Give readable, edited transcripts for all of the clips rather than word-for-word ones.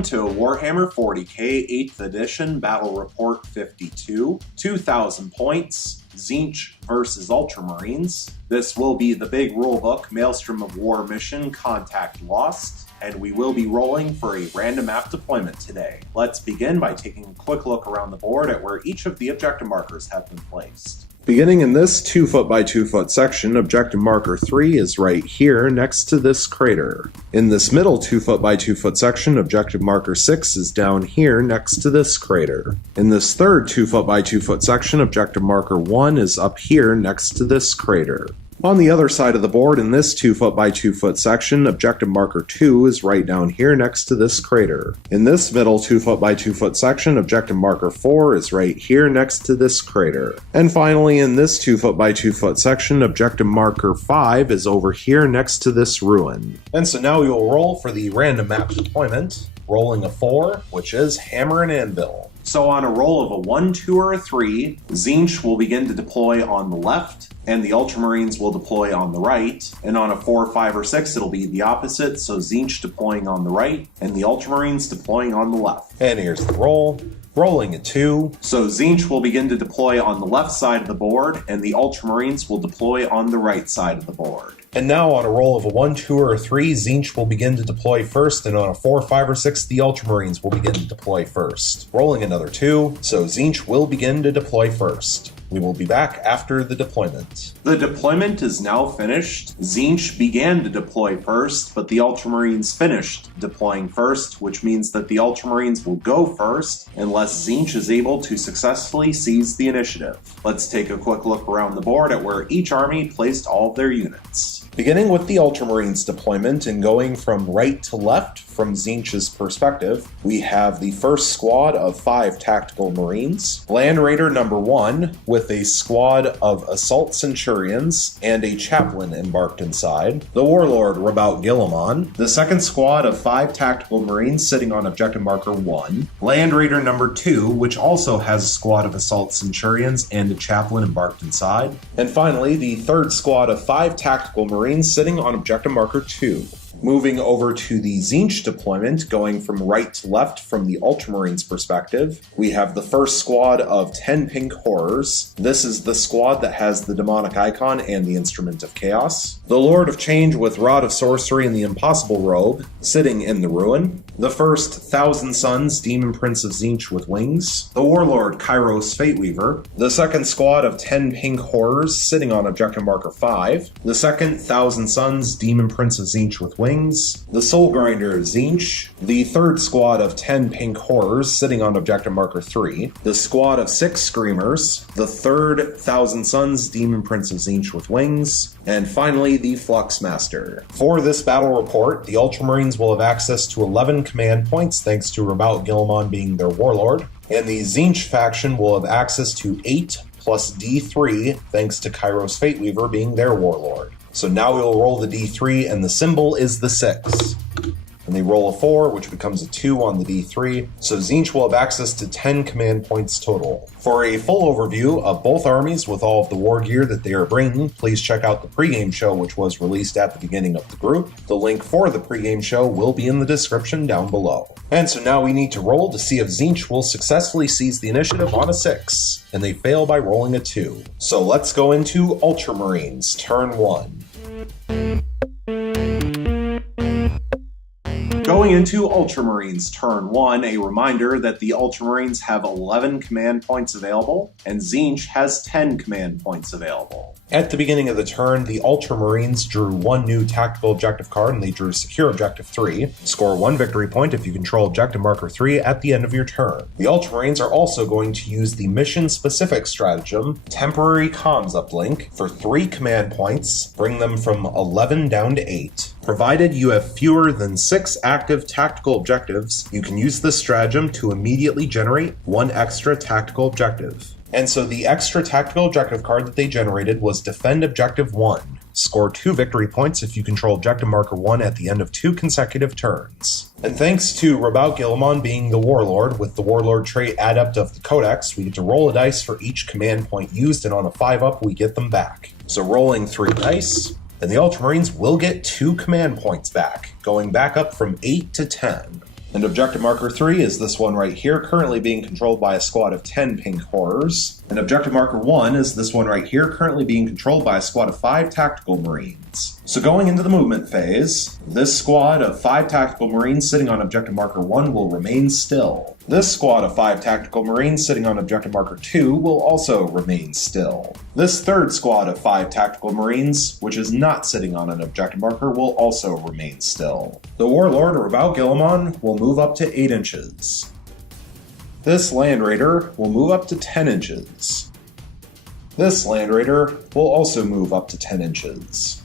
Welcome to Warhammer 40k 8th edition Battle Report 52, 2,000 points, Tzeentch versus Ultramarines. This will be the big rulebook Maelstrom of War mission Contact Lost, and we will be rolling for a random map deployment today. Let's begin by taking a quick look around the board at where each of the objective markers have been placed. Beginning in this 2 foot by 2 foot section, objective marker 3 is right here next to this crater. In this middle 2 foot by 2 foot section, objective marker 6 is down here next to this crater. In this third 2 foot by 2 foot section, objective marker 1 is up here next to this crater. On the other side of the board, in this 2 foot by 2 foot section, objective marker 2 is right down here next to this crater. In this middle 2 foot by 2 foot section, objective marker 4 is right here next to this crater. And finally, in this 2 foot by 2 foot section, objective marker 5 is over here next to this ruin. And so now we will roll for the random map deployment, rolling a 4, which is Hammer and Anvil. So on a roll of a 1, 2, or a 3, Tzeentch will begin to deploy on the left, and the Ultramarines will deploy on the right. And on a 4, 5, or 6, it'll be the opposite, so Tzeentch deploying on the right, and the Ultramarines deploying on the left. And here's the roll. Rolling a 2. So Tzeentch will begin to deploy on the left side of the board, and the Ultramarines will deploy on the right side of the board. And now on a roll of a 1, 2, or a 3, Tzeentch will begin to deploy first, and on a 4, 5, or 6, the Ultramarines will begin to deploy first. Rolling another 2, so Tzeentch will begin to deploy first. We will be back after the deployment. The deployment is now finished. Tzeentch began to deploy first, but the Ultramarines finished deploying first, which means that the Ultramarines will go first unless Tzeentch is able to successfully seize the initiative. Let's take a quick look around the board at where each army placed all of their units. Beginning with the Ultramarines deployment and going from right to left from Tzeentch's perspective, we have the first squad of 5 tactical marines, Land Raider number 1 with a squad of assault centurions and a chaplain embarked inside, the warlord Rabout Guilliman, the second squad of 5 tactical marines sitting on objective marker 1, Land Raider number 2, which also has a squad of assault centurions and a chaplain embarked inside, and finally the third squad of 5 tactical marines sitting on objective marker 2. Moving over to the Tzeentch deployment, going from right to left from the Ultramarines perspective, we have the first squad of 10 pink horrors. This is the squad that has the demonic icon and the instrument of chaos. The Lord of Change with Rod of Sorcery and the Impossible Robe, sitting in the ruin. The first Thousand Suns Demon Prince of Tzeentch with wings. The Warlord Kairos Fateweaver. The second squad of 10 pink horrors, sitting on objective marker 5. The second Thousand Suns Demon Prince of Tzeentch with wings. The Soul Grinder Tzeentch, the third squad of 10 pink horrors sitting on objective marker 3, the squad of 6 screamers, the third Thousand Suns Demon Prince of Tzeentch with wings, and finally the Fluxmaster. For this battle report, the Ultramarines will have access to 11 command points thanks to Rabout Guilliman being their warlord, and the Tzeentch faction will have access to 8 plus D3 thanks to Kairos Fateweaver being their warlord. So now we will roll the D3, and the symbol is the 6. And they roll a 4, which becomes a 2 on the D3, so Tzeentch will have access to 10 command points total. For a full overview of both armies with all of the war gear that they are bringing, please check out the pregame show which was released at the beginning of the group. The link for the pregame show will be in the description down below. And so now we need to roll to see if Tzeentch will successfully seize the initiative on a 6, and they fail by rolling a 2. So let's go into Ultramarines, turn 1. Going into Ultramarines turn 1, a reminder that the Ultramarines have 11 command points available, and Tzeentch has 10 command points available. At the beginning of the turn, the Ultramarines drew 1 new tactical objective card, and they drew Secure Objective 3. Score 1 victory point if you control Objective Marker 3 at the end of your turn. The Ultramarines are also going to use the mission-specific stratagem, Temporary Comms Uplink, for 3 command points, bring them from 11 down to 8. Provided you have fewer than 6 active tactical objectives, you can use this stratagem to immediately generate 1 extra tactical objective. And so the extra tactical objective card that they generated was Defend Objective 1. Score 2 victory points if you control Objective Marker 1 at the end of 2 consecutive turns. And thanks to Rabout Guilliman being the Warlord, with the Warlord trait Adept of the Codex, we get to roll a dice for each command point used, and on a 5-up we get them back. So rolling 3 dice, and the Ultramarines will get 2 command points back, going back up from 8 to 10. And Objective Marker 3 is this one right here, currently being controlled by a squad of 10 Pink Horrors. And Objective Marker 1 is this one right here, currently being controlled by a squad of 5 Tactical Marines. So going into the movement phase, this squad of 5 Tactical Marines sitting on Objective Marker 1 will remain still. This squad of 5 Tactical Marines sitting on Objective Marker 2 will also remain still. This third squad of 5 Tactical Marines, which is not sitting on an Objective Marker, will also remain still. The Warlord Rabao Guilliman will move up to 8 inches. This Land Raider will move up to 10 inches. This Land Raider will also move up to 10 inches.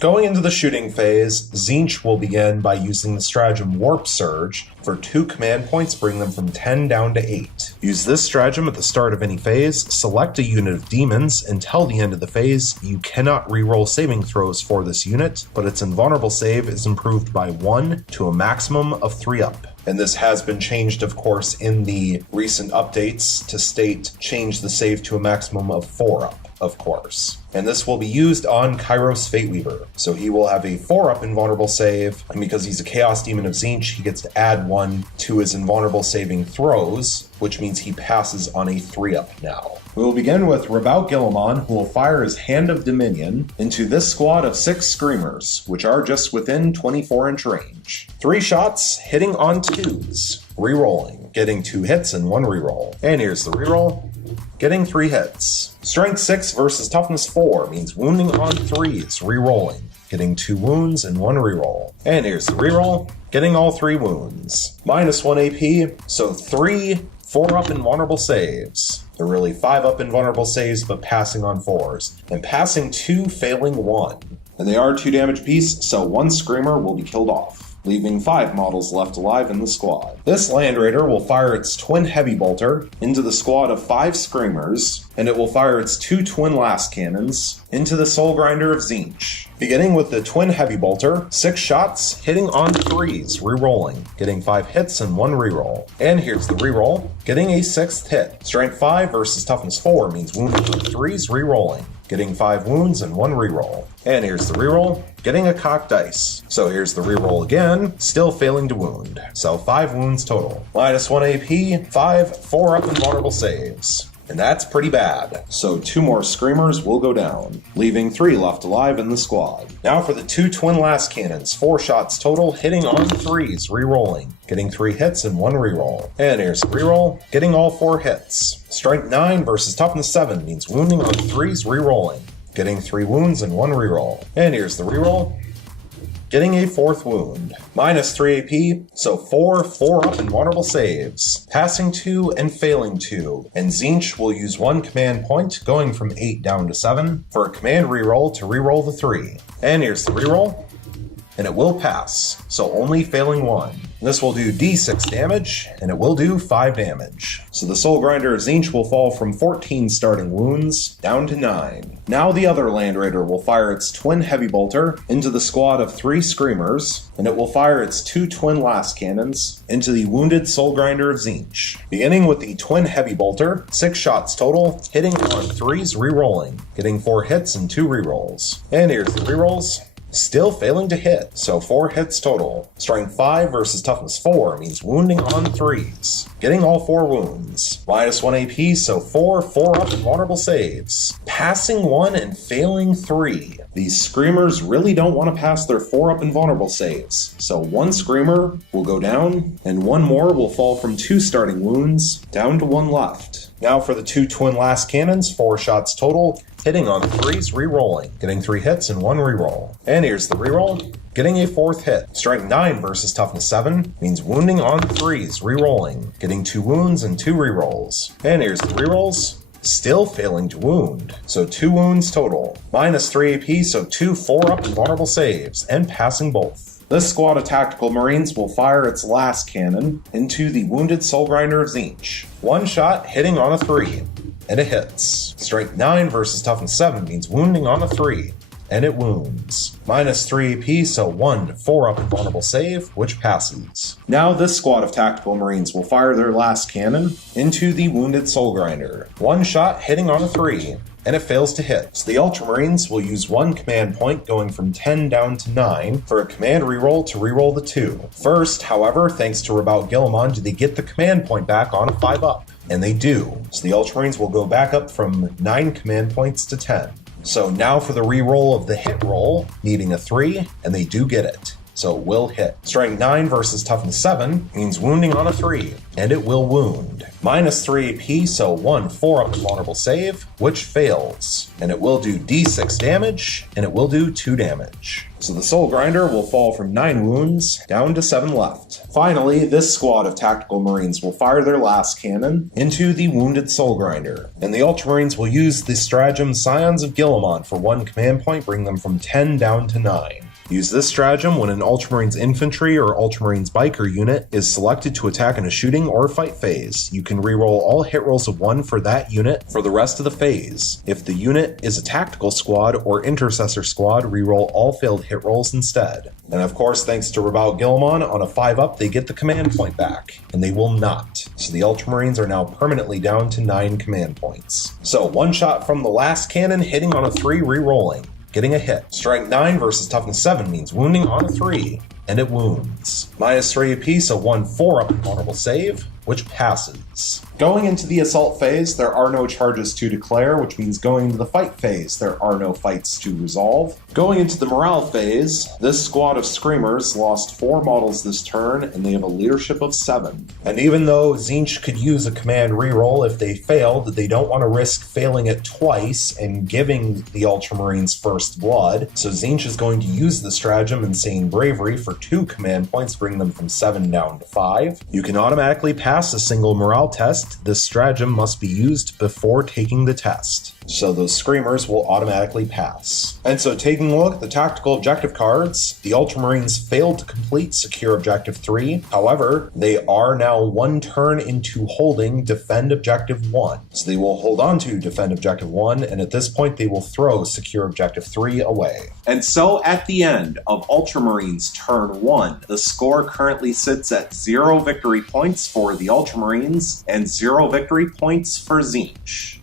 Going into the shooting phase, Tzeentch will begin by using the stratagem Warp Surge for 2 command points, bring them from 10 down to 8. Use this stratagem at the start of any phase, select a unit of demons. Until the end of the phase, you cannot reroll saving throws for this unit, but its invulnerable save is improved by 1 to a maximum of 3 up. And this has been changed, of course, in the recent updates to state change the save to a maximum of 4 up. Of course. And this will be used on Kairos Fateweaver. So he will have a 4-up invulnerable save, and because he's a Chaos Demon of Tzeentch, he gets to add 1 to his invulnerable saving throws, which means he passes on a 3-up now. We will begin with Rabao Guilliman, who will fire his Hand of Dominion into this squad of 6 Screamers, which are just within 24-inch range. 3 shots, hitting on 2s, rerolling, getting 2 hits and 1 reroll. And here's the reroll. Getting 3 hits. Strength 6 versus Toughness 4 means wounding on 3s, rerolling, getting 2 wounds and 1 reroll. And here's the reroll, getting all 3 wounds. Minus 1 AP, so 3 4-up invulnerable saves. They're really 5-up invulnerable saves, but passing on 4s. And passing 2, failing 1. And they are 2 damage apiece, so 1 Screamer will be killed off, leaving 5 models left alive in the squad. This Land Raider will fire its Twin Heavy Bolter into the squad of 5 Screamers, and it will fire its 2 Twin Last Cannons into the Soul Grinder of Tzeentch. Beginning with the Twin Heavy Bolter, 6 shots, hitting on 3s, rerolling, getting 5 hits and 1 reroll. And here's the reroll, getting a 6th hit. Strength 5 versus Toughness 4 means wounding on 3s, rerolling, getting 5 wounds and 1 reroll. And here's the reroll, getting a cocked dice. So here's the reroll again, still failing to wound. So 5 wounds total. Minus 1 AP, 5 4-up invulnerable saves. And that's pretty bad. So 2 more Screamers will go down, leaving 3 left alive in the squad. Now for the 2 Twin Last Cannons, 4 shots total, hitting on 3s, rerolling, getting 3 hits and 1 reroll. And here's the reroll, getting all 4 hits. Strength 9 versus Toughness 7 means wounding on 3s, rerolling, getting 3 wounds and 1 reroll. And here's the reroll, getting a 4th wound. Minus 3 AP, so 4 4-up invulnerable saves. Passing 2 and failing 2. And Tzeentch will use 1 command point, going from 8 down to 7, for a command reroll to reroll the 3. And here's the reroll, and it will pass, so only failing 1. This will do D6 damage, and it will do 5 damage. So the Soul Grinder of Tzeentch will fall from 14 starting wounds down to 9. Now the other Land Raider will fire its Twin Heavy Bolter into the squad of 3 Screamers, and it will fire its 2 Twin Last Cannons into the wounded Soul Grinder of Tzeentch. Beginning with the Twin Heavy Bolter, 6 shots total, hitting on 3s, rerolling, getting 4 hits and 2 rerolls. And here's the rerolls. Still failing to hit, so 4 hits total. Strength 5 versus Toughness 4 means wounding on 3s, getting all 4 wounds. Minus 1 AP, so 4 4-up invulnerable saves. Passing 1 and failing 3. These Screamers really don't want to pass their 4-up invulnerable saves, so 1 Screamer will go down, and 1 more will fall from 2 starting wounds down to 1 left. Now for the 2 Twin Last Cannons, 4 shots total, hitting on 3s, rerolling, getting 3 hits and 1 reroll. And here's the reroll, getting a 4th hit. Strength 9 versus Toughness 7 means wounding on 3s, rerolling, getting 2 wounds and 2 rerolls. And here's the rerolls, still failing to wound, so 2 wounds total. Minus 3 AP, so 2 4-up invulnerable saves, and passing both. This squad of Tactical Marines will fire its last cannon into the wounded Soul Grinder of Tzeentch. 1 shot hitting on a 3, and it hits. Strength 9 versus Toughness 7 means wounding on a 3, and it wounds. Minus 3 AP, so 1 4-up invulnerable save, which passes. Now this squad of Tactical Marines will fire their last cannon into the wounded Soul Grinder. 1 shot hitting on a 3, and it fails to hit. So the Ultramarines will use 1 command point, going from 10 down to 9, for a command reroll to reroll the 2. First, however, thanks to Rabout Guilliman, do they get the command point back on a 5-up. And they do. So the Ultramarines will go back up from 9 command points to 10. So now for the reroll of the hit roll, needing a 3, and they do get it. So it will hit. Strength 9 versus toughness 7 means wounding on a 3, and it will wound. -3 AP, so 1 4-up vulnerable save, which fails. And it will do D6 damage, and it will do 2 damage. So the Soul Grinder will fall from 9 wounds down to 7 left. Finally, this squad of Tactical Marines will fire their last cannon into the wounded Soul Grinder. And the Ultramarines will use the stratagem Scions of Guilliman for 1 command point, bring them from 10 down to 9. Use this stratagem when an Ultramarines infantry or Ultramarines biker unit is selected to attack in a shooting or fight phase. You can reroll all hit rolls of 1 for that unit for the rest of the phase. If the unit is a tactical squad or intercessor squad, reroll all failed hit rolls instead. And of course, thanks to Rabout Guilliman, on a 5-up they get the command point back, and they will not. So the Ultramarines are now permanently down to 9 command points. So 1 shot from the last cannon hitting on a 3, rerolling. Getting a hit. Strength 9 versus toughness 7 means wounding on a 3, and it wounds. -3 AP, so 1 4-up vulnerable save, which passes. Going into the assault phase, there are no charges to declare, which means going into the fight phase, there are no fights to resolve. Going into the morale phase, this squad of Screamers lost 4 models this turn, and they have a leadership of 7. And even though Tzeentch could use a command reroll if they failed, they don't want to risk failing it twice and giving the Ultramarines first blood, so Tzeentch is going to use the stratagem Insane Bravery for 2 command points, bring them from 7 down to 5. You can automatically pass a single morale test. This stratagem must be used before taking the test. So those Screamers will automatically pass. And so taking a look at the tactical objective cards, the Ultramarines failed to complete Secure Objective 3. However, they are now 1 turn into holding Defend Objective 1. So they will hold on to Defend Objective 1, and at this point they will throw Secure Objective 3 away. And so at the end of Ultramarines turn 1, the score currently sits at 0 victory points for the Ultramarines and 0 victory points for Tzeentch.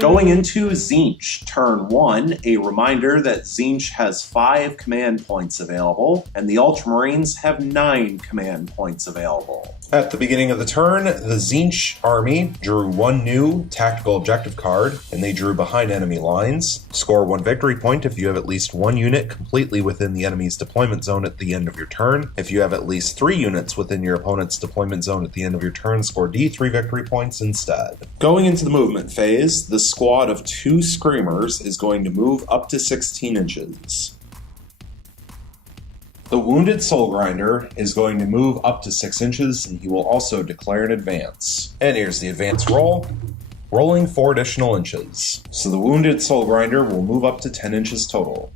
Going into Tzeentch turn 1, a reminder that Tzeentch has 5 command points available, and the Ultramarines have 9 command points available. At the beginning of the turn, the Tzeentch army drew 1 new tactical objective card, and they drew behind enemy lines. Score 1 victory point if you have at least 1 unit completely within the enemy's deployment zone at the end of your turn. If you have at least 3 units within your opponent's deployment zone at the end of your turn, score D3 victory points instead. Going into the movement phase, the squad of 2 Screamers is going to move up to 16 inches. The Wounded Soul Grinder is going to move up to 6 inches, and he will also declare an advance. And here's the advance roll, rolling 4 additional inches. So the Wounded Soul Grinder will move up to 10 inches total.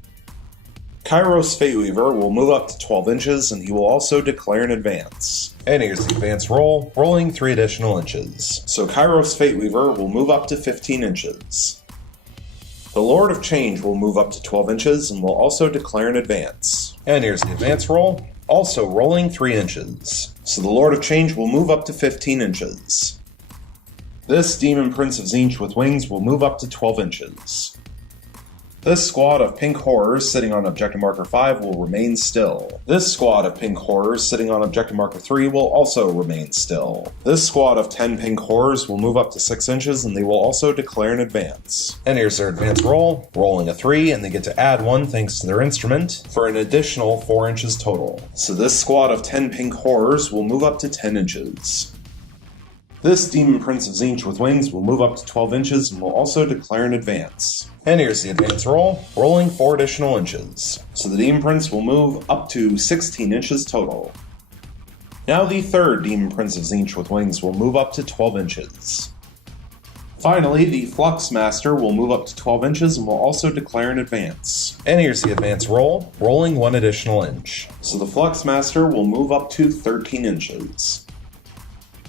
Kairos Fateweaver will move up to 12 inches, and he will also declare an advance. And here's the advance roll, rolling 3 additional inches. So Kairos Fateweaver will move up to 15 inches. The Lord of Change will move up to 12 inches and will also declare an advance. And here's the advance roll, also rolling 3 inches. So the Lord of Change will move up to 15 inches. This Demon Prince of Tzeentch with wings will move up to 12 inches. This squad of Pink Horrors sitting on Objective Marker 5 will remain still. This squad of Pink Horrors sitting on Objective Marker 3 will also remain still. This squad of 10 Pink Horrors will move up to 6 inches, and they will also declare an advance. And here's their advance roll, rolling a 3, and they get to add 1 thanks to their instrument, for an additional 4 inches total. So this squad of 10 Pink Horrors will move up to 10 inches. This Demon Prince of Tzeentch with wings will move up to 12 inches and will also declare an advance. And here's the advance roll, rolling 4 additional inches. So the Demon Prince will move up to 16 inches total. Now the third Demon Prince of Tzeentch with wings will move up to 12 inches. Finally, the Flux Master will move up to 12 inches and will also declare an advance. And here's the advance roll, rolling 1 additional inch. So the Flux Master will move up to 13 inches.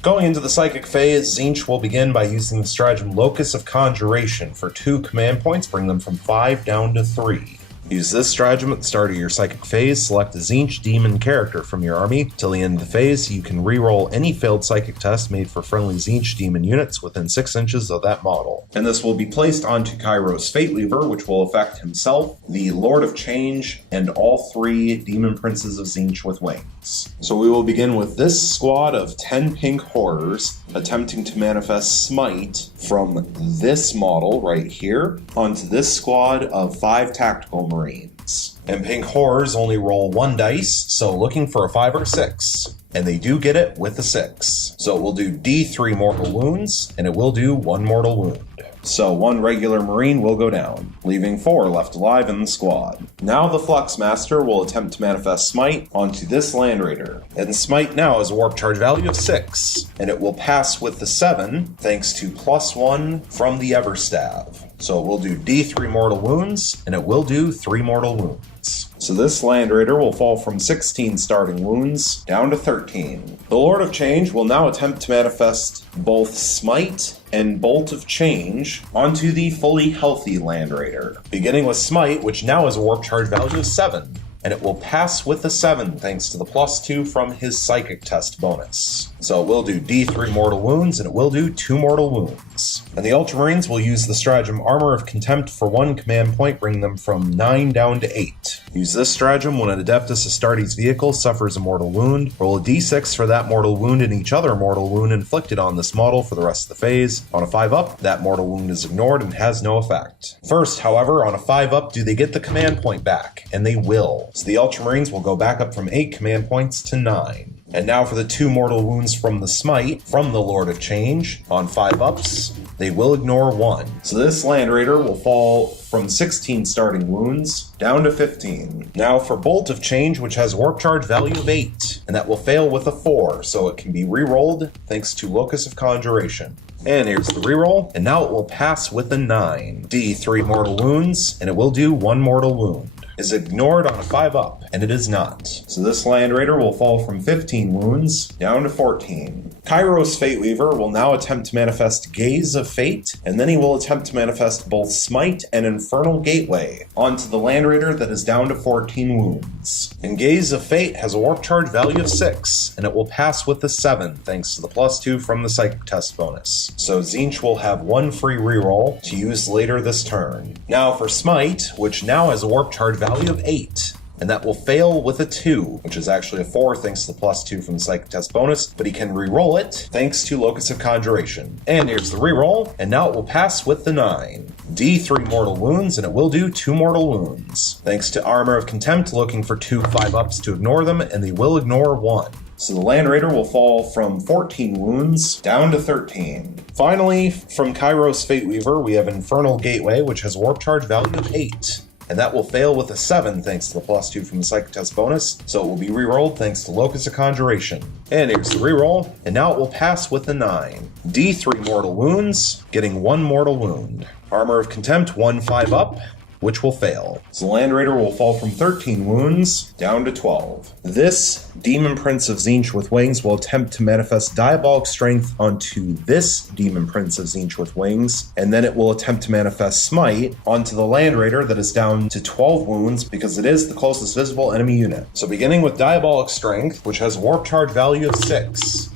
Going into the Psychic phase, Tzeentch will begin by using the stratagem Locus of Conjuration for 2 command points, bring them from 5 down to 3. Use this stratagem at the start of your psychic phase. Select a Tzeentch demon character from your army. Till the end of the phase, you can reroll any failed psychic test made for friendly Tzeentch demon units within 6 inches of that model. And this will be placed onto Kairos Fateweaver, which will affect himself, the Lord of Change, and all 3 demon princes of Tzeentch with wings. So we will begin with this squad of 10 pink horrors attempting to manifest Smite from this model right here onto this squad of 5 tactical Marines. And pink horrors only roll 1 dice, so looking for a 5 or 6. And they do get it with a 6. So it will do D3 mortal wounds, and it will do 1 mortal wound. So 1 regular Marine will go down, leaving 4 left alive in the squad. Now the Fluxmaster will attempt to manifest Smite onto this Land Raider. And Smite now has a warp charge value of 6, and it will pass with the 7 thanks to +1 from the Everstav. So it will do D3 mortal wounds, and it will do 3 mortal wounds. So this Land Raider will fall from 16 starting wounds down to 13. The Lord of Change will now attempt to manifest both Smite and Bolt of Change onto the fully healthy Land Raider. Beginning with Smite, which now has a warp charge value of 7. And it will pass with a 7 thanks to the +2 from his psychic test bonus. So it will do D3 mortal wounds, and it will do 2 mortal wounds. And the Ultramarines will use the stratagem Armor of Contempt for 1 command point, bringing them from 9 down to 8. Use this stratagem when an Adeptus Astartes vehicle suffers a mortal wound. Roll a D6 for that mortal wound and each other mortal wound inflicted on this model for the rest of the phase. On a 5-up, that mortal wound is ignored and has no effect. First, however, on a 5-up, do they get the command point back? And they will. So the Ultramarines will go back up from 8 command points to 9. And now for the 2 mortal wounds from the Smite, from the Lord of Change. On 5-ups, they will ignore 1. So this Land Raider will fall from 16 starting wounds down to 15. Now for Bolt of Change, which has warp charge value of 8, and that will fail with a 4, so it can be re-rolled thanks to Locus of Conjuration. And here's the reroll, and now it will pass with a 9. D3 mortal wounds, and it will do 1 mortal wound. Is ignored on a 5-up, and it is not. So this Land Raider will fall from 15 wounds down to 14. Kairos Fateweaver will now attempt to manifest Gaze of Fate, and then he will attempt to manifest both Smite and Infernal Gateway onto the Land Raider that is down to 14 wounds. And Gaze of Fate has a warp charge value of 6, and it will pass with the 7 thanks to the +2 from the psychic test bonus. So Tzeentch will have 1 free reroll to use later this turn. Now for Smite, which now has a warp charge value of 8. And that will fail with a 2, which is actually a 4 thanks to the +2 from the psychic test bonus, but he can re-roll it thanks to Locus of Conjuration. And here's the re-roll, and now it will pass with the 9. D3 mortal wounds, and it will do 2 mortal wounds. Thanks to Armor of Contempt, looking for 2 5-ups to ignore them, and they will ignore 1. So the Land Raider will fall from 14 wounds down to 13. Finally, from Kairos Fateweaver, we have Infernal Gateway, which has a warp charge value of 8. And that will fail with a 7 thanks to the +2 from the psychic test bonus, so it will be re-rolled thanks to Locus of Conjuration. And here's the re-roll, and now it will pass with a 9. D3 mortal wounds, getting 1 mortal wound. Armor of Contempt, 1 5-up, which will fail. So the Land Raider will fall from 13 wounds down to 12. This Demon Prince of Tzeentch with wings will attempt to manifest Diabolic Strength onto this Demon Prince of Tzeentch with wings, and then it will attempt to manifest Smite onto the Land Raider that is down to 12 wounds because it is the closest visible enemy unit. So beginning with Diabolic Strength, which has a warp charge value of 6.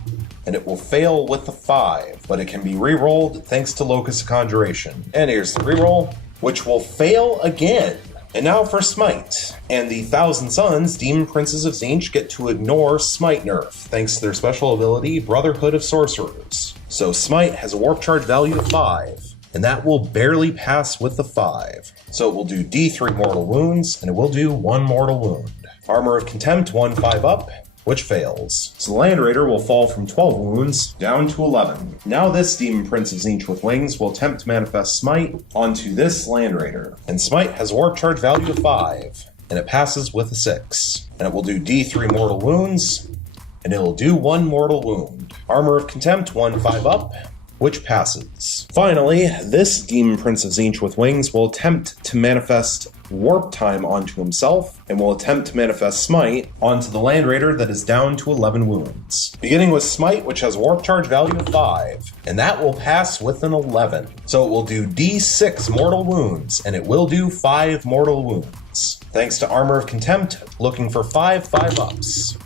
And it will fail with a 5, but it can be re-rolled thanks to Locus of Conjuration. And here's the re-roll, which will fail again. And now for Smite. And the Thousand Sons, Demon Princes of Tzeentch, get to ignore Smite nerf, thanks to their special ability, Brotherhood of Sorcerers. So Smite has a warp charge value of 5, and that will barely pass with the 5. So it will do D3 mortal wounds, and it will do 1 mortal wound. Armor of Contempt, 1 5-up, which fails. So the Land Raider will fall from 12 wounds down to 11. Now this Demon Prince of Tzeentch with wings will attempt to manifest Smite onto this Land Raider. And Smite has a warp charge value of 5, and it passes with a 6. And it will do D3 mortal wounds, and it'll do 1 mortal wound. Armor of Contempt, 1 5-up, which passes. Finally, this Demon Prince of Tzeentch with wings will attempt to manifest Warp Time onto himself, and will attempt to manifest Smite onto the Land Raider that is down to 11 wounds. Beginning with Smite, which has Warp Charge value of 5, and that will pass with an 11. So it will do D6 mortal wounds, and it will do 5 mortal wounds. Thanks to Armor of Contempt, looking for 5 5-ups.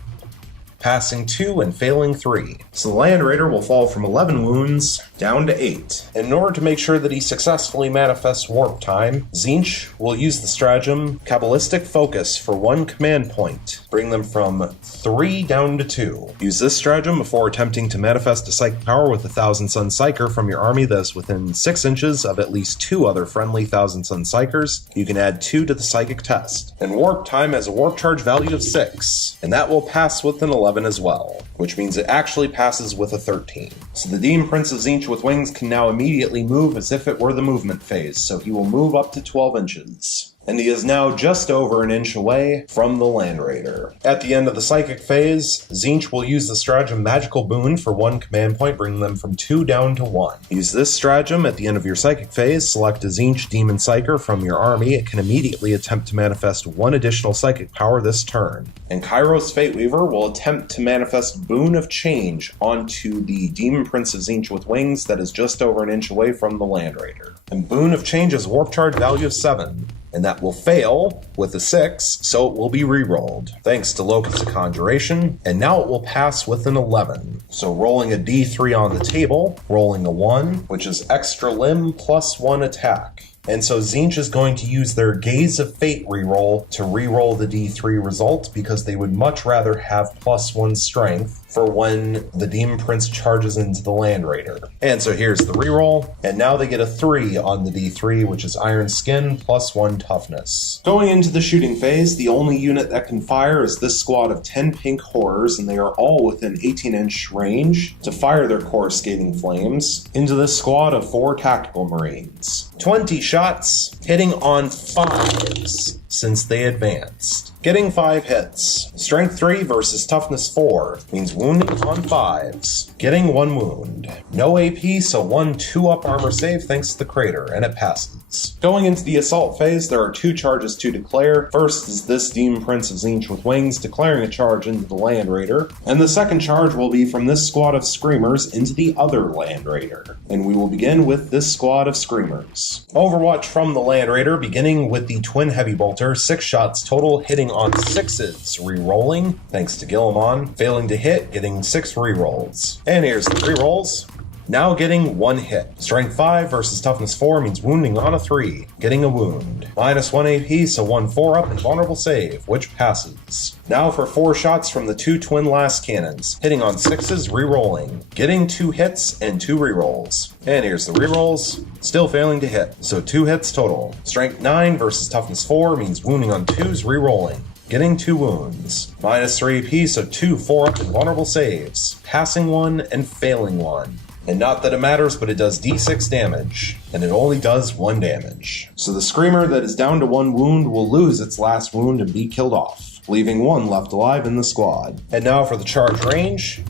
Passing 2 and failing 3. So the Land Raider will fall from 11 wounds down to 8. In order to make sure that he successfully manifests Warp Time, Tzeentch will use the stratagem Kabbalistic Focus for 1 command point. Bring them from 3 down to 2. Use this stratagem before attempting to manifest a psychic power with a Thousand Sun Psyker from your army that is within 6 inches of at least 2 other friendly Thousand Sun Psykers. You can add 2 to the psychic test. And Warp Time has a Warp Charge value of 6, and that will pass with an 11 as well, which means it actually passes with a 13. So the Demon Prince of Tzeentch with wings can now immediately move as if it were the movement phase, so he will move up to 12 inches. And he is now just over an inch away from the Land Raider. At the end of the Psychic phase, Tzeentch will use the stratagem Magical Boon for 1 command point, bringing them from 2 down to 1. Use this stratagem at the end of your Psychic phase, select a Tzeentch Demon Psyker from your army. It can immediately attempt to manifest 1 additional Psychic power this turn. And Kairos Fateweaver will attempt to manifest Boon of Change onto the Demon Prince of Tzeentch with wings that is just over an inch away from the Land Raider. And Boon of Change has Warp Charge value of 7. And that will fail with a 6, so it will be re-rolled, thanks to Locus of Conjuration, and now it will pass with an 11. So rolling a d3 on the table, rolling a 1, which is extra limb plus 1 attack. And so Tzeentch is going to use their Gaze of Fate reroll to reroll the d3 result, because they would much rather have plus 1 strength for when the Demon Prince charges into the Land Raider. And so here's the reroll, and now they get a 3 on the d3, which is Iron Skin plus 1 toughness. Going into the shooting phase, the only unit that can fire is this squad of 10 pink horrors, and they are all within 18-inch range to fire their coruscating flames into this squad of 4 tactical marines. 20 shots, hitting on 5s since they advanced. Getting 5 hits. Strength 3 versus Toughness 4 means wounding on 5s. Getting 1 wound. No AP, so 1 2-up armor save thanks to the crater, and it passes. Going into the assault phase, there are 2 charges to declare. First is this Demon Prince of Tzeentch with wings declaring a charge into the Land Raider, and the second charge will be from this squad of Screamers into the other Land Raider. And we will begin with this squad of Screamers. Overwatch from the Land Raider, beginning with the Twin Heavy Bolter, 6 shots total, hitting on 6s, re-rolling, thanks to Guilliman, failing to hit, getting 6 re-rolls. And here's the re-rolls. Now getting 1 hit. Strength 5 versus Toughness 4 means wounding on a 3, getting a wound. Minus 1 AP, so 1 4-up and vulnerable save, which passes. Now for 4 shots from the 2 twin last cannons, hitting on 6s, re-rolling, getting 2 hits and 2 re-rolls. And here's the re-rolls, still failing to hit, so 2 hits total. Strength 9 versus Toughness 4 means wounding on 2s, re-rolling, getting 2 wounds. Minus 3 AP, so 2 4-up and vulnerable saves, passing 1 and failing 1. And not that it matters, but it does d6 damage, and it only does 1 damage. So the Screamer that is down to 1 wound will lose its last wound and be killed off, leaving 1 left alive in the squad. And now for the charge range,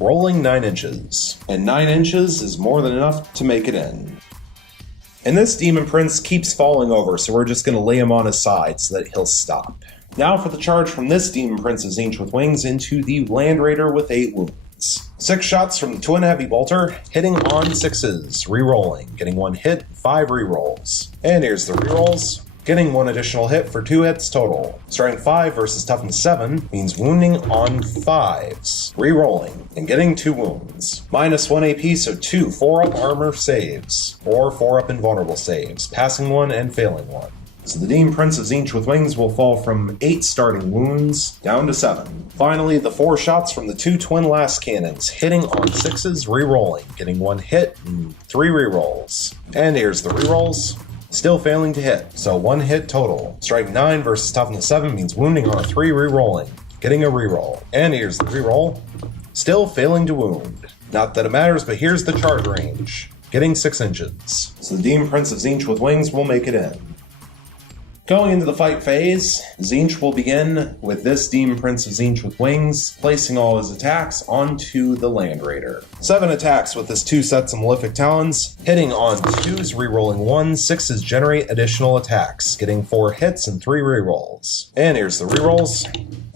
rolling 9 inches. And 9 inches is more than enough to make it in. And this Demon Prince keeps falling over, so we're just going to lay him on his side so that he'll stop. Now for the charge from this Demon Prince of Tzeentch with wings into the Land Raider with 8 wounds. 6 shots from the Twin Heavy Bolter, hitting on 6s, re-rolling, getting 1 hit, 5 re-rolls. And here's the re-rolls, getting 1 additional hit for 2 hits total. Strength 5 versus Toughness 7 means wounding on 5s, re-rolling, and getting 2 wounds. Minus 1 AP, so 2 4-up armor saves, or 4-up invulnerable saves, passing 1 and failing 1. So the Demon Prince of Tzeentch with wings will fall from 8 starting wounds down to 7. Finally, the 4 shots from the 2 twin last cannons, hitting on 6s, re-rolling, getting 1 hit and 3 re-rolls. And here's the re-rolls, still failing to hit, so 1 hit total. Strike 9 versus Toughness 7 means wounding on a 3, re-rolling, getting a re-roll. And here's the re-roll, still failing to wound. Not that it matters, but here's the charge range, getting 6 inches. So the Demon Prince of Tzeentch with wings will make it in. Going into the fight phase, Tzeentch will begin with this Demon Prince of Tzeentch with wings, placing all his attacks onto the Land Raider. 7 attacks with his 2 sets of Malefic Talons, hitting on 2s, rerolling 1s, 6s generate additional attacks, getting 4 hits and 3 rerolls. And here's the rerolls.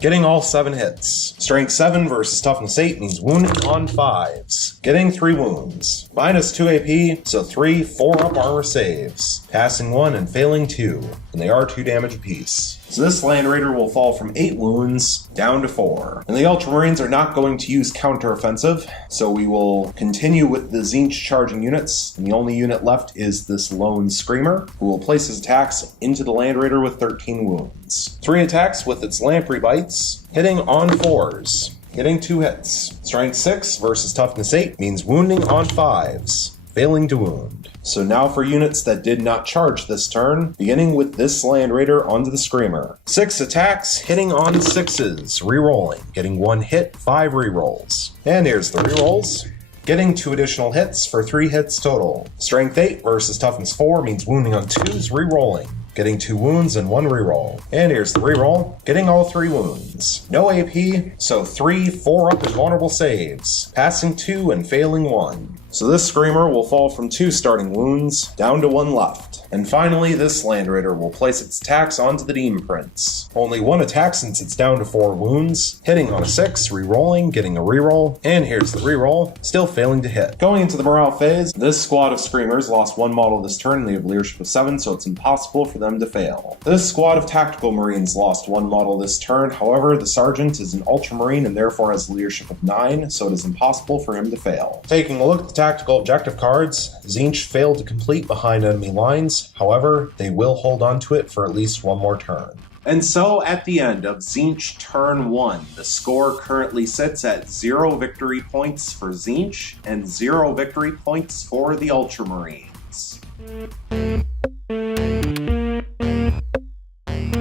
Getting all 7 hits. Strength 7 versus Toughness 8 means wounding on 5s. Getting 3 wounds. Minus 2 AP, so 3 4-up armor saves. Passing 1 and failing 2. And they are 2 damage apiece. So this Land Raider will fall from 8 wounds down to 4. And the Ultramarines are not going to use counteroffensive, so we will continue with the Tzeentch charging units, and the only unit left is this lone Screamer, who will place his attacks into the Land Raider with 13 wounds. 3 attacks with its Lamprey Bites, hitting on 4s, getting 2 hits. Strength 6 versus Toughness 8 means wounding on 5s, failing to wound. So now for units that did not charge this turn, beginning with this Land Raider onto the Screamer. 6 attacks, hitting on 6s, rerolling, getting 1 hit, 5 rerolls. And here's the rerolls. Getting 2 additional hits for 3 hits total. Strength 8 versus Toughness 4 means wounding on 2s, rerolling, getting 2 wounds and 1 reroll. And here's the reroll, getting all 3 wounds. No AP, so 3 4-up invulnerable saves, passing 2 and failing 1. So this Screamer will fall from 2 starting wounds down to 1 left. And finally, this Land Raider will place its attacks onto the Demon Prince. Only 1 attack since it's down to 4 wounds, hitting on a 6, rerolling, getting a reroll, and here's the reroll, still failing to hit. Going into the morale phase, this squad of Screamers lost 1 model this turn and they have leadership of 7, so it's impossible for them to fail. This squad of Tactical Marines lost 1 model this turn, however, the Sergeant is an Ultramarine and therefore has leadership of 9, so it is impossible for him to fail. Taking a look at the tactical objective cards, Tzeentch failed to complete behind enemy lines, however, they will hold on to it for at least 1 more turn. And so at the end of Tzeentch turn 1, the score currently sits at 0 victory points for Tzeentch and 0 victory points for the Ultramarines.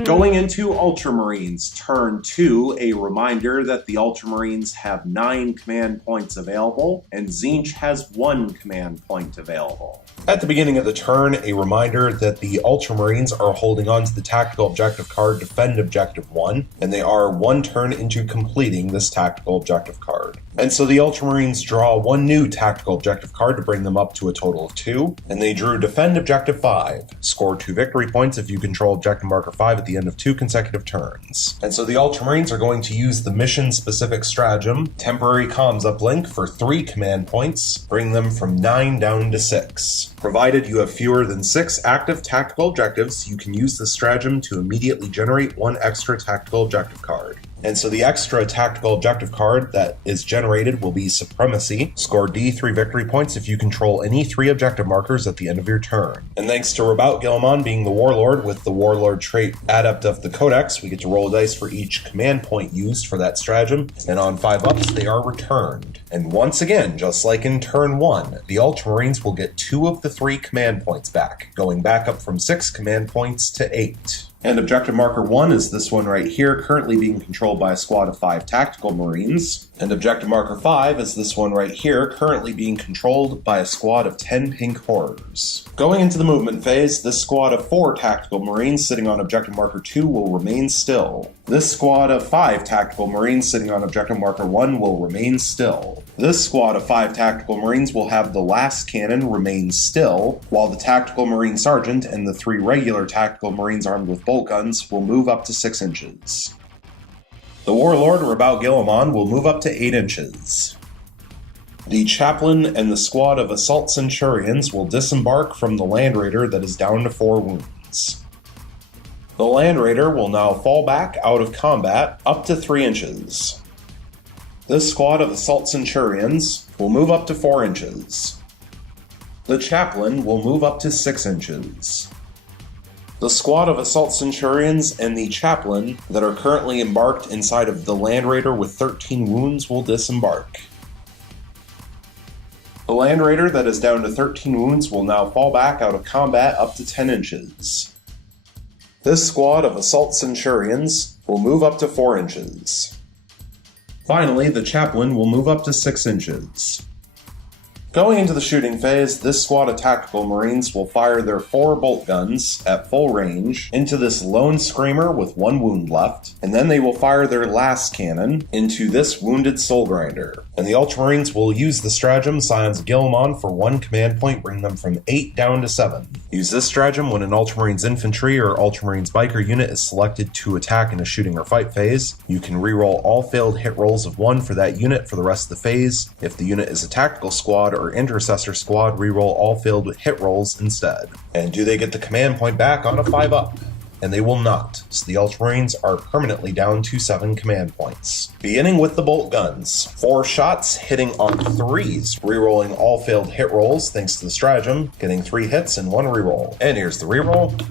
Going into Ultramarines turn 2, a reminder that the Ultramarines have 9 command points available, and Tzeentch has 1 command point available. At the beginning of the turn, a reminder that the Ultramarines are holding on to the tactical objective card Defend Objective 1, and they are 1 turn into completing this tactical objective card. And so the Ultramarines draw 1 new tactical objective card to bring them up to a total of 2, and they drew Defend Objective 5. Score 2 victory points if you control Objective Marker 5 at the end of 2 consecutive turns. And so the Ultramarines are going to use the mission-specific stratagem, Temporary Comms Uplink, for 3 command points, bring them from 9 down to 6. Provided you have fewer than 6 active tactical objectives, you can use the stratagem to immediately generate 1 extra tactical objective card. And so the extra tactical objective card that is generated will be Supremacy. Score D3 victory points if you control any 3 objective markers at the end of your turn. And thanks to Rabout Gilliman being the Warlord with the Warlord trait Adept of the Codex, we get to roll a dice for each command point used for that stratagem, and on 5-ups they are returned. And once again, just like in turn 1, the Ultramarines will get 2 of the 3 command points back, going back up from 6 command points to 8. And Objective Marker 1 is this one right here, currently being controlled by a squad of 5 Tactical Marines. And Objective Marker 5 is this one right here, currently being controlled by a squad of 10 Pink Horrors. Going into the movement phase, this squad of 4 Tactical Marines sitting on Objective Marker 2 will remain still. This squad of 5 Tactical Marines sitting on Objective Marker 1 will remain still. This squad of 5 Tactical Marines will have the last cannon remain still, while the Tactical Marine Sergeant and the 3 regular Tactical Marines armed with bolt guns will move up to 6 inches. The Warlord, Rabout Gilliman, will move up to 8 inches. The Chaplain and the squad of Assault Centurions will disembark from the Land Raider that is down to 4 wounds. The Land Raider will now fall back out of combat up to 3 inches. This squad of Assault Centurions will move up to 4 inches. The Chaplain will move up to 6 inches. The squad of Assault Centurions and the Chaplain that are currently embarked inside of the Land Raider with 13 wounds will disembark. The Land Raider that is down to 13 wounds will now fall back out of combat up to 10 inches. This squad of Assault Centurions will move up to 4 inches. Finally, the Chaplain will move up to 6 inches. Going into the shooting phase, this squad of tactical marines will fire their 4 bolt guns at full range into this lone screamer with 1 wound left, and then they will fire their last cannon into this wounded soul grinder. And the Ultramarines will use the stratagem Scions of Guilliman for 1 command point, bring them from 8 down to 7. Use this stratagem when an Ultramarines infantry or Ultramarines biker unit is selected to attack in a shooting or fight phase. You can reroll all failed hit rolls of 1 for that unit for the rest of the phase. If the unit is a tactical squad or intercessor squad, reroll all failed hit rolls instead. And do they get the command point back on a 5-up? And they will not, so the Ultramarines are permanently down to 7 command points. Beginning with the bolt guns. 4 shots hitting on 3s, rerolling all failed hit rolls thanks to the stratagem, getting 3 hits and 1 reroll. And here's the reroll.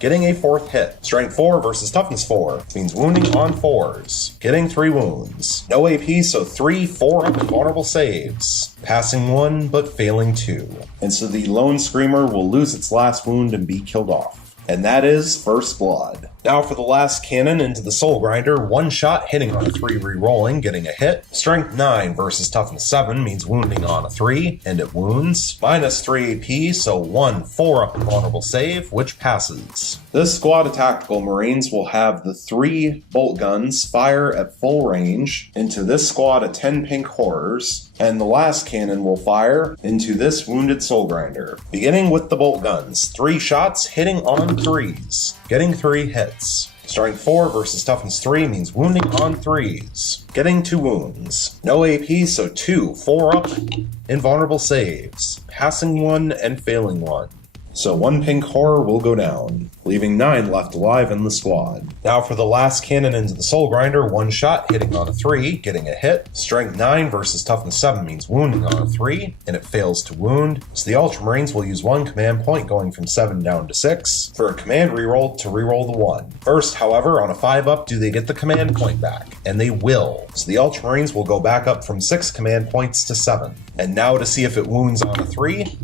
Getting a 4th hit. Strength 4 versus toughness 4. Means wounding on 4s. Getting 3 wounds. No AP, so 3 4-up invulnerable saves. Passing 1, but failing 2. And so the lone screamer will lose its last wound and be killed off. And that is First Blood. Now for the last cannon into the Soul Grinder, 1 shot hitting on a 3 re-rolling, getting a hit. Strength 9 versus Toughness 7 means wounding on a 3, and it wounds. Minus 3 AP, so 1 4-up invulnerable save, which passes. This squad of tactical marines will have the 3 bolt guns fire at full range into this squad of 10 pink horrors, and the last cannon will fire into this wounded Soul Grinder. Beginning with the bolt guns, 3 shots hitting on 3s, getting 3 hits. Strength 4 versus Toughness 3 means wounding on 3s, getting 2 wounds. No AP, so 2 4-up invulnerable saves, passing 1 and failing 1. So 1 pink horror will go down, leaving 9 left alive in the squad. Now for the last cannon into the Soul Grinder, 1 shot hitting on a 3, getting a hit. Strength 9 versus Toughness 7 means wounding on a 3, and it fails to wound. So the Ultramarines will use 1 command point, going from 7 down to 6, for a command reroll to reroll the 1. First, however, on a 5-up, do they get the command point back? And they will. So the Ultramarines will go back up from 6 command points to 7. And now to see if it wounds on a 3,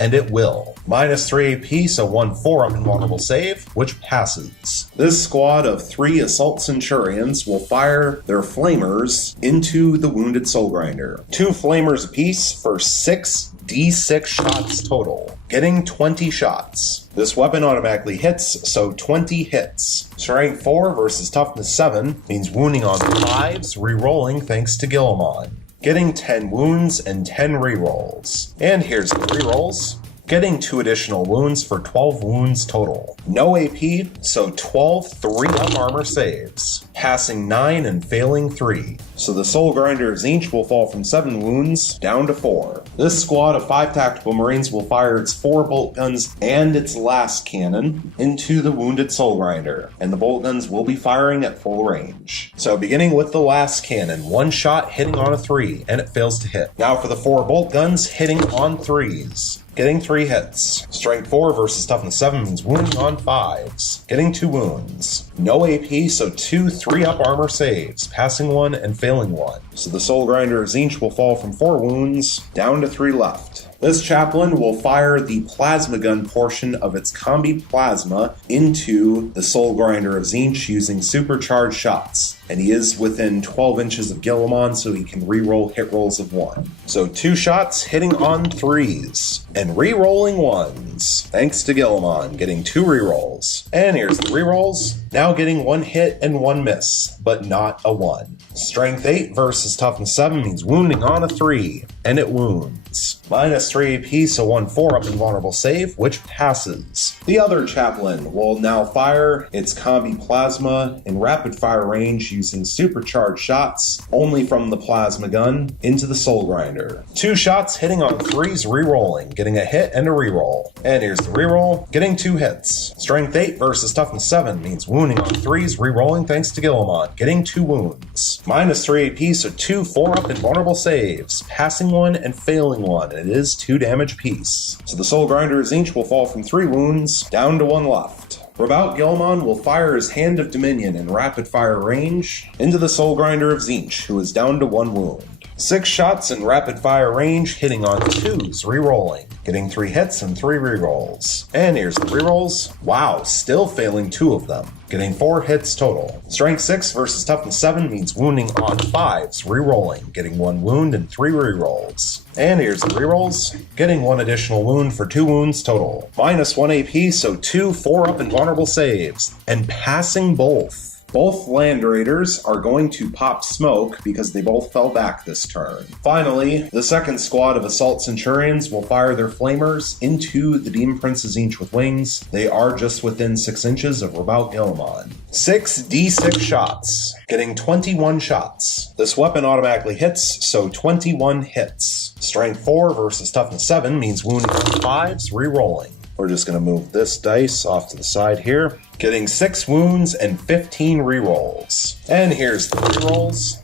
and it will. Minus 3 AP, so 1 4-up invulnerable save, which passes. This squad of 3 Assault Centurions will fire their flamers into the wounded Soul Grinder. 2 flamers apiece for 6 D6 shots total, getting 20 shots. This weapon automatically hits, so 20 hits. Strength 4 versus Toughness 7 means wounding on 5s, re-rolling thanks to Guilliman, getting 10 wounds and 10 rerolls. And here's the rerolls. Getting 2 additional wounds for 12 wounds total. No AP, so 12 3-up armor saves, passing 9 and failing 3. So the Soul Grinder of Tzeentch will fall from 7 wounds down to 4. This squad of 5 tactical marines will fire its 4 bolt guns and its last cannon into the wounded Soul Grinder, and the bolt guns will be firing at full range. So beginning with the last cannon, 1 shot hitting on a 3, and it fails to hit. Now for the 4 bolt guns hitting on 3s. Getting 3 hits. Strength 4 versus Toughness 7 means wounding on 5s, getting 2 wounds. No AP, so 2 3-up armor saves, passing 1 and failing 1. So the Soul Grinder of Tzeentch will fall from 4 wounds down to 3 left. This chaplain will fire the plasma gun portion of its combi plasma into the Soul Grinder of Tzeentch using supercharged shots. And he is within 12 inches of Guilliman, so he can reroll hit rolls of 1. So 2 shots hitting on 3s, and rerolling 1s, thanks to Guilliman, getting 2 rerolls. And here's the rerolls. Now getting 1 hit and 1 miss, but not a 1. Strength 8 versus Toughness 7 means wounding on a 3, and it wounds. Minus 3 AP, so 1 4-up invulnerable save, which passes. The other chaplain will now fire its combi plasma in rapid fire range using supercharged shots only from the plasma gun into the Soul Grinder. 2 shots hitting on 3s rerolling, getting a hit and a reroll. And here's the reroll, getting 2 hits. Strength 8 versus Toughness 7 means wounding on 3s rerolling thanks to Guilliman, getting 2 wounds. Minus 3 AP, so 2 4-up invulnerable saves, passing 1 and failing 1, and it is 2 damage apiece. So the Soul Grinder of Tzeentch will fall from 3 wounds down to 1 left. Rabout Guilliman will fire his Hand of Dominion in rapid fire range into the Soul Grinder of Tzeentch, who is down to 1 wound. 6 shots in rapid fire range, hitting on 2s, rerolling, getting 3 hits and 3 rerolls. And here's the rerolls. Wow, still failing 2 of them, getting 4 hits total. Strength 6 versus toughness 7 means wounding on 5s, rerolling, getting 1 wound and 3 rerolls. And here's the rerolls, getting 1 additional wound for 2 wounds total. Minus 1 AP, so 2 4-up invulnerable saves, and passing both. Both Land Raiders are going to pop smoke because they both fell back this turn. Finally, the second squad of Assault Centurions will fire their flamers into the Demon Prince Tzeentch with wings. They are just within 6 inches of Rabaut Guilliman. 6d6 shots, getting 21 shots. This weapon automatically hits, so 21 hits. Strength 4 versus toughness 7 means wounding on 5s, rerolling. We're just going to move this dice off to the side here, getting 6 wounds and 15 rerolls. And here's the rerolls,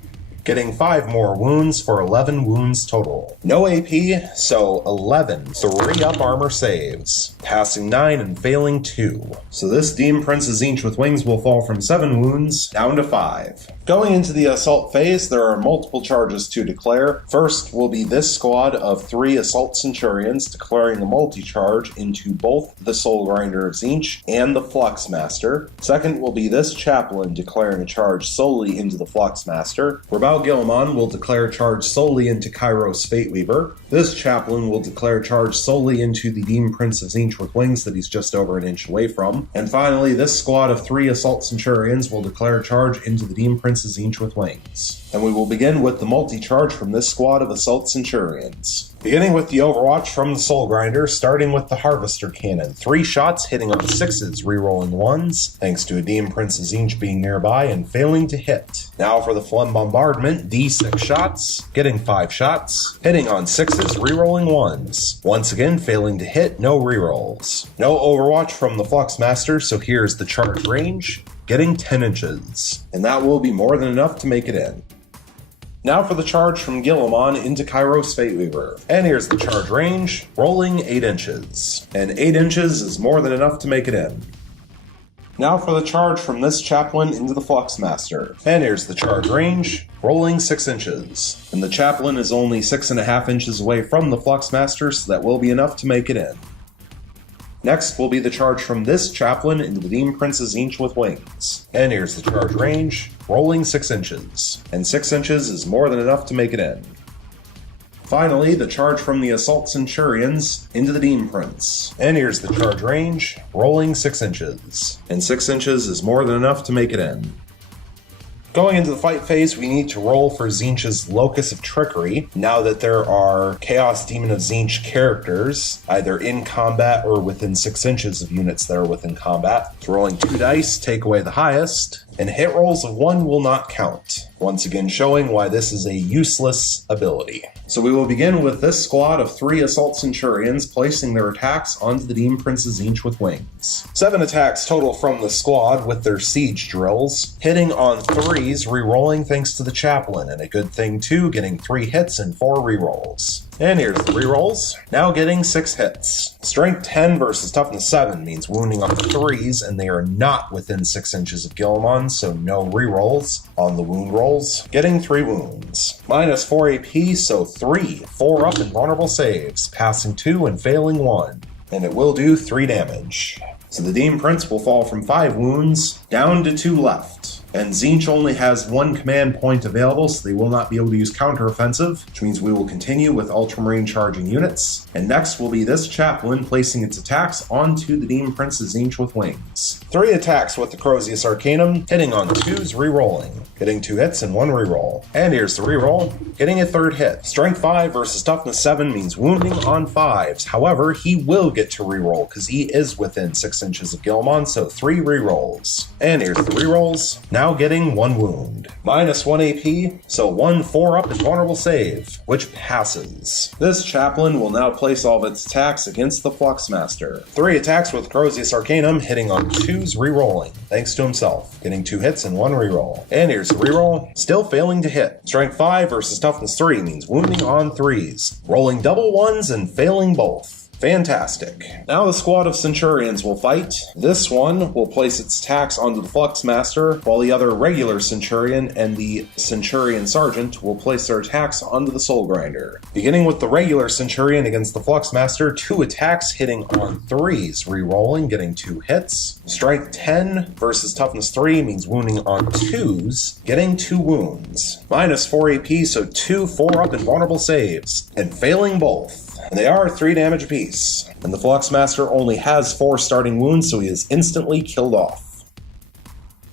getting 5 more wounds for 11 wounds total. No AP, so 11 3-up armor saves, passing 9 and failing 2. So this Demon Prince Tzeentch with wings will fall from 7 wounds down to 5. Going into the assault phase, there are multiple charges to declare. First will be this squad of 3 Assault Centurions declaring a multi-charge into both the Soul Grinder of Tzeentch and the Flux Master. Second will be this Chaplain declaring a charge solely into the Flux Master. Rabaut Guilliman will declare a charge solely into Kairos Fateweaver. This Chaplain will declare a charge solely into the Demon Prince of Tzeentch with wings that he's just over an inch away from. And finally, this squad of 3 Assault Centurions will declare a charge into the Demon Prince of Tzeentch with wings. And we will begin with the multi-charge from this squad of Assault Centurions. Beginning with the Overwatch from the Soul Grinder, starting with the Harvester Cannon. 3 shots hitting on 6s, rerolling 1s, thanks to a Demon Prince of Tzeentch being nearby and failing to hit. Now for the Phlegm Bombardment, d6 shots, getting 5 shots, hitting on 6s, rerolling 1s. Once again, failing to hit, no rerolls. No Overwatch from the Flux Master, so here's the charge range, getting 10 inches. And that will be more than enough to make it in. Now for the charge from Guilliman into Kairos Fateweaver. And here's the charge range, rolling 8 inches. And 8 inches is more than enough to make it in. Now for the charge from this Chaplain into the Flux Master. And here's the charge range, rolling 6 inches. And the Chaplain is only 6.5 inches away from the Flux Master, so that will be enough to make it in. Next will be the charge from this Chaplain into the Demon Prince Tzeentch with wings. And here's the charge range, rolling 6 inches. And 6 inches is more than enough to make it in. Finally, the charge from the Assault Centurions into the Demon Prince. And here's the charge range, rolling 6 inches. And 6 inches is more than enough to make it in. Going into the fight phase, we need to roll for Tzeentch's Locus of Trickery. Now that there are Chaos Demon of Tzeentch characters, either in combat or within 6 inches of units that are within combat. So rolling 2 dice, take away the highest, and hit rolls of 1 will not count. Once again showing why this is a useless ability. So we will begin with this squad of 3 Assault Centurions placing their attacks onto the Demon Prince Tzeentch with wings. 7 attacks total from the squad with their siege drills, hitting on 3s, rerolling thanks to the Chaplain, and a good thing too, getting 3 hits and 4 rerolls. And here's the rerolls, now getting 6 hits. Strength 10 versus toughness 7 means wounding on the 3s, and they are not within 6 inches of Guilliman, so no rerolls on the wound rolls, getting 3 wounds. Minus 4 AP, so 3 4-up invulnerable saves, passing 2 and failing 1. And it will do 3 damage. So the Demon Prince will fall from 5 wounds down to 2 left. And Tzeentch only has 1 command point available, so they will not be able to use counteroffensive, which means we will continue with Ultramarine charging units. And next will be this Chaplain placing its attacks onto the Demon Prince Tzeentch with wings. 3 attacks with the Crozius Arcanum, hitting on 2s, rerolling, getting 2 hits and 1 reroll. And here's the reroll, getting a 3rd hit. Strength 5 versus toughness 7 means wounding on 5s. However, he will get to reroll because he is within 6 inches of Guilliman, so 3 rerolls. And here's the rerolls, now getting 1 wound. Minus 1 AP, so 1 4-up invulnerable save, which passes. This Chaplain will now place all of its attacks against the Flux Master. 3 attacks with Crozius Arcanum, hitting on 2s, rerolling, thanks to himself, getting 2 hits and 1 reroll. And here's the reroll, still failing to hit. Strength 5 versus toughness 3 means wounding on 3s, rolling double 1s and failing both. Fantastic. Now the squad of Centurions will fight. This one will place its attacks onto the Flux Master, while the other regular Centurion and the Centurion Sergeant will place their attacks onto the Soul Grinder. Beginning with the regular Centurion against the Flux Master, 2 attacks hitting on 3s, re-rolling, getting 2 hits. Strength 10 versus Toughness 3 means wounding on 2s, getting 2 wounds. Minus 4 AP, so 2 4-up invulnerable saves, and failing both. And they are 3 damage apiece. And the Flux Master only has 4 starting wounds, so he is instantly killed off.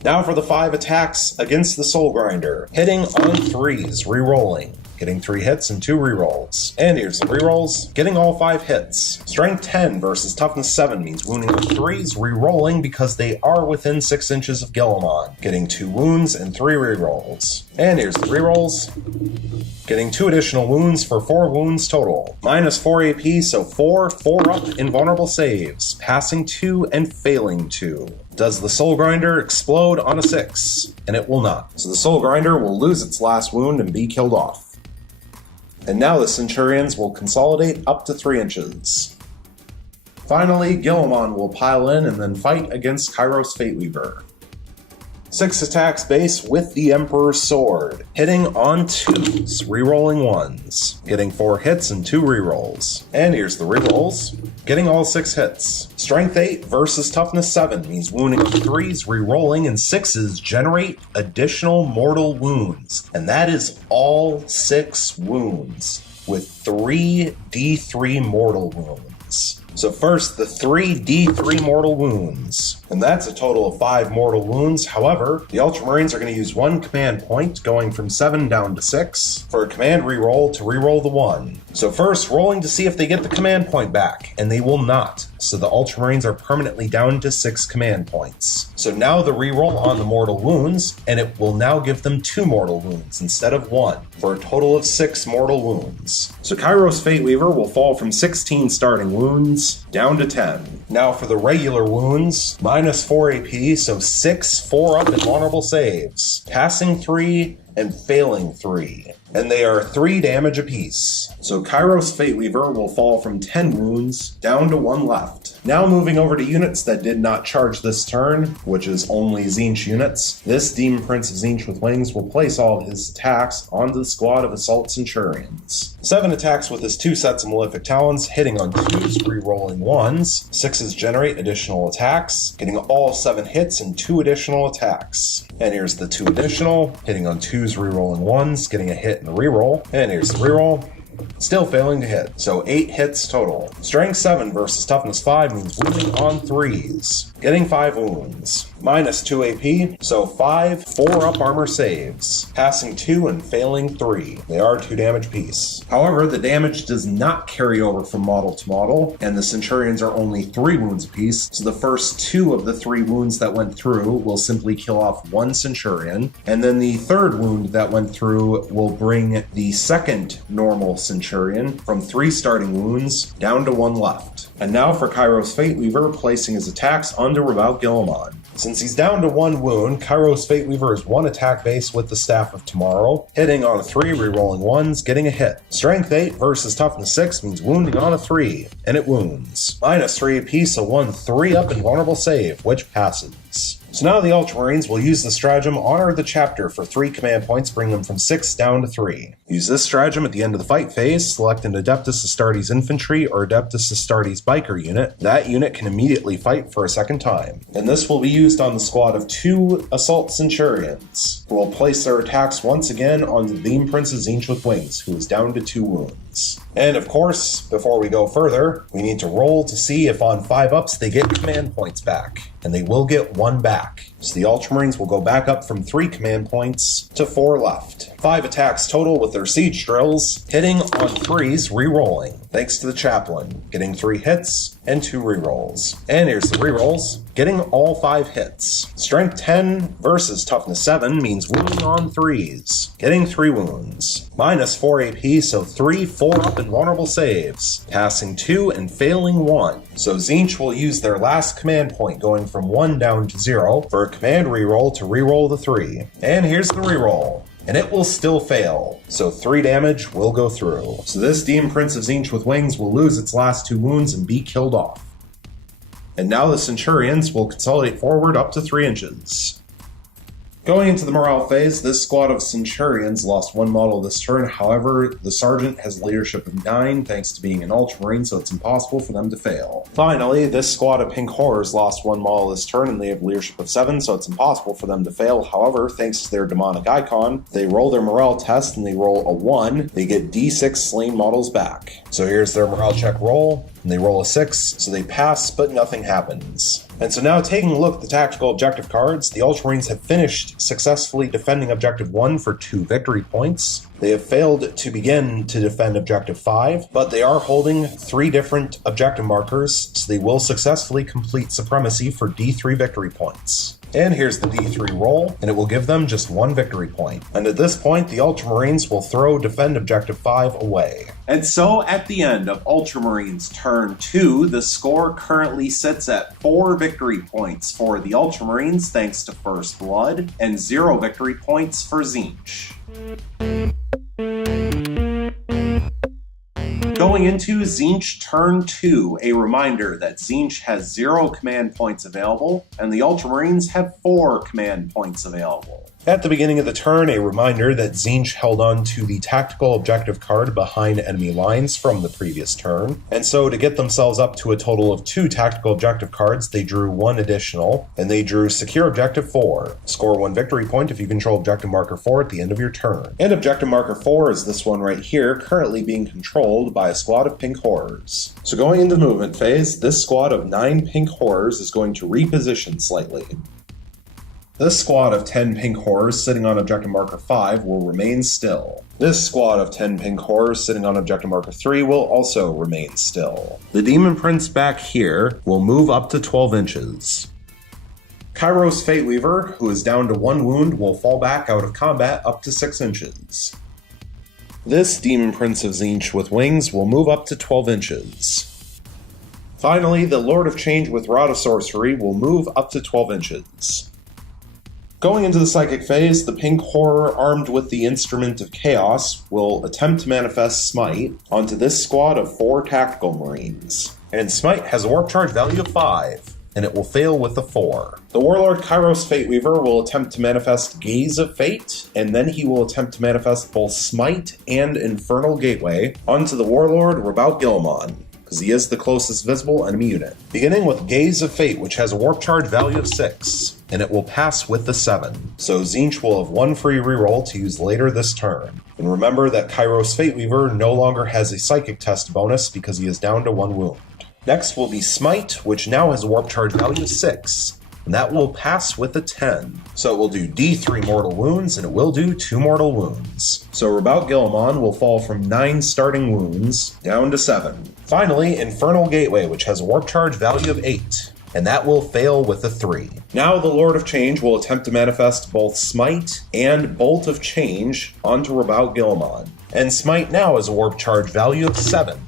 Now for the 5 attacks against the Soul Grinder. Hitting on 3s, re-rolling. Getting 3 hits and 2 rerolls. And here's the rerolls. Getting all 5 hits. Strength 10 versus Toughness 7 means wounding on 3s, rerolling because they are within 6 inches of Gilliman. Getting 2 wounds and 3 rerolls. And here's the rerolls. Getting 2 additional wounds for 4 wounds total. Minus 4 AP, so 4 4-up invulnerable saves. Passing 2 and failing 2. Does the Soul Grinder explode on a 6? And it will not. So the Soul Grinder will lose its last wound and be killed off. And now the Centurions will consolidate up to 3 inches. Finally, Gilliman will pile in and then fight against Kairos Fateweaver. 6 attacks base with the Emperor's Sword, hitting on 2s, rerolling 1s, getting 4 hits and 2 rerolls. And here's the rerolls, getting all 6 hits. Strength 8 versus Toughness 7 means wounding on 3s, rerolling, and 6s generate additional mortal wounds. And that is all 6 wounds, with 3 D3 mortal wounds. So first, the 3 D3 mortal wounds. And that's a total of 5 mortal wounds. However, the Ultramarines are going to use 1 command point, going from 7 down to 6, for a command reroll to reroll the 1. So first, rolling to see if they get the command point back, and they will not. So the Ultramarines are permanently down to 6 command points. So now the reroll on the mortal wounds, and it will now give them 2 mortal wounds instead of 1, for a total of 6 mortal wounds. So Kairos Fateweaver will fall from 16 starting wounds down to 10. Now for the regular wounds, minus 4 AP, so 6 4-up invulnerable saves, passing 3 and failing 3. And they are 3 damage apiece. So Kairos Fateweaver will fall from 10 wounds down to 1 left. Now moving over to units that did not charge this turn, which is only Tzeentch units, this Demon Prince of Tzeentch with wings will place all of his attacks onto the squad of Assault Centurions. 7 attacks with his 2 sets of Malefic Talons, hitting on 2s, rerolling 1s. 6s generate additional attacks, getting all 7 hits and 2 additional attacks. And here's the 2 additional, hitting on 2s, rerolling 1s, getting a hit and a reroll. And here's the reroll. Still failing to hit, so 8 hits total. Strength 7 versus Toughness 5 means wounding on 3s, getting 5 wounds. Minus 2 AP, so 5 4-up armor saves, passing 2 and failing 3. They are 2 damage apiece. However, the damage does not carry over from model to model, and the Centurions are only 3 wounds apiece, so the first 2 of the 3 wounds that went through will simply kill off 1 Centurion, and then the 3rd wound that went through will bring the 2nd normal Centurion from 3 starting wounds down to 1 left. And now for Kairos Fateweaver placing his attacks onto Rabaut Gilliman. Since he's down to 1 wound, Kairos Fateweaver is 1 attack base with the Staff of Tomorrow, hitting on 3, rerolling 1s, getting a hit. Strength 8 versus Toughness 6 means wounding on a 3, and it wounds. Minus 3 apiece, so 1 3-up invulnerable save, which passes. So now the Ultramarines will use the stratagem Honor the Chapter for 3 command points, bring them from 6 down to 3. Use this stratagem at the end of the fight phase, select an Adeptus Astartes Infantry or Adeptus Astartes Biker unit. That unit can immediately fight for a 2nd time. And this will be used on the squad of 2 Assault Centurions, who will place their attacks once again on the Demon Prince of Tzeentch with wings, who is down to 2 wounds. And of course, before we go further, we need to roll to see if on 5-ups they get command points back. And they will get 1 back. So the Ultramarines will go back up from 3 command points to 4 left. 5 attacks total with their siege drills, hitting on 3s, rerolling, thanks to the Chaplain, getting 3 hits and 2 rerolls. And here's the rerolls, getting all 5 hits. Strength 10 versus Toughness 7 means wounding on 3s, getting 3 wounds. Minus 4 AP, so 3 4-up invulnerable saves, passing 2 and failing 1. So Tzeentch will use their last command point, going from 1 down to 0, for a command reroll to reroll the 3. And here's the reroll. and it will still fail, so 3 damage will go through. So this Demon Prince of Tzeentch with wings will lose its last 2 wounds and be killed off. And now the Centurions will consolidate forward up to 3 inches. Going into the morale phase, this squad of Centurions lost 1 model this turn. However, the Sergeant has leadership of 9 thanks to being an Ultramarine, so it's impossible for them to fail. Finally, this squad of Pink Horrors lost 1 model this turn and they have leadership of 7, so it's impossible for them to fail. However, thanks to their demonic icon, they roll their morale test and they roll a 1, they get D6 slain models back. So here's their morale check roll, and they roll a 6, so they pass, but nothing happens. And so now taking a look at the tactical objective cards, the Ultramarines have finished successfully defending Objective 1 for 2 victory points. They have failed to begin to defend Objective 5, but they are holding 3 different objective markers, so they will successfully complete Supremacy for D3 victory points. And here's the D3 roll, and it will give them just 1 victory point. And at this point, the Ultramarines will throw Defend Objective 5 away. And so at the end of Ultramarines turn 2, the score currently sits at 4 victory points for the Ultramarines thanks to First Blood, and 0 victory points for Tzeentch. Going into Tzeentch turn 2, a reminder that Tzeentch has 0 command points available, and the Ultramarines have 4 command points available. At the beginning of the turn, a reminder that Tzeentch held on to the tactical objective card behind enemy lines from the previous turn, and so to get themselves up to a total of 2 tactical objective cards, they drew 1 additional, and they drew Secure Objective 4. Score 1 victory point if you control Objective Marker 4 at the end of your turn. And Objective Marker 4 is this one right here, currently being controlled by a squad of Pink Horrors. So going into the movement phase, this squad of 9 Pink Horrors is going to reposition slightly. This squad of 10 Pink Horrors sitting on Objective Marker 5 will remain still. This squad of 10 Pink Horrors sitting on Objective Marker 3 will also remain still. The Demon Prince back here will move up to 12 inches. Kairos Fateweaver, who is down to 1 wound, will fall back out of combat up to 6 inches. This Demon Prince of Tzeentch with wings will move up to 12 inches. Finally, the Lord of Change with Rod of Sorcery will move up to 12 inches. Going into the Psychic phase, the Pink Horror armed with the Instrument of Chaos will attempt to manifest Smite onto this squad of 4 Tactical Marines. And Smite has a Warp Charge value of 5, and it will fail with a 4. The Warlord Kairos Fateweaver will attempt to manifest Gaze of Fate, and then he will attempt to manifest both Smite and Infernal Gateway onto the Warlord Rabaut Gilmon, because he is the closest visible enemy unit. Beginning with Gaze of Fate, which has a Warp Charge value of 6, and it will pass with the 7. So Tzeentch will have 1 free reroll to use later this turn. And remember that Kairos Fateweaver no longer has a Psychic Test bonus because he is down to 1 wound. Next will be Smite, which now has a Warp Charge value of 6, and that will pass with a 10. So it will do D3 mortal wounds, and it will do 2 mortal wounds. So Rabaut Gilmon will fall from 9 starting wounds down to 7. Finally, Infernal Gateway, which has a Warp Charge value of 8, and that will fail with a 3. Now the Lord of Change will attempt to manifest both Smite and Bolt of Change onto Rabaut Gilmon. And Smite now has a Warp Charge value of 7,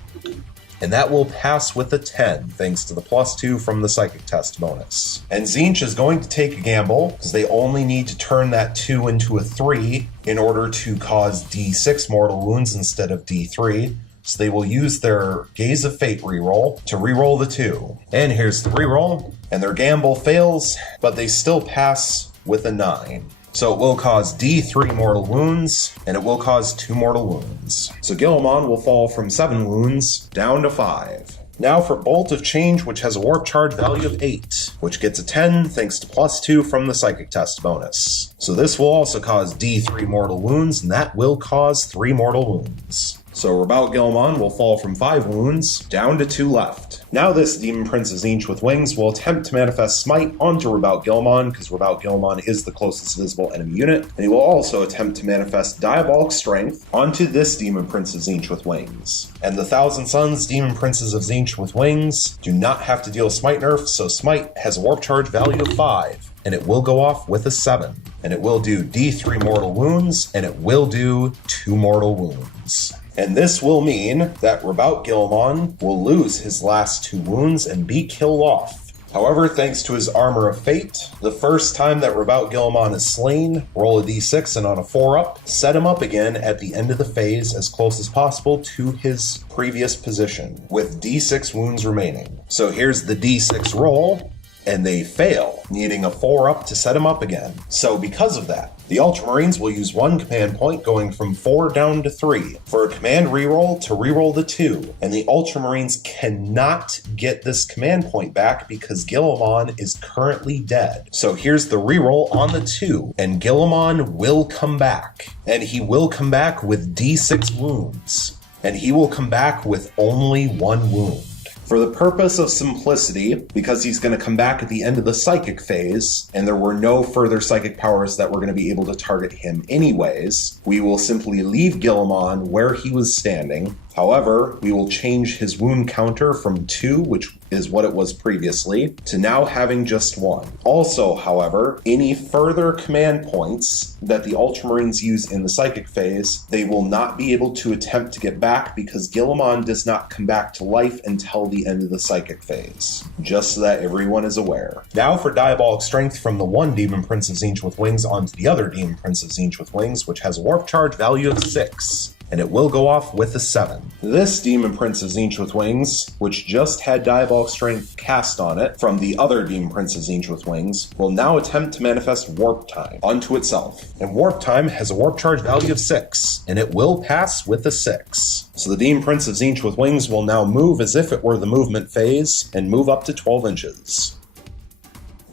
and that will pass with a 10, thanks to the +2 from the Psychic Test bonus. And Tzeentch is going to take a gamble, because they only need to turn that 2 into a 3 in order to cause D6 mortal wounds instead of D3. So they will use their Gaze of Fate reroll to reroll the 2. And here's the reroll, and their gamble fails, but they still pass with a 9. So it will cause D3 mortal wounds, and it will cause 2 mortal wounds. So Gilmon will fall from 7 wounds down to 5. Now for Bolt of Change, which has a Warp Charge value of 8, which gets a 10 thanks to +2 from the Psychic Test bonus. So this will also cause D3 mortal wounds, and that will cause 3 mortal wounds. So Rabaut Gilmon will fall from 5 wounds down to 2 left. Now this Demon Prince of Tzeentch with wings will attempt to manifest Smite onto Rabaut Gilmon, because Rabaut Gilmon is the closest visible enemy unit, and he will also attempt to manifest Diabolic Strength onto this Demon Prince of Tzeentch with wings. And the Thousand Suns Demon Princes of Tzeentch with wings do not have to deal Smite nerf, so Smite has a Warp Charge value of 5, and it will go off with a 7. And it will do D3 mortal wounds, and it will do 2 mortal wounds. And this will mean that Rabaut Gilmon will lose his last 2 wounds and be killed off. However, thanks to his Armor of Fate, the first time that Rabout Guilliman is slain, roll a d6 and on a 4-up, set him up again at the end of the phase as close as possible to his previous position, with d6 wounds remaining. So here's the d6 roll, and they fail, needing a 4-up to set him up again. So because of that, the Ultramarines will use 1 command point going from 4 down to 3 for a command reroll to reroll the 2, and the Ultramarines cannot get this command point back because Guilliman is currently dead. So here's the reroll on the 2, and Guilliman will come back, and he will come back with d6 wounds, and he will come back with only 1 wound. For the purpose of simplicity, because he's going to come back at the end of the psychic phase, and there were no further psychic powers that were going to be able to target him anyways, we will simply leave Guilliman where he was standing. However, we will change his wound counter from 2, which is what it was previously, to now having just 1. Also, however, any further command points that the Ultramarines use in the psychic phase, they will not be able to attempt to get back because Guilliman does not come back to life until the end of the psychic phase. Just so that everyone is aware. Now for Diabolic Strength from the one Demon Prince of Tzeentch with Wings onto the other Demon Prince of Tzeentch with Wings, which has a warp charge value of 6. And it will go off with a 7. This Demon Prince of Tzeentch with Wings, which just had Diabolic Strength cast on it from the other Demon Prince of Tzeentch with Wings, will now attempt to manifest Warp Time onto itself. And Warp Time has a warp charge value of 6, and it will pass with a 6. So the Demon Prince of Tzeentch with Wings will now move as if it were the movement phase, and move up to 12 inches.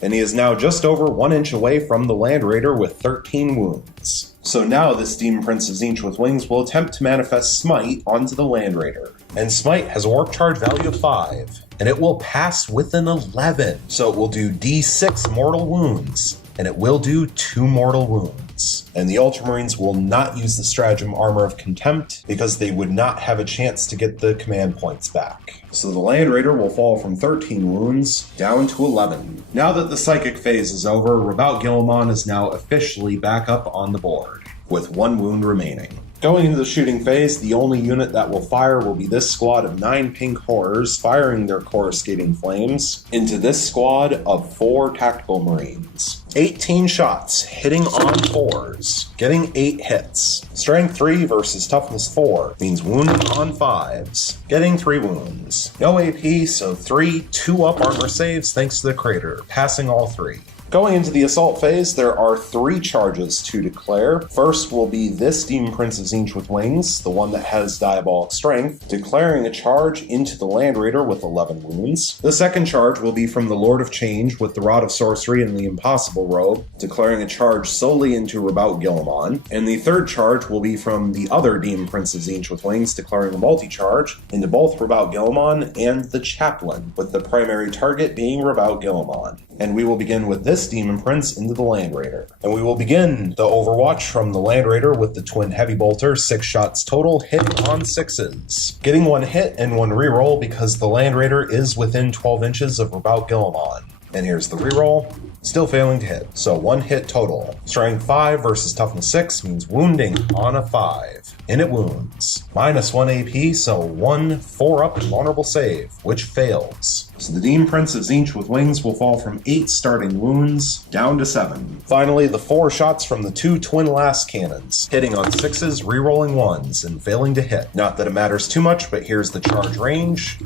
And he is now just over 1 inch away from the Land Raider with 13 wounds. So now this Demon Prince of Tzeentch with Wings will attempt to manifest Smite onto the Land Raider. And Smite has a warp charge value of 5, and it will pass with an 11. So it will do d6 mortal wounds, and it will do 2 mortal wounds. And the Ultramarines will not use the stratagem Armor of Contempt because they would not have a chance to get the command points back. So the Land Raider will fall from 13 wounds down to 11. Now that the psychic phase is over, Rabout Guilliman is now officially back up on the board, with 1 wound remaining. Going into the shooting phase, the only unit that will fire will be this squad of 9 pink horrors firing their coruscating flames into this squad of 4 tactical marines. 18 shots, hitting on 4s, getting 8 hits. Strength 3 versus toughness 4 means wounding on 5s, getting 3 wounds. No AP, so 3 2-up armor saves thanks to the crater, passing all 3. Going into the assault phase, there are 3 charges to declare. First will be this Demon Prince of Tzeentch with Wings, the one that has Diabolic Strength, declaring a charge into the Land Raider with 11 wounds. The second charge will be from the Lord of Change with the Rod of Sorcery and the Impossible Robe, declaring a charge solely into Rabout Guilliman. And the third charge will be from the other Demon Prince of Tzeentch with Wings, declaring a multi-charge into both Rabout Guilliman and the Chaplain, with the primary target being Rabout Guilliman. And we will begin with this Demon Prince into the Land Raider. And we will begin the Overwatch from the Land Raider with the Twin Heavy Bolter, 6 shots total, hitting on 6s. Getting 1 hit and 1 reroll because the Land Raider is within 12 inches of Rabout Guilliman. And here's the reroll. Still failing to hit, so 1 hit total. Strength 5 versus toughness 6 means wounding on a 5. And it wounds. Minus 1 AP, so 1 4-up invulnerable save, which fails. So the Demon Prince of Tzeentch with Wings will fall from 8 starting wounds down to 7. Finally, the 4 shots from the 2 twin last cannons, hitting on 6s, rerolling 1s, and failing to hit. Not that it matters too much, but here's the charge range,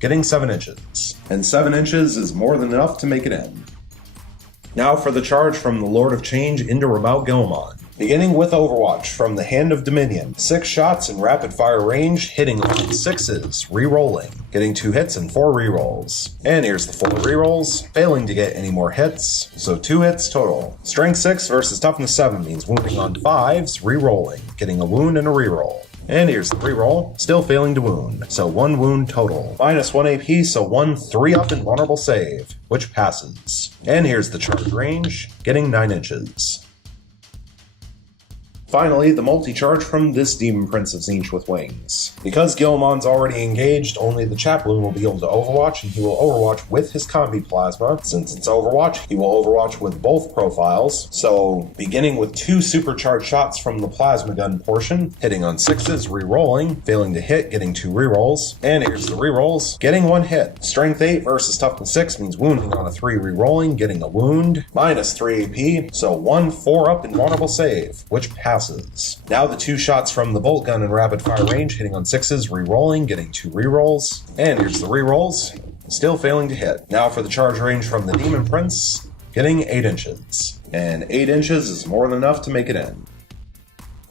getting 7 inches. And 7 inches is more than enough to make it in. Now for the charge from the Lord of Change into Rabout Guilliman. Beginning with Overwatch from the Hand of Dominion. 6 shots in rapid fire range, hitting on 6s, re-rolling, getting 2 hits and 4 re-rolls. And here's the 4 re-rolls, failing to get any more hits, so 2 hits total. Strength 6 versus toughness 7 means wounding on 5s, re-rolling, getting a wound and a re-roll. And here's the reroll, still failing to wound, so 1 wound total. Minus 1 AP, so 1 3-up invulnerable save, which passes. And here's the charge range, getting 9 inches. Finally, the multi-charge from this Demon Prince of Tzeentch with wings. Because Guillimon's already engaged, only the Chaplain will be able to Overwatch, and he will Overwatch with his Combi Plasma. Since it's Overwatch, he will Overwatch with both profiles. So, beginning with 2 supercharged shots from the Plasma Gun portion, hitting on 6s, re-rolling, failing to hit, getting 2 rerolls. And here's the rerolls, getting 1 hit. Strength 8 versus Toughness 6 means wounding on a 3 re-rolling, getting a wound, minus 3 AP, so 1 4-up invulnerable save, which passes. Now the 2 shots from the Bolt Gun in rapid fire range, hitting on 6s, re-rolling, getting 2 rerolls. And here's the rerolls, still failing to hit. Now for the charge range from the Demon Prince, getting 8 inches. And 8 inches is more than enough to make it in.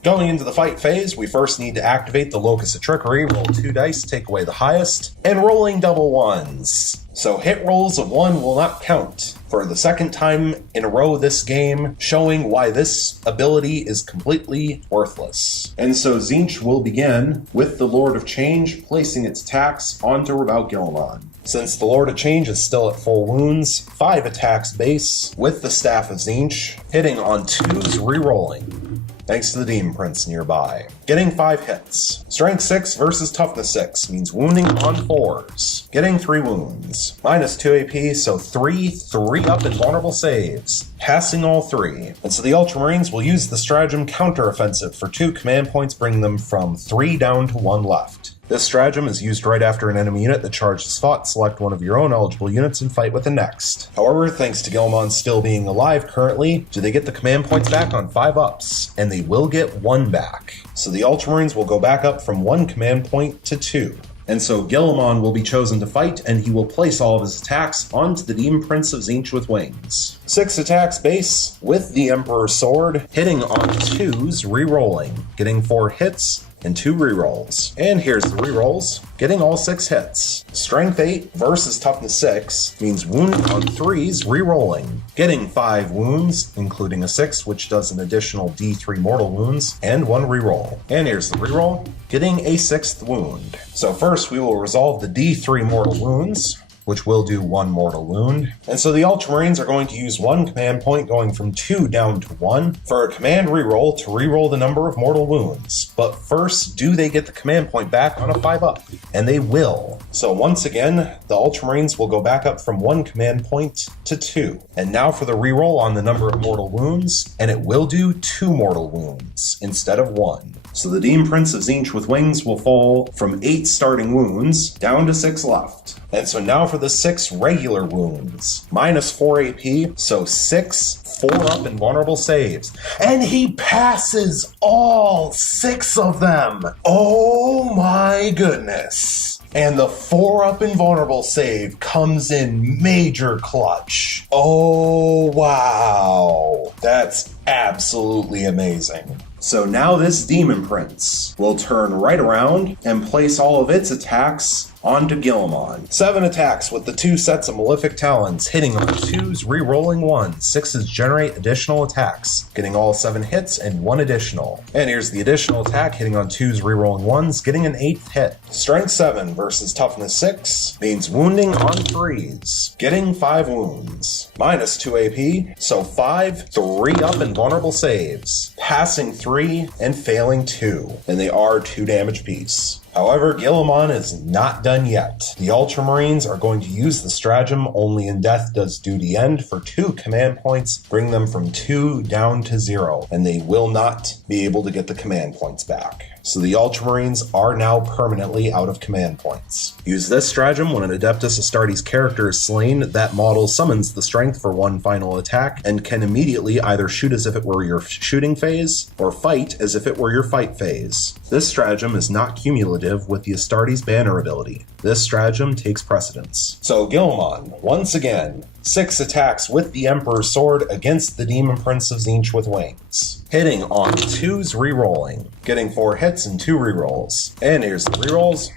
Going into the fight phase, we first need to activate the Locus of Trickery, roll 2 dice, take away the highest, and rolling double 1s. So hit rolls of 1 will not count. For the second time in a row this game, showing why this ability is completely worthless. And so Tzeentch will begin with the Lord of Change, placing its attacks onto Rabout Guillimon. Since the Lord of Change is still at full wounds, 5 attacks base with the Staff of Tzeentch, hitting on 2s, re-rolling. Thanks to the Demon Prince nearby. Getting 5 hits. Strength 6 versus Toughness 6 means wounding on 4s. Getting 3 wounds. Minus 2 AP, so 3 3-up invulnerable saves. Passing all 3. And so the Ultramarines will use the stratagem Counteroffensive for 2 command points, bringing them from 3 down to 1 left. This stratagem is used right after an enemy unit that charge is fought. Select one of your own eligible units and fight with the next. However, thanks to Guillimon still being alive currently, do they get the command points back on 5-ups, and they will get 1 back. So the Ultramarines will go back up from 1 command point to 2. And so Guillimon will be chosen to fight, and he will place all of his attacks onto the Demon Prince of Tzeentch with wings. 6 attacks base with the Emperor's Sword, hitting on 2s, re-rolling, getting 4 hits, and 2 rerolls. And here's the rerolls, getting all 6 hits. Strength 8 versus Toughness 6 means wounding on 3s, re-rolling, getting 5 wounds, including a 6, which does an additional D3 mortal wounds, and 1 reroll. And here's the reroll, getting a 6th wound. So first we will resolve the D3 mortal wounds, which will do 1 mortal wound. And so the Ultramarines are going to use 1 command point, going from 2 down to 1, for a command reroll to reroll the number of mortal wounds. But first, do they get the command point back on a 5-up? And they will. So once again, the Ultramarines will go back up from 1 command point to 2. And now for the reroll on the number of mortal wounds, and it will do 2 mortal wounds instead of 1. So the Demon Prince of Tzeentch with wings will fall from 8 starting wounds down to 6 left. And so now for the 6 regular wounds. Minus 4 AP, so 6 4-up invulnerable saves. And he passes all 6 of them! Oh my goodness! And the 4-up invulnerable save comes in major clutch. Oh wow! That's absolutely amazing. So now this Demon Prince will turn right around and place all of its attacks onto Guillimon. 7 attacks with the 2 sets of Malefic Talons, hitting on 2s, re-rolling 1. 6s generate additional attacks, getting all 7 hits and 1 additional. And here's the additional attack, hitting on 2s, re-rolling 1s, getting an 8th hit. Strength 7 versus Toughness 6 means wounding on 3s, getting 5 wounds. Minus 2 AP, so 5 3-up invulnerable saves, passing 3 and failing 2. And they are 2 damage apiece. However, Guillimon is not done yet. The Ultramarines are going to use the stratagem Only in Death Does Duty End for 2 command points, bring them from 2 down to 0, and they will not be able to get the command points back. So the Ultramarines are now permanently out of command points. Use this stratagem when an Adeptus Astartes character is slain. That model summons the strength for 1 final attack and can immediately either shoot as if it were your shooting phase or fight as if it were your fight phase. This stratagem is not cumulative with the Astartes banner ability. This stratagem takes precedence. So Guillimon, once again, 6 attacks with the Emperor's Sword against the Demon Prince of Tzeentch with wings. Hitting on 2s, re-rolling, getting 4 hits and 2 re-rolls. And here's the re-rolls,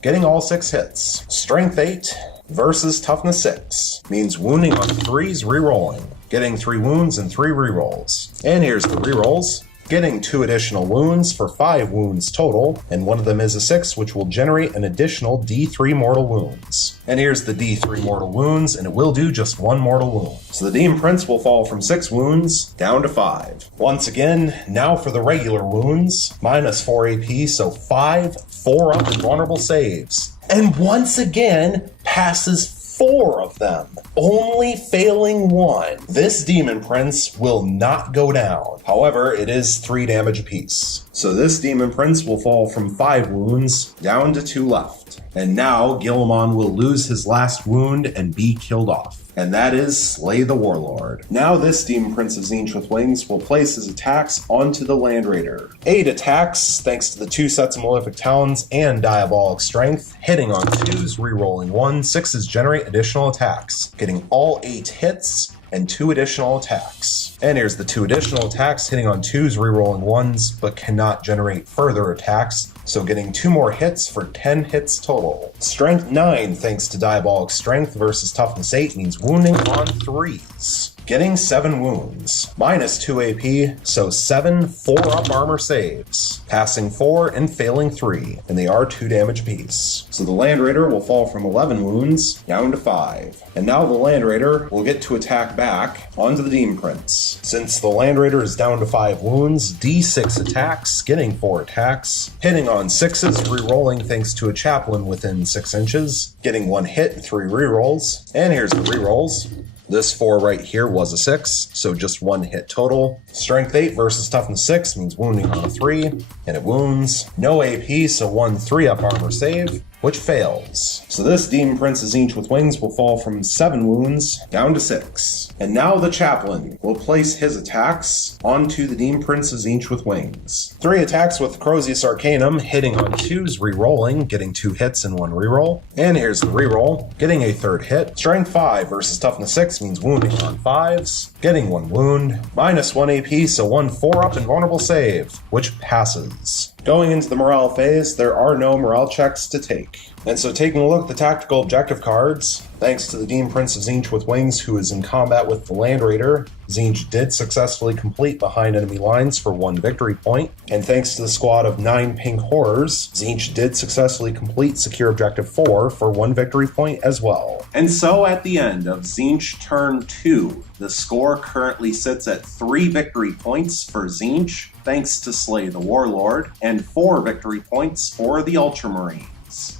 getting all 6 hits. Strength 8 versus Toughness 6 means wounding on 3s, re-rolling, getting 3 wounds and 3 re-rolls. And here's the re-rolls, getting 2 additional wounds for 5 wounds total, and one of them is a 6, which will generate an additional D3 mortal wounds. And here's the D3 mortal wounds, and it will do just 1 mortal wound. So the Demon Prince will fall from 6 wounds down to 5. Once again, now for the regular wounds, minus 4 AP, so 5 4-up invulnerable saves. And once again, passes 4 of them, only failing 1. This Demon Prince will not go down. However, it is 3 damage apiece. So this Demon Prince will fall from 5 wounds down to 2 left. And now Guilliman will lose his last wound and be killed off. And that is Slay the Warlord. Now this Demon Prince of Tzeentch with wings will place his attacks onto the Land Raider. 8 attacks, thanks to the 2 sets of Malefic Talons and Diabolic Strength, hitting on 2s, rerolling 1, 6s generate additional attacks, getting all 8 hits, and 2 additional attacks. And here's the 2 additional attacks, hitting on 2s, rerolling 1s, but cannot generate further attacks, so getting 2 more hits for 10 hits total. Strength 9, thanks to Diabolic Strength versus Toughness 8, means wounding on 3s. Getting 7 wounds, minus 2 AP, so 7 4-up armor saves, passing 4 and failing 3, and they are 2 damage apiece. So the Land Raider will fall from 11 wounds down to 5. And now the Land Raider will get to attack back onto the Demon Prince. Since the Land Raider is down to 5 wounds, D6 attacks, getting 4 attacks, hitting on 6s, rerolling thanks to a chaplain within 6 inches, getting 1 hit and 3 rerolls. And here's the rerolls. This 4 right here was a 6, so just 1 hit total. Strength 8 versus Toughness 6 means wounding on a 3, and it wounds. No AP, so 1 3-up armor save, which fails. So this Demon Prince of Tzeentch with wings will fall from 7 wounds down to 6. And now the Chaplain will place his attacks onto the Demon Prince of Tzeentch with wings. 3 attacks with Crozius Arcanum, hitting on 2s, rerolling, getting 2 hits and 1 reroll. And here's the reroll, getting a 3rd hit. Strength 5 versus Toughness 6 means wounding on 5s, getting 1 wound, minus 1 AP, so 1 4-up invulnerable save, which passes. Going into the morale phase, there are no morale checks to take. And so taking a look at the tactical objective cards, thanks to the Demon Prince of Tzeentch with wings who is in combat with the Land Raider, Tzeentch did successfully complete behind enemy lines for 1 victory point. And thanks to the squad of 9 pink horrors, Tzeentch did successfully complete secure objective 4 for 1 victory point as well. And so at the end of Tzeentch turn 2, the score currently sits at 3 victory points for Tzeentch, thanks to Slay the Warlord, and 4 victory points for the Ultramarines.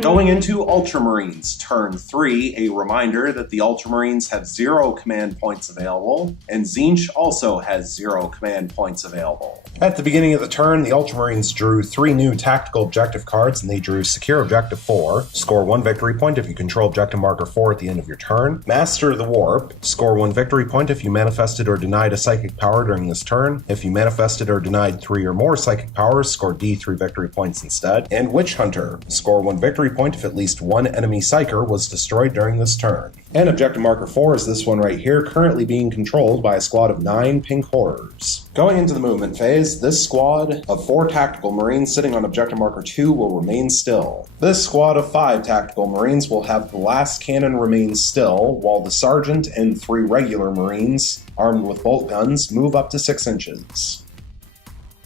Going into Ultramarines turn 3, a reminder that the Ultramarines have 0 command points available, and Tzeentch also has 0 command points available. At the beginning of the turn, the Ultramarines drew 3 new tactical objective cards, and they drew Secure Objective 4, score 1 victory point if you control Objective Marker 4 at the end of your turn, Master the Warp, score 1 victory point if you manifested or denied a psychic power during this turn. If you manifested or denied 3 or more psychic powers, score D3 victory points instead, and Witch Hunter, score 1 victory point if at least 1 enemy Psyker was destroyed during this turn. And Objective Marker 4 is this one right here, currently being controlled by a squad of 9 pink horrors. Going into the movement phase, this squad of 4 tactical marines sitting on Objective Marker 2 will remain still. This squad of 5 tactical marines will have the last cannon remain still, while the sergeant and 3 regular marines, armed with bolt guns, move up to 6 inches.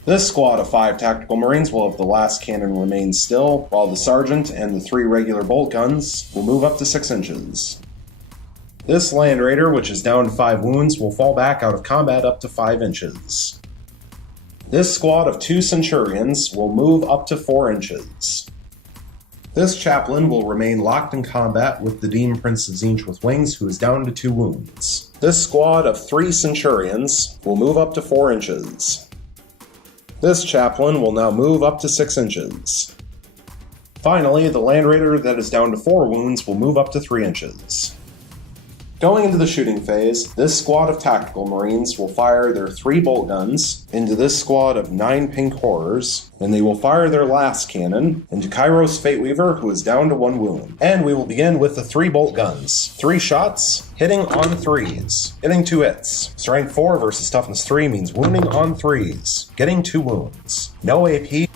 This squad of 5 tactical marines will have the last cannon remain still, while the sergeant and the 3 regular bolt guns will move up to 6 inches. This Land Raider, which is down to 5 wounds, will fall back out of combat up to 5 inches. This squad of 2 Centurions will move up to 4 inches. This Chaplain will remain locked in combat with the Demon Prince of Tzeentch with wings, who is down to 2 wounds. This squad of 3 Centurions will move up to 4 inches. This Chaplain will now move up to 6 inches. Finally, the Land Raider that is down to 4 wounds will move up to 3 inches. Going into the shooting phase, this squad of tactical marines will fire their 3 bolt guns into this squad of 9 pink horrors, and they will fire their last cannon into Kairos Fateweaver, who is down to 1 wound. And we will begin with the 3 bolt guns. 3 shots, hitting on 3s, getting 2 hits. Strength 4 versus Toughness 3 means wounding on 3s, getting 2 wounds. No AP.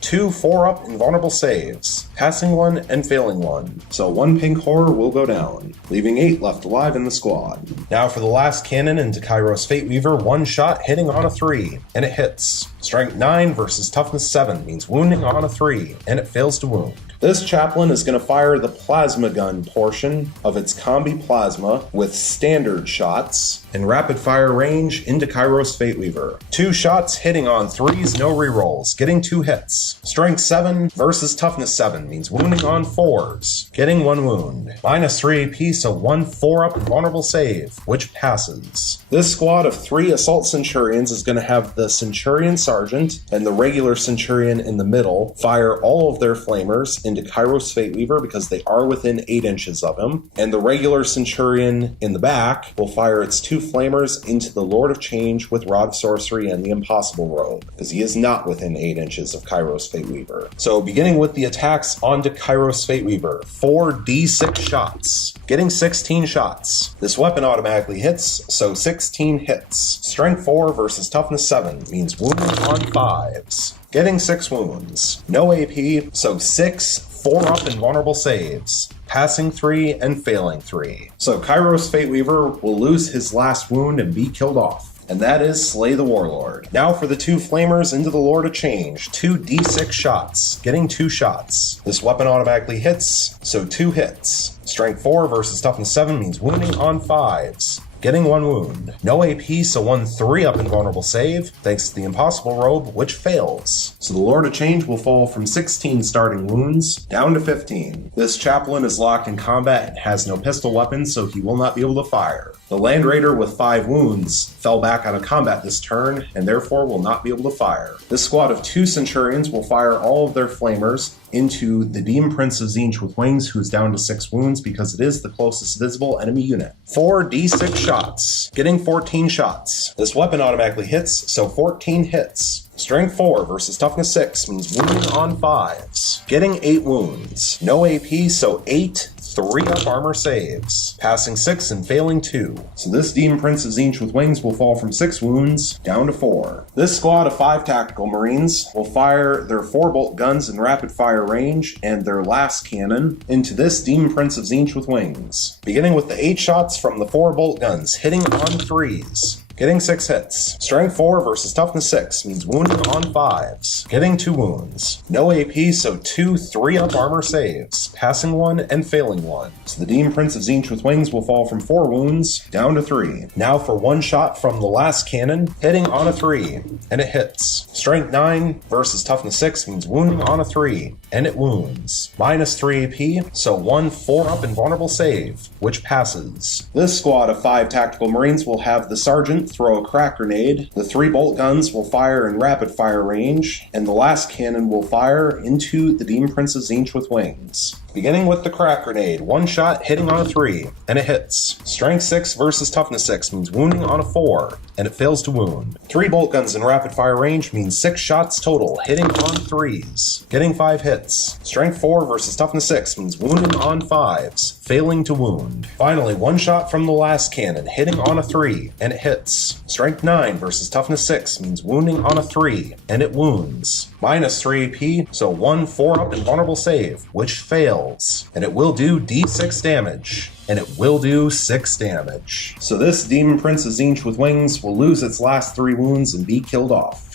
2 4-up invulnerable saves. passing 1 and failing 1. So 1 pink horror will go down, leaving 8 left alive in the squad. Now for the last cannon into Kairos Fateweaver, 1 shot hitting on a 3, and it hits. Strength 9 versus toughness 7 means wounding on a 3, and it fails to wound. This chaplain is going to fire the plasma gun portion of its combi plasma with standard shots in rapid fire range into Kairos Fateweaver. 2 shots hitting on 3s, no rerolls, getting 2 hits. Strength 7 versus toughness 7 means wounding on 4s, getting 1 wound. Minus 3 AP, so 1 4-up vulnerable save, which passes. This squad of 3 assault centurions is going to have the centurion sergeant and the regular centurion in the middle fire all of their flamers into Kairos Fateweaver because they are within 8 inches of him, and the regular centurion in the back will fire its 2 flamers into the Lord of Change with Rod of Sorcery and the Impossible Robe, because he is not within 8 inches of Kairos Fateweaver. So beginning with the attacks onto Kairos Fateweaver, 4d6 shots, getting 16 shots. This weapon automatically hits, so 16 hits. Strength 4 versus toughness 7 means wounding on 5s, getting 6 wounds. No AP, so 6 4-up and vulnerable saves, passing 3 and failing 3. So Kairos Fateweaver will lose his last wound and be killed off, and that is Slay the Warlord. Now for the 2 flamers into the Lord of Change, 2d6 shots, getting 2 shots. This weapon automatically hits, so 2 hits. Strength 4 versus toughness 7 means wounding on 5s, getting 1 wound. No AP, so 1 3-up invulnerable save, thanks to the Impossible Robe, which fails. So the Lord of Change will fall from 16 starting wounds down to 15. This chaplain is locked in combat and has no pistol weapons, so he will not be able to fire. The Land Raider with 5 wounds fell back out of combat this turn, and therefore will not be able to fire. This squad of 2 Centurions will fire all of their flamers into the Demon Prince of Tzeentch with wings, who is down to 6 wounds because it is the closest visible enemy unit. 4d6 shots, getting 14 shots. This weapon automatically hits, so 14 hits. Strength 4 versus toughness 6 means wounding on 5s, getting 8 wounds. No AP, so 8 3-up armor saves, passing 6 and failing 2. So this Demon Prince of Tzeentch with wings will fall from 6 wounds down to 4. This squad of 5 tactical marines will fire their 4-bolt guns in rapid fire range and their last cannon into this Demon Prince of Tzeentch with wings, beginning with the 8 shots from the 4-bolt guns hitting on 3s, getting 6 hits. Strength 4 versus toughness 6 means wounding on 5s, getting 2 wounds. No AP, so 2 3-up armor saves, passing 1 and failing 1. So the Demon Prince of Tzeentch with wings will fall from 4 wounds down to 3. Now for 1 shot from the last cannon, hitting on a 3, and it hits. Strength 9 versus toughness 6 means wounding on a 3, and it wounds. Minus 3 AP, so 1 4-up invulnerable save, which passes. This squad of 5 tactical marines will have the sergeant throw a crack grenade, the 3 bolt guns will fire in rapid fire range, and the last cannon will fire into the Demon Prince of Tzeentch with wings. Beginning with the crack grenade, 1 shot hitting on a 3, and it hits. Strength 6 versus toughness 6 means wounding on a 4, and it fails to wound. 3 bolt guns in rapid fire range means 6 shots total, hitting on 3s, getting 5 hits. Strength 4 versus toughness 6 means wounding on 5s, failing to wound. Finally, 1 shot from the last cannon, hitting on a 3, and it hits. Strength 9 versus toughness 6 means wounding on a 3, and it wounds. Minus 3 AP, so 1 4-up invulnerable save, which fails, and it will do d6 damage, and it will do 6 damage. So this Demon Prince of Tzeentch with wings will lose its last 3 wounds and be killed off.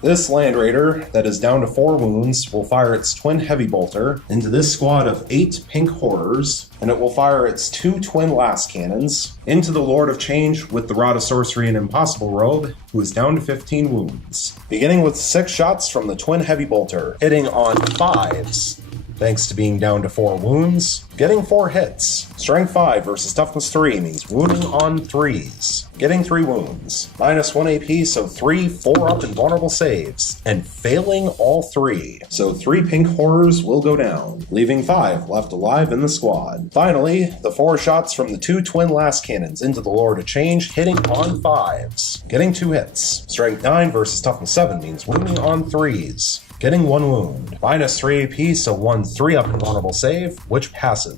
This Land Raider, that is down to 4 wounds, will fire its twin heavy bolter into this squad of 8 pink horrors, and it will fire its 2 twin last cannons into the Lord of Change with the Rod of Sorcery and Impossible Robe, who is down to 15 wounds. Beginning with 6 shots from the twin heavy bolter, hitting on 5s, thanks to being down to 4 wounds, getting 4 hits. Strength 5 versus toughness 3 means wounding on 3s, getting 3 wounds. Minus 1 AP, so 3 4-up invulnerable saves, and failing all 3. So 3 pink horrors will go down, leaving 5 left alive in the squad. Finally, the 4 shots from the 2 twin last cannons into the Lord of Change, hitting on 5s, getting 2 hits. Strength 9 versus toughness 7 means wounding on 3s, getting 1 wound. Minus 3 AP, so 1 3-up invulnerable save, which passes.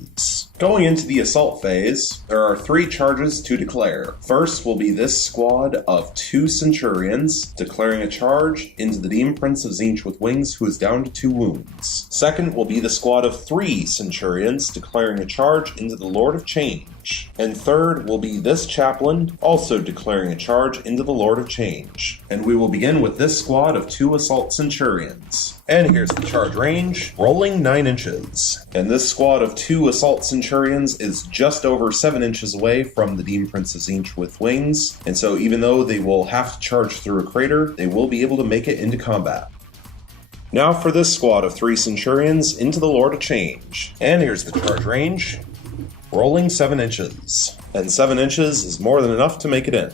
Going into the assault phase, there are 3 charges to declare. First will be this squad of 2 Centurions, declaring a charge into the Demon Prince of Tzeentch with wings, who is down to 2 wounds. Second will be the squad of 3 Centurions, declaring a charge into the Lord of Change. And third will be this Chaplain, also declaring a charge into the Lord of Change. And we will begin with this squad of 2 Assault Centurions. And here's the charge range, rolling 9 inches. And this squad of 2 Assault Centurions is just over 7 inches away from the Demon Prince of Tzeentch with wings, and so even though they will have to charge through a crater, they will be able to make it into combat. Now for this squad of 3 Centurions into the Lord of Change. And here's the charge range, rolling 7 inches. And 7 inches is more than enough to make it in.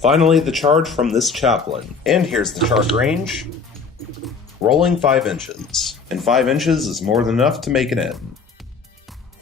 Finally, the charge from this Chaplain. And here's the charge range, rolling 5 inches. And 5 inches is more than enough to make it in.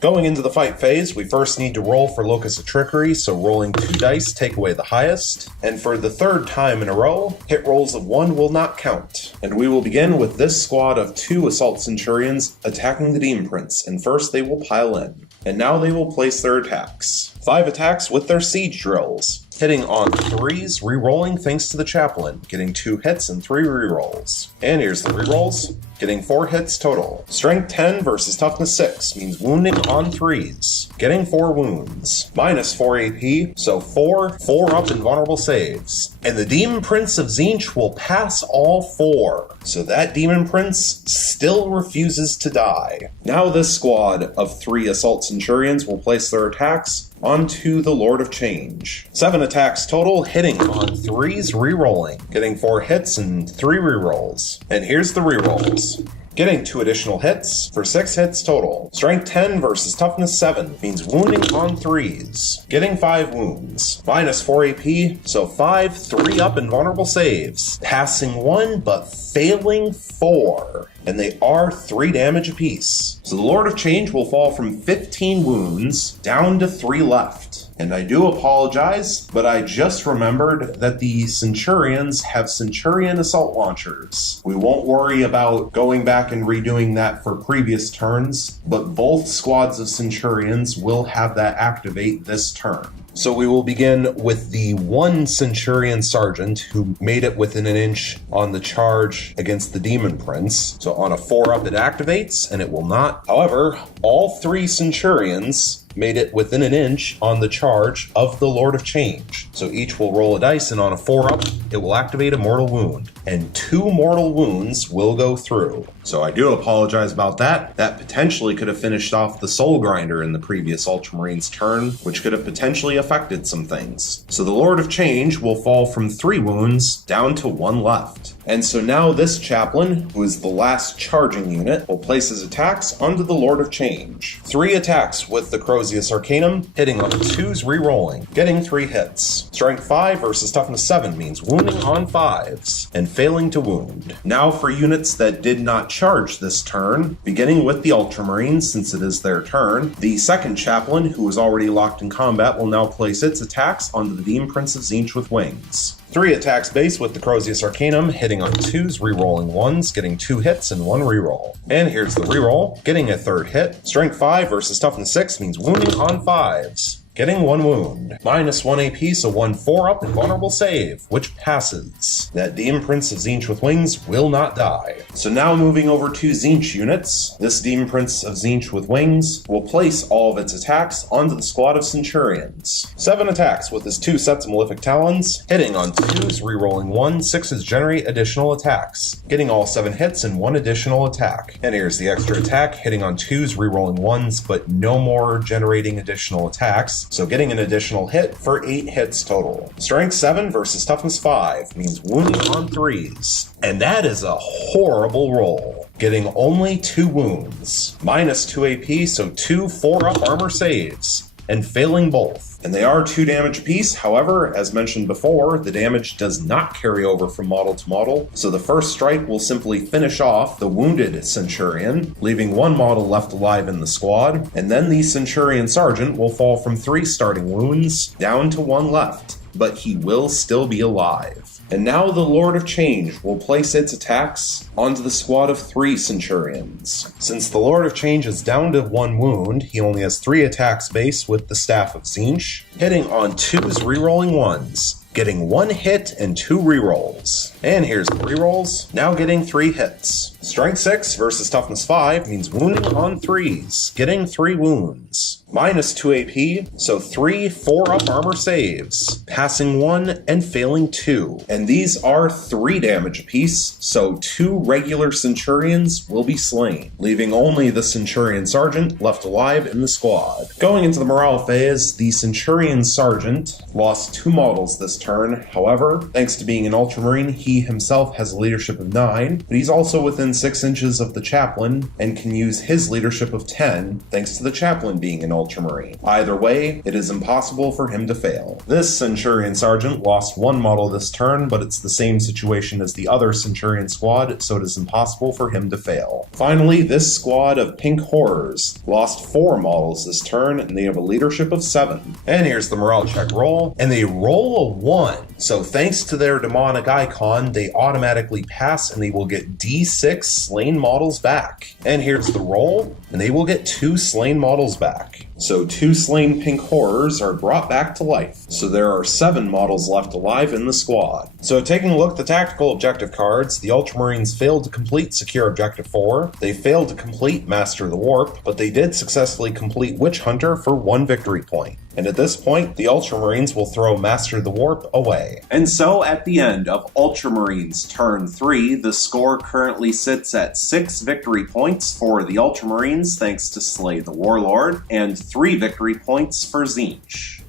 Going into the fight phase, we first need to roll for Locus of Trickery, so rolling 2 dice take away the highest. And for the 3rd time in a row, hit rolls of 1 will not count. And we will begin with this squad of 2 Assault Centurions attacking the Demon Prince, and first they will pile in. And now they will place their attacks. 5 attacks with their siege drills, hitting on 3s, re-rolling thanks to the Chaplain, getting 2 hits and 3 re-rolls. And here's the re-rolls, getting 4 hits total. Strength 10 versus Toughness 6 means wounding on 3s, getting 4 wounds. Minus 4 AP, so 4 up invulnerable saves. And the Demon Prince of Tzeentch will pass all 4, so that Demon Prince still refuses to die. Now this squad of 3 Assault Centurions will place their attacks onto the Lord of Change. 7 attacks total, hitting on 3s, re-rolling, getting 4 hits and 3 re-rolls. And here's the re-rolls, getting 2 additional hits for 6 hits total. Strength 10 versus Toughness 7 means wounding on 3s, getting 5 wounds. Minus 4 AP, so 5 3-up invulnerable saves, passing 1 but failing 4. And they are 3 damage apiece. So the Lord of Change will fall from 15 wounds down to 3 left. And I do apologize, but I just remembered that the Centurions have Centurion assault launchers. We won't worry about going back and redoing that for previous turns, but both squads of Centurions will have that activate this turn. So we will begin with the 1 Centurion Sergeant who made it within an inch on the charge against the Demon Prince. So on a 4-up it activates, and it will not. However, all 3 Centurions made it within an inch on the charge of the Lord of Change. So each will roll a dice, and on a 4-up, it will activate a mortal wound. And 2 mortal wounds will go through. So I do apologize about that. That potentially could have finished off the Soul Grinder in the previous Ultramarines turn, which could have potentially affected some things. So the Lord of Change will fall from 3 wounds down to 1 left. And so now this Chaplain, who is the last charging unit, will place his attacks onto the Lord of Change. 3 attacks with the Crozius Arcanum, hitting on 2s, re-rolling, getting 3 hits. Strength 5 versus Toughness 7 means wounding on 5s, and failing to wound. Now for units that did not charge this turn, beginning with the Ultramarines, since it is their turn, the 2nd Chaplain, who is already locked in combat, will now place its attacks onto the Demon Prince of Tzeentch with wings. 3 attacks base with the Crozius Arcanum, hitting on 2s, re-rolling 1s, getting 2 hits and 1 re-roll. And here's the re-roll, getting a 3rd hit. Strength 5 versus Toughness 6 means wounding on 5s, getting 1 wound. Minus 1 AP, so 1 4-up invulnerable save, which passes. That Demon Prince of Tzeentch with wings will not die. So now moving over to Tzeentch units, this Demon Prince of Tzeentch with wings will place all of its attacks onto the squad of Centurions. 7 attacks with his 2 sets of Malefic Talons, hitting on 2s, re-rolling 1, 6s generate additional attacks, getting all 7 hits and 1 additional attack. And here's the extra attack, hitting on 2s, re-rolling 1s, but no more generating additional attacks, so getting an additional hit for 8 hits total. Strength 7 versus Toughness 5 means wounding on 3s. And that is a horrible roll, getting only 2 wounds. Minus 2 AP, so 2 4-up armor saves, and failing both. And they are 2 damage apiece. However, as mentioned before, the damage does not carry over from model to model, so the first strike will simply finish off the wounded Centurion, leaving 1 model left alive in the squad, and then the Centurion Sergeant will fall from 3 starting wounds down to 1 left, but he will still be alive. And now the Lord of Change will place its attacks onto the squad of 3 Centurions. Since the Lord of Change is down to 1 wound, he only has 3 attacks base with the Staff of Tzeentch, hitting on 2's rerolling 1s. Getting 1 hit and 2 rerolls. And here's the rerolls, now getting 3 hits. Strength 6 versus Toughness 5 means wounding on 3s, getting 3 wounds. Minus 2 AP, so 3 4-up armor saves, passing 1 and failing 2. And these are 3 damage apiece, so 2 regular Centurions will be slain, leaving only the Centurion Sergeant left alive in the squad. Going into the morale phase, the Centurion Sergeant lost 2 models this turn. However, thanks to being an Ultramarine, he himself has a leadership of 9, but he's also within 6 inches of the Chaplain and can use his leadership of 10 thanks to the Chaplain being an Ultramarine. Either way, it is impossible for him to fail. This Centurion Sergeant lost 1 model this turn, but it's the same situation as the other Centurion squad, so it is impossible for him to fail. Finally, this squad of Pink Horrors lost 4 models this turn, and they have a leadership of 7. And here's the morale check roll, and they roll a 1. So thanks to their demonic icon, they automatically pass and they will get D6 slain models back. And here's the roll, and they will get 2 slain models back. So 2 slain Pink Horrors are brought back to life. So there are 7 models left alive in the squad. So taking a look at the tactical objective cards, the Ultramarines failed to complete Secure Objective 4, they failed to complete Master the Warp, but they did successfully complete Witch Hunter for 1 victory point. And at this point, the Ultramarines will throw Master the Warp away. And so at the end of Ultramarines turn 3, the score currently sits at 6 victory points for the Ultramarines thanks to Slay the Warlord, and 3 victory points for Tzeentch.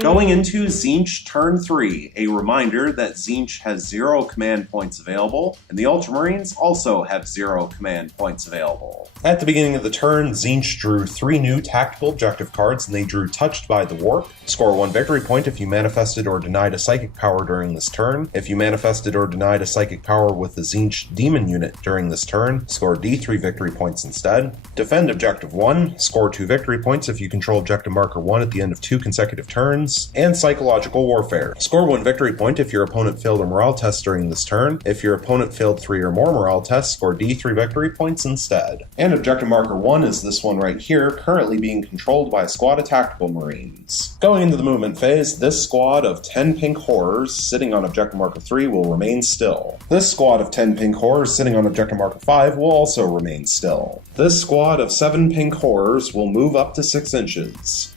Going into Tzeentch turn 3, a reminder that Tzeentch has 0 command points available, and the Ultramarines also have 0 command points available. At the beginning of the turn, Tzeentch drew 3 new tactical objective cards, and they drew Touched by the Warp. Score 1 victory point if you manifested or denied a psychic power during this turn. If you manifested or denied a psychic power with the Tzeentch demon unit during this turn, score D3 victory points instead. Defend objective 1, score 2 victory points if you control objective marker 1 at the end of 2 consecutive turns. And Psychological Warfare. Score 1 victory point if your opponent failed a morale test during this turn. If your opponent failed 3 or more morale tests, score D3 victory points instead. And objective marker 1 is this one right here, currently being controlled by a squad of Tactical Marines. Going into the movement phase, this squad of 10 Pink Horrors sitting on objective marker 3 will remain still. This squad of 10 Pink Horrors sitting on objective marker 5 will also remain still. This squad of 7 Pink Horrors will move up to 6 inches.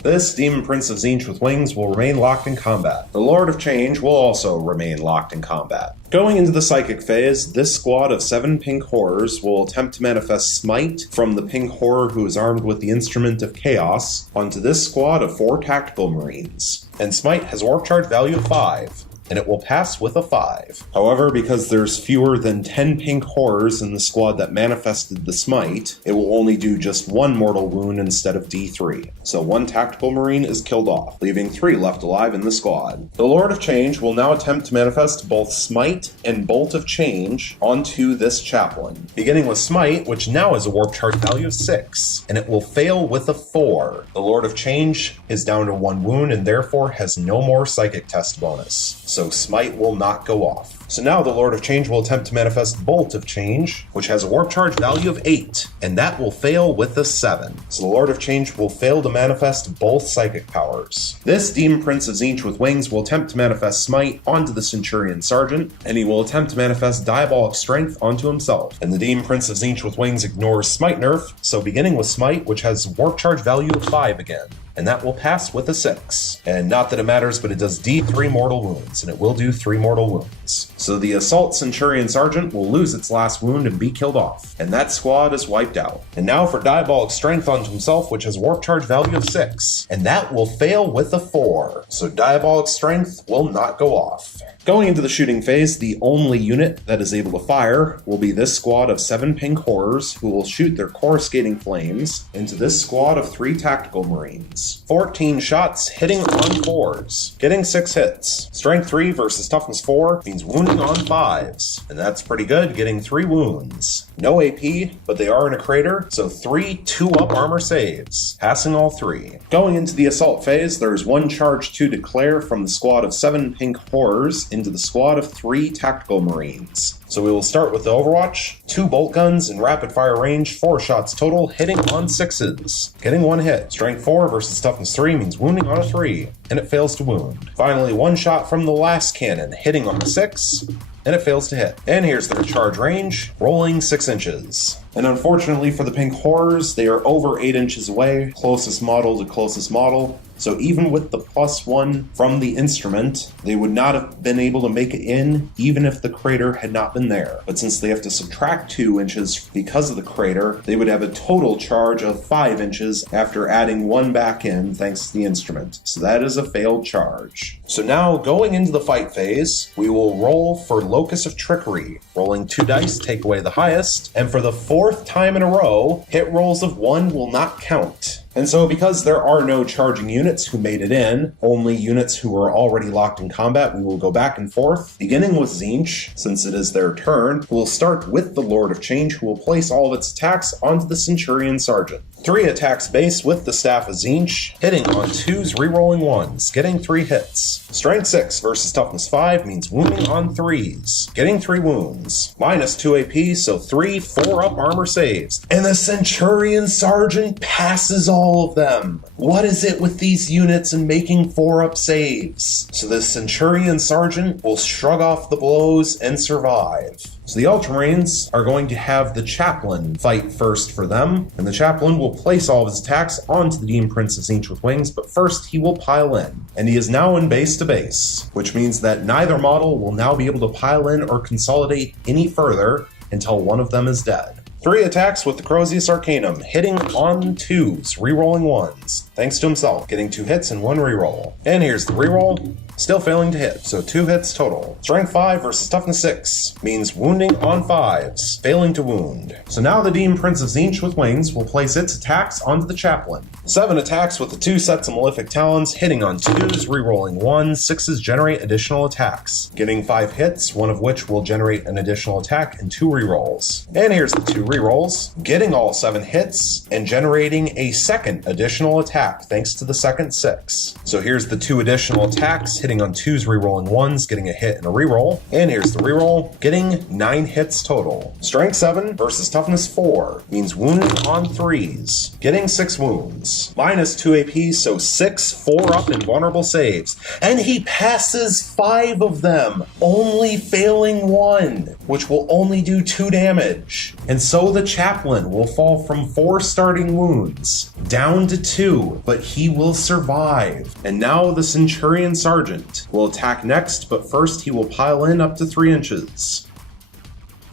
This Demon Prince of Tzeentch with wings will remain locked in combat. The Lord of Change will also remain locked in combat. Going into the Psychic phase, this squad of 7 Pink Horrors will attempt to manifest Smite from the Pink Horror who is armed with the Instrument of Chaos onto this squad of 4 Tactical Marines. And Smite has a warp charge value of 5. And it will pass with a 5. However, because there's fewer than 10 Pink Horrors in the squad that manifested the Smite, it will only do just 1 mortal wound instead of D3. So 1 Tactical Marine is killed off, leaving 3 left alive in the squad. The Lord of Change will now attempt to manifest both Smite and Bolt of Change onto this Chaplain. Beginning with Smite, which now has a warp charge value of 6, and it will fail with a 4. The Lord of Change is down to 1 wound and therefore has no more Psychic test bonus. So Smite will not go off. So now the Lord of Change will attempt to manifest Bolt of Change, which has a warp charge value of 8, and that will fail with a 7. So the Lord of Change will fail to manifest both psychic powers. This Demon Prince of Tzeentch with wings will attempt to manifest Smite onto the Centurion Sergeant, and he will attempt to manifest Diabolic Strength onto himself. And the Demon Prince of Tzeentch with wings ignores Smite nerf, so beginning with Smite, which has a warp charge value of 5 again. And that will pass with a 6. And not that it matters, but it does D3 mortal wounds, and it will do 3 mortal wounds. So the Assault Centurion Sergeant will lose its last wound and be killed off, and that squad is wiped out. And now for Diabolic Strength onto himself, which has a warp charge value of 6, and that will fail with a 4. So Diabolic Strength will not go off. Going into the shooting phase, the only unit that is able to fire will be this squad of 7 Pink Horrors, who will shoot their Coruscating Flames into this squad of 3 Tactical Marines. 14 shots hitting on 4s, getting 6 hits. Strength 3 versus Toughness 4 means wounding on 5s, and that's pretty good, getting 3 wounds. No AP, but they are in a crater, so 3 2-up armor saves, passing all 3. Going into the assault phase, there's 1 charge to declare from the squad of 7 pink horrors into the squad of 3 tactical marines. So we will start with the Overwatch, 2 bolt guns in rapid fire range, 4 shots total, hitting on 6s. Getting 1 hit. Strength 4 versus toughness 3 means wounding on a 3, and it fails to wound. Finally, 1 shot from the last cannon, hitting on a 6, and it fails to hit. And here's their charge range, rolling 6 inches. And unfortunately for the pink horrors, they are over 8 inches away, closest model to closest model. So even with the +1 from the instrument, they would not have been able to make it in, even if the crater had not been there. But since they have to subtract 2 inches because of the crater, they would have a total charge of 5 inches after adding 1 back in thanks to the instrument. So that is a failed charge. So now, going into the fight phase, we will roll for Locus of Trickery. Rolling 2 dice, take away the highest, and for the 4th time in a row, hit rolls of 1 will not count. And so because there are no charging units who made it in, only units who are already locked in combat, we will go back and forth. Beginning with Tzeentch, since it is their turn, we'll start with the Lord of Change, who will place all of its attacks onto the Centurion Sergeant. 3 attacks base with the Staff of Tzeentch, hitting on 2s, rerolling 1s, getting 3 hits. Strength 6 versus toughness 5 means wounding on 3s, getting 3 wounds. Minus 2 AP, so 3 4-up armor saves. And the Centurion Sergeant passes all of them. What is it with these units and making 4-up saves? So the Centurion Sergeant will shrug off the blows and survive. So the Ultramarines are going to have the Chaplain fight first for them, and the Chaplain will place all of his attacks onto the Demon Prince of Tzeentch with wings, but first he will pile in. And he is now in base to base, which means that neither model will now be able to pile in or consolidate any further until one of them is dead. 3 attacks with the Crozius Arcanum, hitting on 2s, rerolling 1s, thanks to himself, getting 2 hits and 1 reroll. And here's the reroll, still failing to hit, so 2 hits total. Strength 5 versus toughness 6 means wounding on 5s, failing to wound. So now the Demon Prince of Tzeentch with wings will place its attacks onto the Chaplain. 7 attacks with the 2 sets of Malefic Talons, hitting on 2s, rerolling 1s, 6s generate additional attacks, getting 5 hits, one of which will generate an additional attack and 2 rerolls. And here's the 2 rerolls, getting all 7 hits and generating a second additional attack thanks to the second 6. So here's the 2 additional attacks, hitting on 2s, rerolling 1s, getting a hit and a reroll. And here's the reroll, getting 9 hits total. Strength 7 versus toughness 4 means wounding on 3s, getting 6 wounds. Minus 2 AP, so 6 4-up invulnerable saves. And he passes 5 of them, only failing 1, which will only do 2 damage. And so the Chaplain will fall from 4 starting wounds down to 2, but he will survive. And now the Centurion Sergeant will attack next, but first he will pile in up to 3 inches.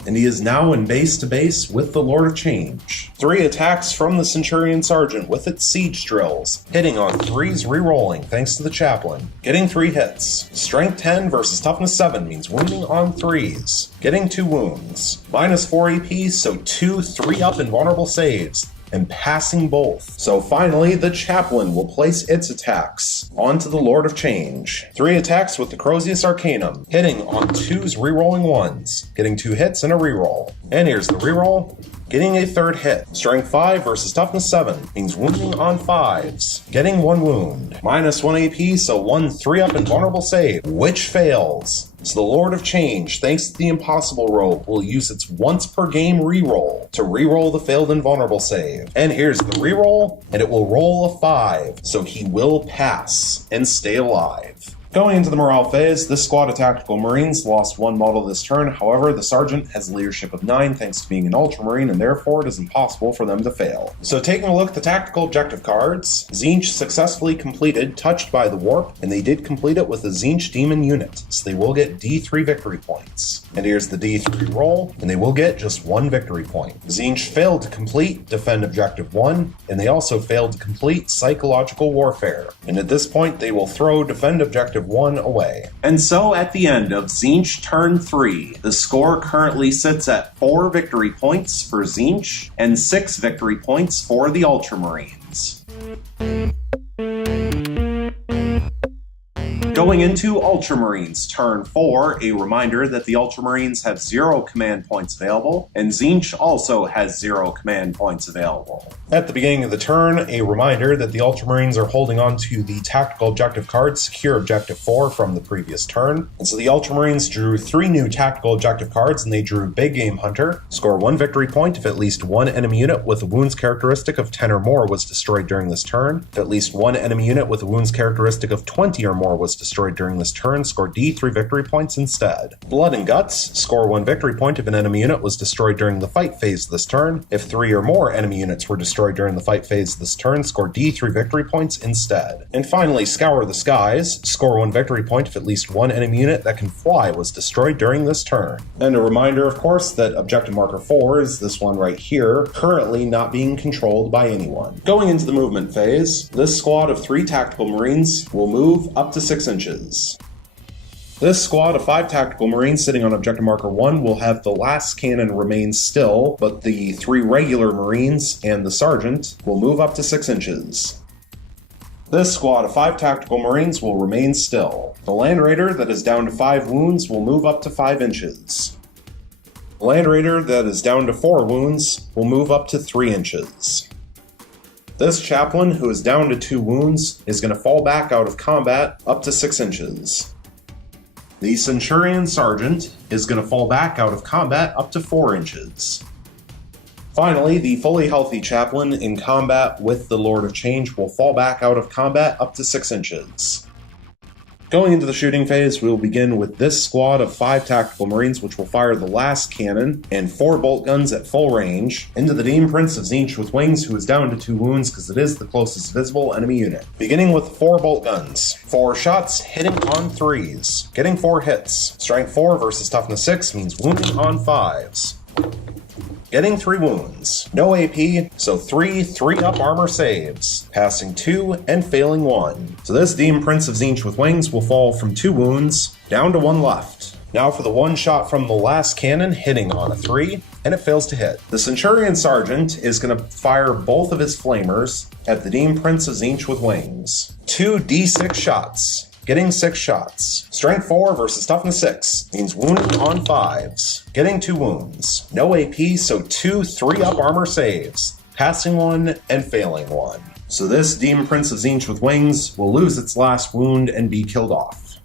And he is now in base to base with the Lord of Change. 3 attacks from the Centurion Sergeant with its siege drills, hitting on 3s, rerolling thanks to the Chaplain, getting 3 hits. Strength 10 versus toughness 7 means wounding on 3s, getting 2 wounds. Minus 4 AP, so 2 3-up invulnerable saves, and passing both. So finally, the Chaplain will place its attacks onto the Lord of Change. 3 attacks with the Crozius Arcanum, hitting on 2s, rerolling 1s, getting 2 hits and a reroll. And here's the reroll, getting a 3rd hit. Strength 5 versus toughness 7 means wounding on 5s, getting 1 wound. Minus 1 AP, so 1 3-up invulnerable save, which fails. So the Lord of Change, thanks to the Impossible Rope, will use its once per game reroll to reroll the failed invulnerable save. And here's the reroll, and it will roll a 5, so he will pass and stay alive. Going into the morale phase, this squad of tactical marines lost 1 model this turn. However, the sergeant has a leadership of 9 thanks to being an ultramarine, and therefore it is impossible for them to fail. So taking a look at the tactical objective cards, Tzeentch successfully completed Touched by the Warp, and they did complete it with a Tzeentch demon unit, so they will get D3 victory points. And here's the D3 roll, and they will get just 1 victory point. Tzeentch failed to complete Defend Objective 1, and they also failed to complete Psychological Warfare. And at this point, they will throw Defend Objective 1 away. And so at the end of Tzeentch turn 3, the score currently sits at 4 victory points for Tzeentch and 6 victory points for the Ultramarines. Going into Ultramarines, turn 4, a reminder that the Ultramarines have 0 command points available, and Tzeentch also has 0 command points available. At the beginning of the turn, a reminder that the Ultramarines are holding on to the tactical objective card Secure Objective 4 from the previous turn. And so the Ultramarines drew 3 new tactical objective cards, and they drew Big Game Hunter. Score 1 victory point if at least 1 enemy unit with a wounds characteristic of 10 or more was destroyed during this turn. If at least 1 enemy unit with a wounds characteristic of 20 or more was destroyed during this turn, score D3 victory points instead. Blood and Guts, score 1 victory point if an enemy unit was destroyed during the fight phase this turn. If 3 or more enemy units were destroyed during the fight phase this turn, score D3 victory points instead. And finally, Scour the Skies, score 1 victory point if at least 1 enemy unit that can fly was destroyed during this turn. And a reminder, of course, that Objective Marker 4 is this one right here, currently not being controlled by anyone. Going into the movement phase, this squad of 3 tactical marines will move up to 6 inches. This squad of 5 tactical marines sitting on Objective Marker 1 will have the last cannon remain still, but the 3 regular marines and the sergeant will move up to 6 inches. This squad of 5 tactical marines will remain still. The Land Raider that is down to 5 wounds will move up to 5 inches. The Land Raider that is down to 4 wounds will move up to 3 inches. This chaplain, who is down to 2 wounds, is going to fall back out of combat up to 6 inches. The Centurion Sergeant is going to fall back out of combat up to 4 inches. Finally, the fully healthy chaplain in combat with the Lord of Change will fall back out of combat up to 6 inches. Going into the shooting phase, we will begin with this squad of 5 tactical marines, which will fire the last cannon and 4 bolt guns at full range into the Demon Prince of Tzeentch with wings, who is down to 2 wounds because it is the closest visible enemy unit. Beginning with 4 bolt guns. 4 shots hitting on 3s, getting 4 hits. Strength 4 versus toughness 6 means wounding on 5s. Getting 3 wounds. No AP, so 3 3-up armor saves. Passing 2 and failing 1. So this Demon Prince of Tzeentch with wings will fall from 2 wounds down to 1 left. Now for the 1 shot from the last cannon hitting on a 3, and it fails to hit. The Centurion Sergeant is going to fire both of his flamers at the Demon Prince of Tzeentch with wings. 2 D6 shots. Getting 6 shots. Strength 4 versus toughness 6 means wounding on 5s. Getting 2 wounds. No AP, so 2 3-up armor saves. Passing 1 and failing 1. So this Demon Prince of Tzeentch with wings will lose its last wound and be killed off.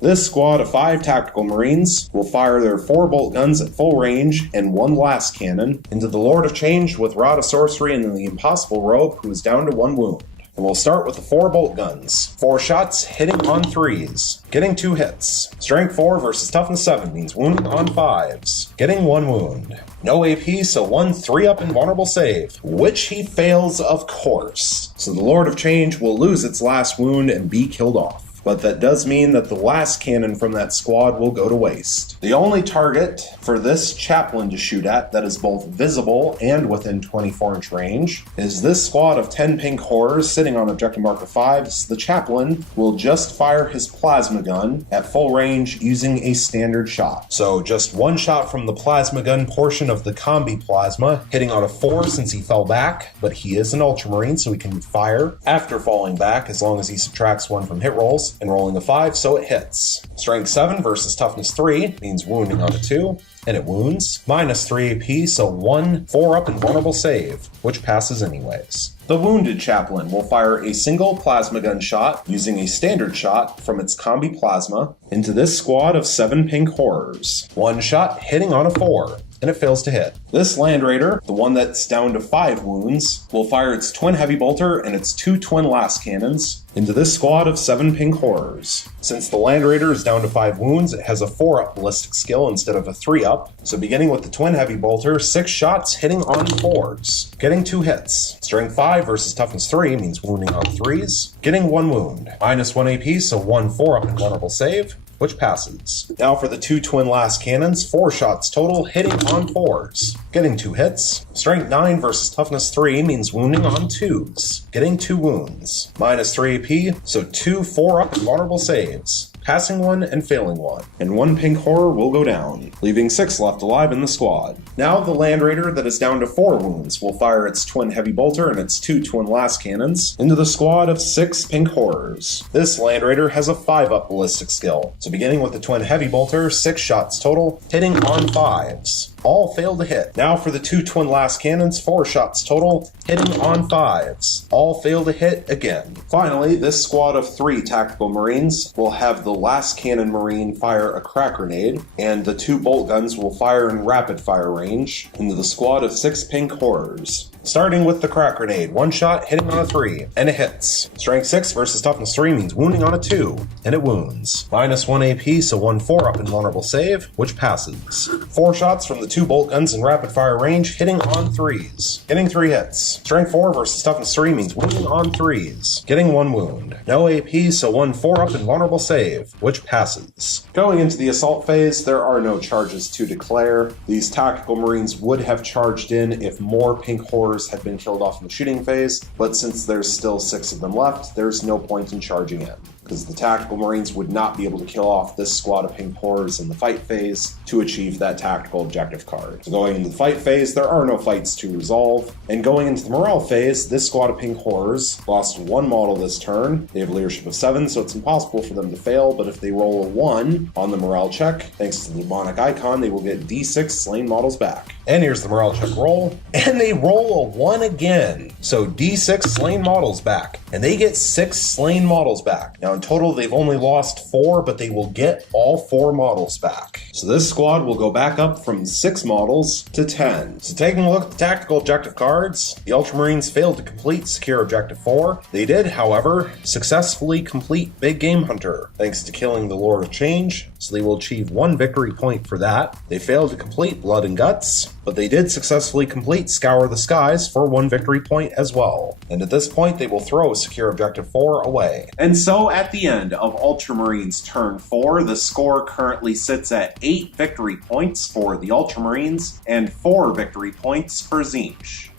This squad of 5 tactical marines will fire their 4 bolt guns at full range and 1 last cannon into the Lord of Change with Rod of Sorcery and the Impossible Robe, who is down to 1 wound. And we'll start with the 4 bolt guns. 4 shots hitting on 3s, getting 2 hits. Strength 4 versus toughness 7 means wounding on 5s, getting 1 wound. No AP, so 1 3-up invulnerable save, which he fails, of course. So the Lord of Change will lose its last wound and be killed off. But that does mean that the last cannon from that squad will go to waste. The only target for this chaplain to shoot at that is both visible and within 24-inch range is this squad of 10 pink horrors sitting on Objective Marker 5. So the chaplain will just fire his plasma gun at full range using a standard shot. So just 1 shot from the plasma gun portion of the combi plasma, hitting on a 4 since he fell back, but he is an Ultramarine, so he can fire after falling back as long as he subtracts 1 from hit rolls. And rolling a 5, so it hits. Strength 7 versus toughness 3 means wounding on a 2, and it wounds. Minus 3 AP, so 1 4-up invulnerable save, which passes anyways. The Wounded Chaplain will fire a single plasma gun shot using a standard shot from its combi plasma into this squad of 7 pink horrors. 1 shot hitting on a 4. And it fails to hit. This Land Raider, the one that's down to 5 wounds, will fire its twin heavy bolter and its 2 twin last cannons into this squad of 7 pink horrors. Since the Land Raider is down to 5 wounds, it has a 4-up ballistic skill instead of a 3-up. So beginning with the twin heavy bolter, 6 shots hitting on 4s, getting 2 hits. Strength 5 versus toughness 3 means wounding on 3s, getting 1 wound. Minus 1 AP, so 1 4-up invulnerable save, which passes. Now for the 2 twin last cannons, 4 shots total, hitting on 4s, getting 2 hits. Strength 9 versus toughness 3 means wounding on 2s, getting 2 wounds. Minus 3 AP, so 2 4-up invulnerable saves, passing one and failing one. And one pink horror will go down, leaving 6 left alive in the squad. Now the Land Raider that is down to 4 wounds will fire its twin heavy bolter and its 2 twin last cannons into the squad of 6 pink horrors. This Land Raider has a 5-up ballistic skill. So beginning with the twin heavy bolter, 6 shots total, hitting on 5s. All fail to hit. Now for the 2 twin last cannons, 4 shots total, hitting on 5s. All fail to hit again. Finally, this squad of 3 tactical marines will have the last cannon marine fire a crack grenade, and the 2 bolt guns will fire in rapid fire range into the squad of 6 pink horrors. Starting with the crack grenade, 1 shot hitting on a 3, and it hits. Strength 6 versus toughness 3 means wounding on a 2, and it wounds. Minus 1 AP, so 1 4-up invulnerable save, which passes. 4 shots from the 2 bolt guns in rapid fire range, hitting on 3s. Getting 3 hits. Strength 4 versus toughness 3 means wounding on 3s. Getting 1 wound. No AP, so 1 4-up invulnerable save, which passes. Going into the assault phase, there are no charges to declare. These tactical marines would have charged in if more pink horrors had been killed off in the shooting phase, but since there's still 6 of them left, there's no point in charging in, because the tactical marines would not be able to kill off this squad of pink horrors in the fight phase to achieve that tactical objective card. So going into the fight phase, there are no fights to resolve, and going into the morale phase, this squad of pink horrors lost 1 model this turn. They have a leadership of 7, so it's impossible for them to fail, but if they roll a 1 on the morale check, thanks to the demonic icon, they will get D6 slain models back. And here's the morale check roll, and they roll a 1 again. So D6 slain models back, and they get 6 slain models back. Now in total, they've only lost 4, but they will get all 4 models back. So this squad will go back up from 6 models to 10. So taking a look at the tactical objective cards, the Ultramarines failed to complete Secure Objective 4. They did, however, successfully complete Big Game Hunter, thanks to killing the Lord of Change, so they will achieve 1 victory point for that. They failed to complete Blood and Guts, but they did successfully complete Scour the Skies for 1 victory point as well. And at this point, they will throw Secure Objective 4 away. And so at the end of Ultramarines turn 4, the score currently sits at 8 victory points for the Ultramarines and 4 victory points for Tzeentch.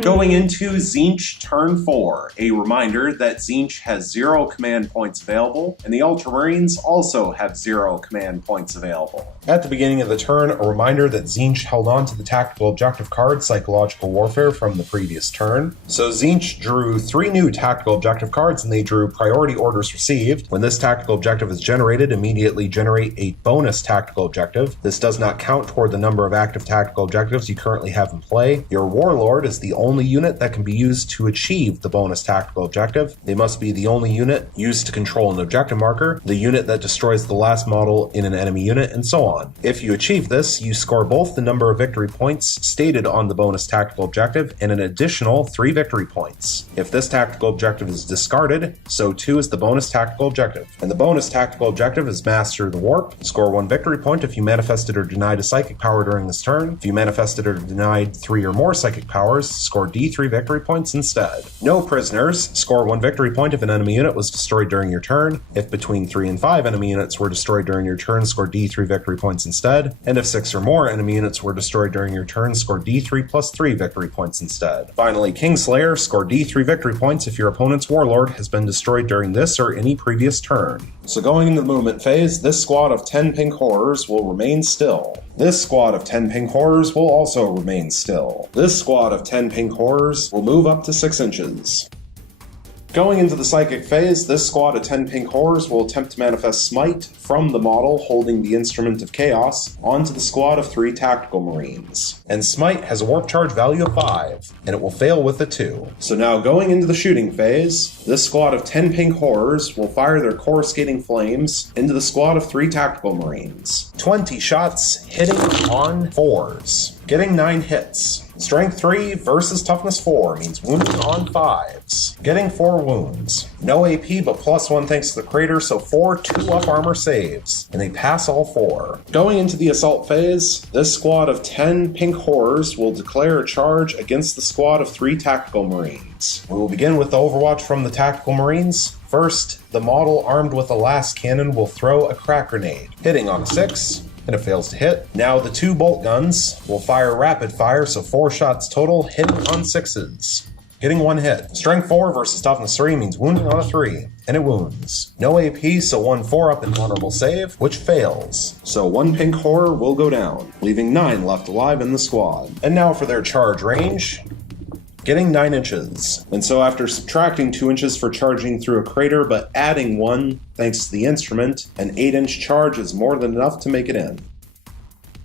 Going into Tzeentch turn 4, a reminder that Tzeentch has 0 command points available, and the Ultramarines also have 0 command points available. At the beginning of the turn, a reminder that Tzeentch held on to the tactical objective card Psychological Warfare from the previous turn. So Tzeentch drew 3 new tactical objective cards, and they drew Priority Orders Received. When this tactical objective is generated, immediately generate a bonus tactical objective. This does not count toward the number of active tactical objectives you currently have in play. Your Warlord is the only unit that can be used to achieve the bonus tactical objective. They must be the only unit used to control an objective marker, the unit that destroys the last model in an enemy unit, and so on. If you achieve this, you score both the number of victory points stated on the bonus tactical objective and an additional 3 victory points. If this tactical objective is discarded, so too is the bonus tactical objective. And the bonus tactical objective is Master the Warp. Score 1 victory point if you manifested or denied a psychic power during this turn. If you manifested or denied 3 or more psychic powers, score D3 victory points instead. No prisoners. Score 1 victory point if an enemy unit was destroyed during your turn. If between 3 and 5 enemy units were destroyed during your turn, score D3 victory points instead. And if 6 or more enemy units were destroyed during your turn, score D3 plus 3 victory points instead. Finally, Kingslayer. Score D3 victory points if your opponent's Warlord has been destroyed during this or any previous turn. So going into the movement phase, this squad of 10 pink horrors will remain still. This squad of 10 pink horrors will also remain still. This squad of 10 pink horrors will move up to 6 inches. Going into the Psychic phase, this squad of 10 pink horrors will attempt to manifest Smite from the model holding the Instrument of Chaos onto the squad of 3 Tactical Marines. And Smite has a Warp Charge value of 5, and it will fail with a 2. So now going into the Shooting phase, this squad of 10 pink horrors will fire their Coruscating Flames into the squad of 3 Tactical Marines. 20 shots hitting on 4s, getting 9 hits. Strength 3 versus Toughness 4 means wounding on 5s, getting 4 wounds. No AP but +1 thanks to the crater, so 4 2-up armor saves, and they pass all 4. Going into the assault phase, this squad of 10 pink horrors will declare a charge against the squad of 3 tactical marines. We will begin with the Overwatch from the tactical marines. First, the model armed with a last cannon will throw a crack grenade, hitting on a 6. And it fails to hit. Now the 2 bolt guns will fire rapid fire, so 4 shots total, hitting on 6s. hitting 1 hit. Strength 4 versus toughness 3 means wounding on a 3, and it wounds. No AP, so 1 4-up invulnerable save, which fails. So 1 pink horror will go down, leaving 9 left alive in the squad. And now for their charge range. Getting 9 inches. And so after subtracting 2 inches for charging through a crater, but adding 1 thanks to the instrument, an 8-inch charge is more than enough to make it in.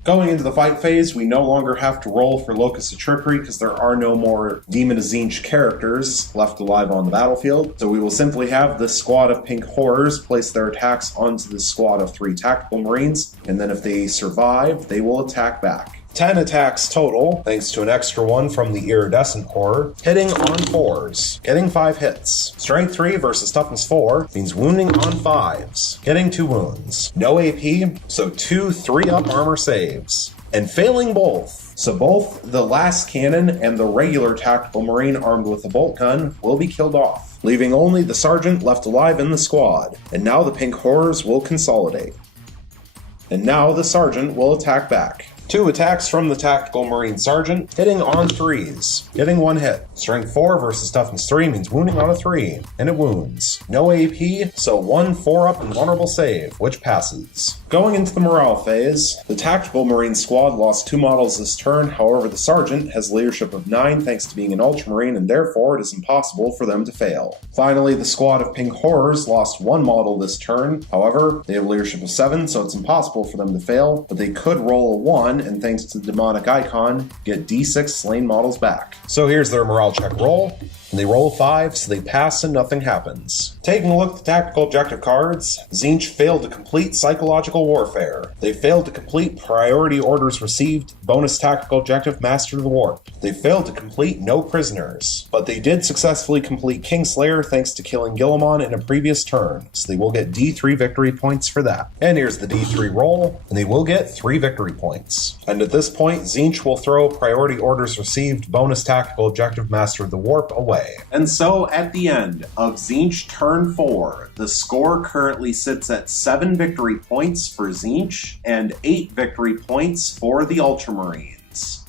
Going into the fight phase, we no longer have to roll for Locus of Trickery because there are no more Demon of Tzeentch characters left alive on the battlefield. So we will simply have this squad of pink horrors place their attacks onto the squad of 3 tactical marines, and then if they survive, they will attack back. 10 attacks total, thanks to an extra 1 from the iridescent horror, hitting on 4s, getting 5 hits. Strength 3 versus toughness 4 means wounding on 5s, getting 2 wounds. No AP, so 2 3-up armor saves, and failing both. So both the last cannon and the regular tactical marine armed with a bolt gun will be killed off, leaving only the sergeant left alive in the squad. And now the pink horrors will consolidate. And now the sergeant will attack back. 2 attacks from the Tactical Marine Sergeant, hitting on 3s, getting 1 hit. Strength 4 versus Toughness 3 means wounding on a 3, and it wounds. No AP, so 1 4-up invulnerable save, which passes. Going into the morale phase, the Tactical Marine Squad lost 2 models this turn, however the Sergeant has leadership of 9 thanks to being an Ultramarine, and therefore it is impossible for them to fail. Finally, the squad of Pink Horrors lost 1 model this turn, however they have leadership of 7, so it's impossible for them to fail, but they could roll a 1, and thanks to the demonic icon, get D6 slain models back. So here's their morale check roll, and they roll a 5, so they pass and nothing happens. Taking a look at the tactical objective cards, Tzeentch failed to complete Psychological Warfare. They failed to complete Priority Orders Received, bonus tactical objective Master of the Warp. They failed to complete No Prisoners, but they did successfully complete Kingslayer thanks to killing Guilliman in a previous turn, so they will get D3 victory points for that. And here's the D3 roll, and they will get 3 victory points. And at this point, Tzeentch will throw Priority Orders Received, bonus tactical objective Master of the Warp away. And so at the end of Tzeentch turn 4, the score currently sits at 7 victory points for Tzeentch and 8 victory points for the Ultramarines.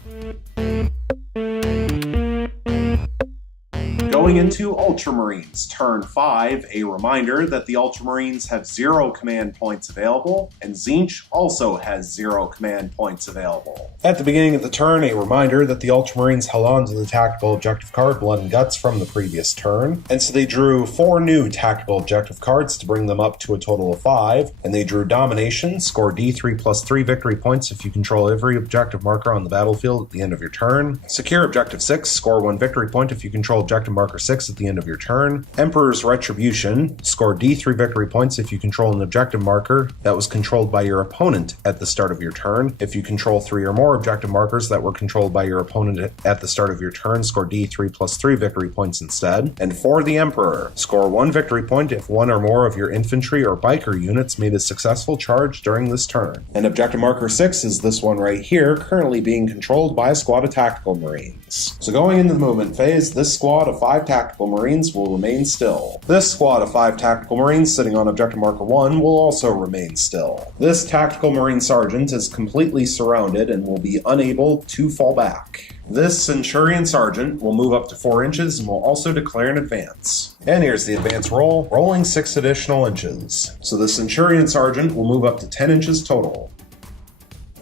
Going into Ultramarines turn 5, a reminder that the Ultramarines have 0 command points available, and Tzeentch also has 0 command points available. At the beginning of the turn, a reminder that the Ultramarines held on to the tactical objective card Blood and Guts from the previous turn, and so they drew 4 new tactical objective cards to bring them up to a total of 5, and they drew Domination, score D3 plus 3 victory points if you control every objective marker on the battlefield at the end of your turn. Secure Objective 6, score 1 victory point if you control objective marker 6 at the end of your turn. Emperor's Retribution, score D3 victory points if you control an objective marker that was controlled by your opponent at the start of your turn. If you control 3 or more objective markers that were controlled by your opponent at the start of your turn, score D3 plus 3 victory points instead. And for the Emperor, score 1 victory point if 1 or more of your infantry or biker units made a successful charge during this turn. And objective marker 6 is this one right here, currently being controlled by a squad of tactical marines. So going into the movement phase, this squad of 5 tactical marines will remain still. This squad of 5 tactical marines sitting on objective marker 1 will also remain still. This tactical marine sergeant is completely surrounded and will be unable to fall back. This Centurion Sergeant will move up to 4 inches and will also declare an advance. And here's the advance roll, rolling 6 additional inches. So the Centurion Sergeant will move up to 10 inches total.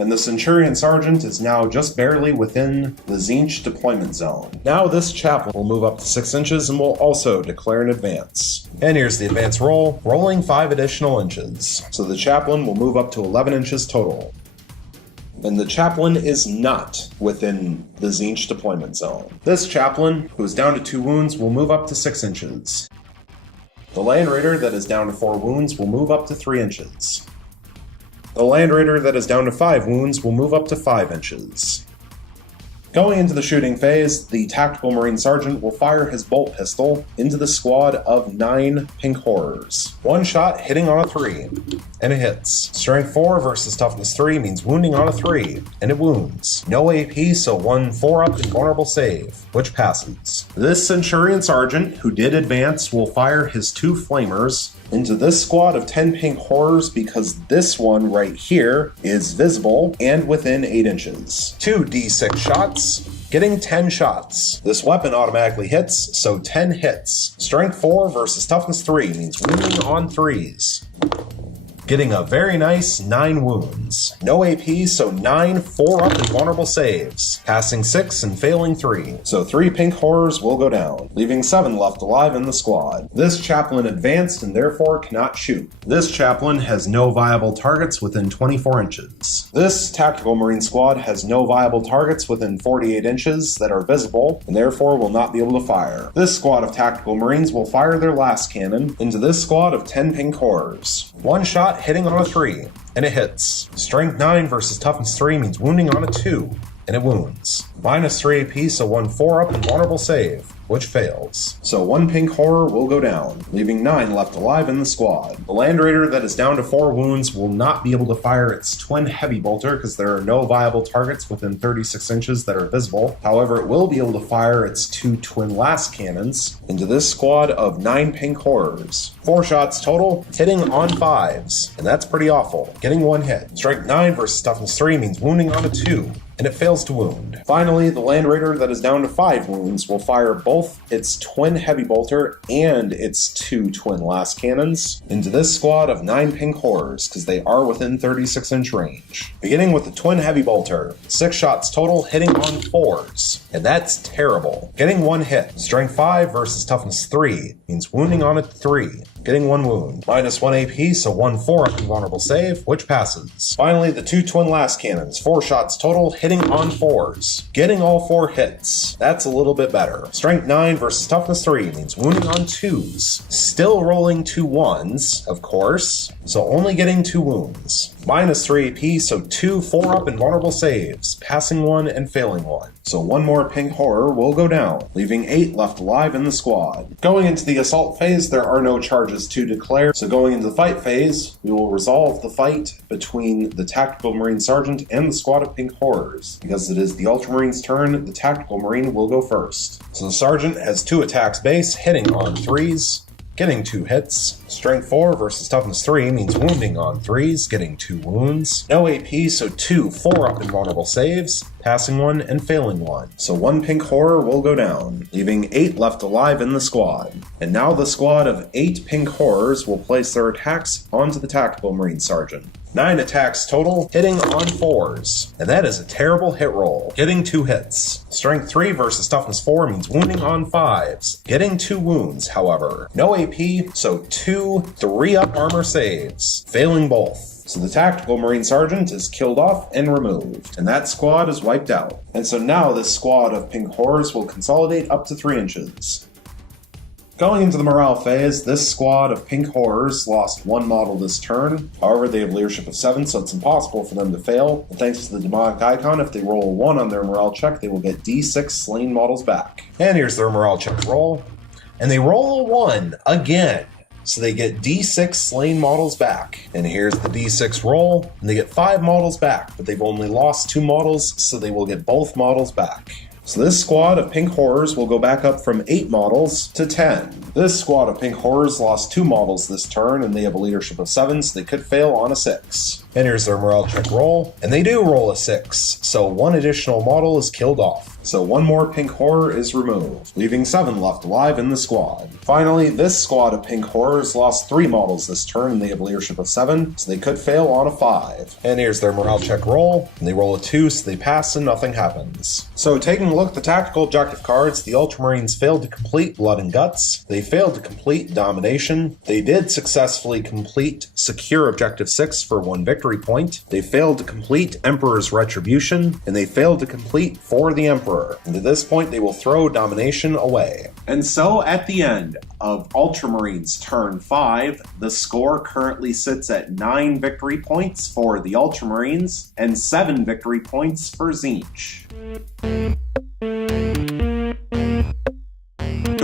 And the Centurion Sergeant is now just barely within the Tzeentch deployment zone. Now this chaplain will move up to 6 inches and will also declare an advance. And here's the advance roll, rolling 5 additional inches. So the chaplain will move up to 11 inches total. And the chaplain is not within the Tzeentch deployment zone. This chaplain, who is down to 2 wounds, will move up to 6 inches. The Land Raider that is down to 4 wounds will move up to 3 inches. The Land Raider that is down to 5 wounds will move up to 5 inches. Going into the shooting phase, the Tactical Marine Sergeant will fire his bolt pistol into the squad of 9 Pink Horrors. 1 shot hitting on a 3, and it hits. Strength 4 versus Toughness 3 means wounding on a 3, and it wounds. No AP, so 1 4-up invulnerable save, which passes. This Centurion Sergeant, who did advance, will fire his 2 Flamers into this squad of 10 Pink Horrors because this one right here is visible and within 8 inches. 2 D6 shots, getting 10 shots. This weapon automatically hits, so 10 hits. Strength 4 versus toughness 3 means wounding on 3s. Getting a very nice 9 wounds. No AP, so 9 4-up and vulnerable saves. Passing 6 and failing 3. So 3 pink horrors will go down, leaving 7 left alive in the squad. This chaplain advanced and therefore cannot shoot. This chaplain has no viable targets within 24 inches. This tactical marine squad has no viable targets within 48 inches that are visible, and therefore will not be able to fire. This squad of tactical marines will fire their last cannon into this squad of 10 pink horrors. One shot hitting on a 3, and it hits. Strength 9 versus toughness 3 means wounding on a 2, and it wounds. Minus 3 AP, so 1 4-up and vulnerable save, which fails. So 1 pink horror will go down, leaving 9 left alive in the squad. The Land Raider that is down to 4 wounds will not be able to fire its twin heavy bolter because there are no viable targets within 36 inches that are visible. However, it will be able to fire its 2 twin last cannons into this squad of 9 pink horrors. 4 shots total, hitting on 5s, and that's pretty awful. Getting 1 hit. Strength 9 versus toughness 3 means wounding on a 2, and it fails to wound. Finally, the Land Raider that is down to 5 wounds will fire both its twin heavy bolter and its 2 twin last cannons into this squad of 9 pink horrors because they are within 36 inch range. Beginning with the twin heavy bolter, 6 shots total, hitting on 4s, and that's terrible. Getting 1 hit. Strength 5 versus toughness 3 means wounding on a 3. Getting 1 wound. Minus 1 AP, so 1 4-up invulnerable save, which passes. Finally, the 2 twin last cannons, 4 shots total, hitting on 4s. Getting all 4 hits. That's a little bit better. Strength 9 versus toughness 3 means wounding on 2s. Still rolling 2 1s, of course, so only getting 2 wounds. Minus 3 AP, so 2 4-up invulnerable saves, passing 1 and failing 1. So 1 more pink horror will go down, leaving 8 left alive in the squad. Going into the assault phase, there are no charges to declare, so going into the fight phase, we will resolve the fight between the tactical marine sergeant and the squad of pink horrors. Because it is the Ultramarines' turn, the tactical marine will go first. So the sergeant has 2 attacks base, hitting on 3s, getting 2 hits. Strength 4 versus toughness 3 means wounding on 3s, getting 2 wounds. No AP, so 2 4-up invulnerable saves, passing 1 and failing 1. So 1 pink horror will go down, leaving 8 left alive in the squad. And now the squad of 8 pink horrors will place their attacks onto the tactical marine sergeant. 9 attacks total, hitting on 4s. And that is a terrible hit roll, getting 2 hits. Strength 3 versus toughness 4 means wounding on 5s, getting 2 wounds, however. No AP, so 2 3-up armor saves, failing both. So the tactical marine sergeant is killed off and removed, and that squad is wiped out. And so now this squad of pink horrors will consolidate up to 3 inches. Going into the morale phase, this squad of pink horrors lost 1 model this turn. However, they have leadership of 7, so it's impossible for them to fail. And thanks to the demonic icon, if they roll a 1 on their morale check, they will get D6 slain models back. And here's their morale check roll. And they roll a 1 again. So they get D6 slain models back. And here's the D6 roll, and they get 5 models back, but they've only lost 2 models, so they will get both models back. So this squad of pink horrors will go back up from 8 models to 10. This squad of pink horrors lost 2 models this turn, and they have a leadership of 7, so they could fail on a 6. And here's their morale check roll, and they do roll a 6, so 1 additional model is killed off. So 1 more pink horror is removed, leaving 7 left alive in the squad. Finally, this squad of pink horrors lost 3 models this turn, and they have a leadership of 7, so they could fail on a 5. And here's their morale check roll, and they roll a 2, so they pass and nothing happens. So taking a look at the tactical objective cards, the Ultramarines failed to complete Blood and Guts, they failed to complete Domination, they did successfully complete Secure Objective 6 for 1 victory point, they failed to complete Emperor's Retribution, and they failed to complete For the Emperor. And at this point, they will throw Domination away. And so at the end of Ultramarines turn 5, the score currently sits at 9 victory points for the Ultramarines and 7 victory points for Tzeentch.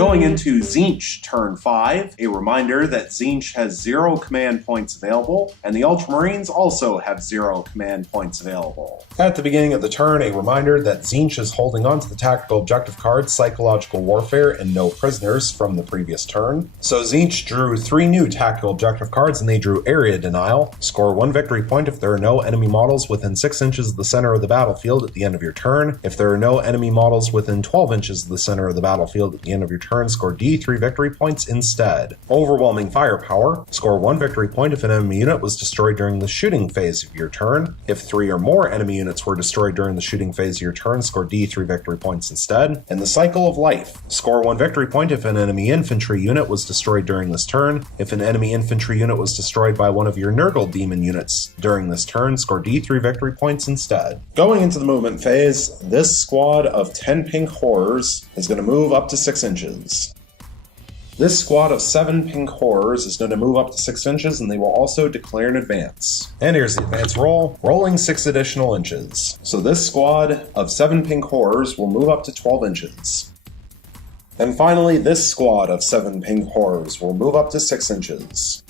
Going into Tzeentch turn 5, a reminder that Tzeentch has 0 command points available, and the Ultramarines also have 0 command points available. At the beginning of the turn, a reminder that Tzeentch is holding on to the tactical objective cards Psychological Warfare and No Prisoners from the previous turn. So Tzeentch drew 3 new tactical objective cards, and they drew Area Denial. Score 1 victory point if there are no enemy models within 6 inches of the center of the battlefield at the end of your turn. If there are no enemy models within 12 inches of the center of the battlefield at the end of your turn, score D3 victory points instead. Overwhelming Firepower. Score 1 victory point if an enemy unit was destroyed during the shooting phase of your turn. If 3 or more enemy units were destroyed during the shooting phase of your turn, score D3 victory points instead. And the Cycle of Life. Score 1 victory point if an enemy infantry unit was destroyed during this turn. If an enemy infantry unit was destroyed by one of your Nurgle demon units during this turn, score D3 victory points instead. Going into the movement phase, this squad of 10 pink horrors is going to move up to 6 inches. This squad of 7 pink horrors is going to move up to 6 inches, and they will also declare an advance. And here's the advance roll, rolling 6 additional inches. So this squad of 7 pink horrors will move up to 12 inches. And finally, this squad of 7 pink horrors will move up to 6 inches.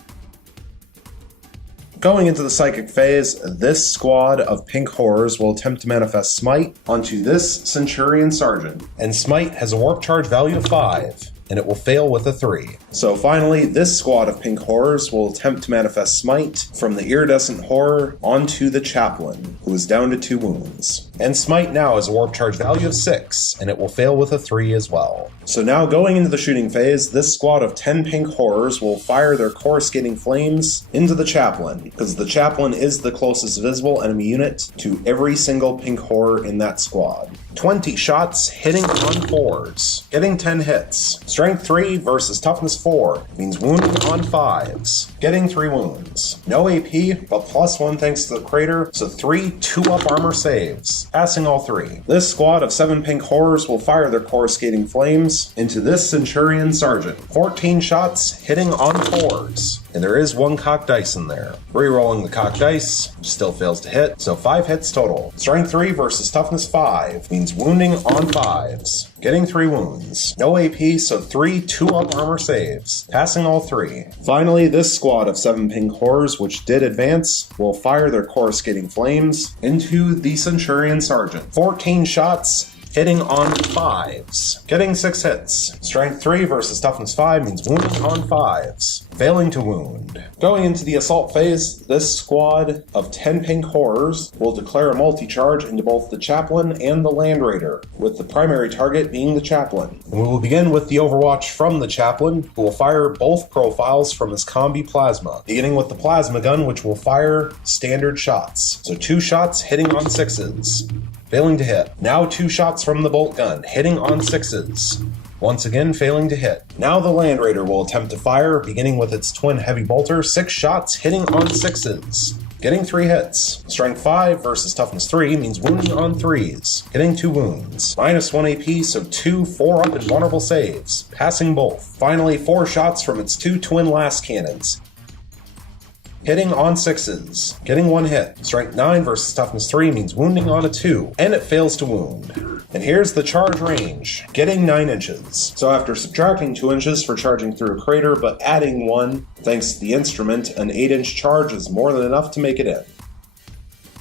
Going into the psychic phase, this squad of pink horrors will attempt to manifest Smite onto this Centurion Sergeant. And Smite has a warp charge value of 5. And it will fail with a 3. So finally, this squad of pink horrors will attempt to manifest Smite from the iridescent horror onto the chaplain, who is down to 2 wounds. And Smite now has a warp charge value of 6, and it will fail with a 3 as well. So now going into the shooting phase, this squad of 10 pink horrors will fire their coruscating flames into the chaplain, because the chaplain is the closest visible enemy unit to every single pink horror in that squad. 20 shots hitting on 4s, getting 10 hits. Strength 3 versus Toughness 4 means wounding on 5s, getting 3 wounds. No AP, but +1 thanks to the crater, so 3 2-up armor saves, passing all 3. This squad of 7 pink horrors will fire their coruscating flames into this Centurion Sergeant. 14 shots hitting on 4s. And there is 1 cocked dice in there. Rerolling the cocked dice still fails to hit, so 5 hits total. Strength 3 versus Toughness 5 means wounding on 5s, getting 3 wounds. No AP, so 3 2-up armor saves, passing all 3. Finally, this squad of 7 pink horrors, which did advance, will fire their coruscating flames into the Centurion Sergeant. 14 shots hitting on 5s, getting 6 hits. Strength 3 versus Toughness 5 means wounding on 5s, failing to wound. Going into the assault phase, this squad of 10 pink horrors will declare a multi-charge into both the chaplain and the land raider, with the primary target being the chaplain. And we will begin with the overwatch from the chaplain, who will fire both profiles from his combi plasma, beginning with the plasma gun, which will fire standard shots. So 2 shots hitting on 6s. Failing to hit. Now 2 shots from the bolt gun, hitting on 6s. Once again, failing to hit. Now the Land Raider will attempt to fire, beginning with its twin heavy bolter, 6 shots, hitting on 6s. Getting 3 hits. Strength 5 versus Toughness 3 means wounding on 3s. Getting 2 wounds. -1 AP, so 2 4-up invulnerable saves. Passing both. Finally, 4 shots from its 2 twin last cannons. Hitting on 6s, getting 1 hit. Strength 9 versus Toughness 3 means wounding on a 2, and it fails to wound. And here's the charge range, getting 9 inches. So after subtracting 2 inches for charging through a crater, but adding 1, thanks to the instrument, an 8-inch charge is more than enough to make it in.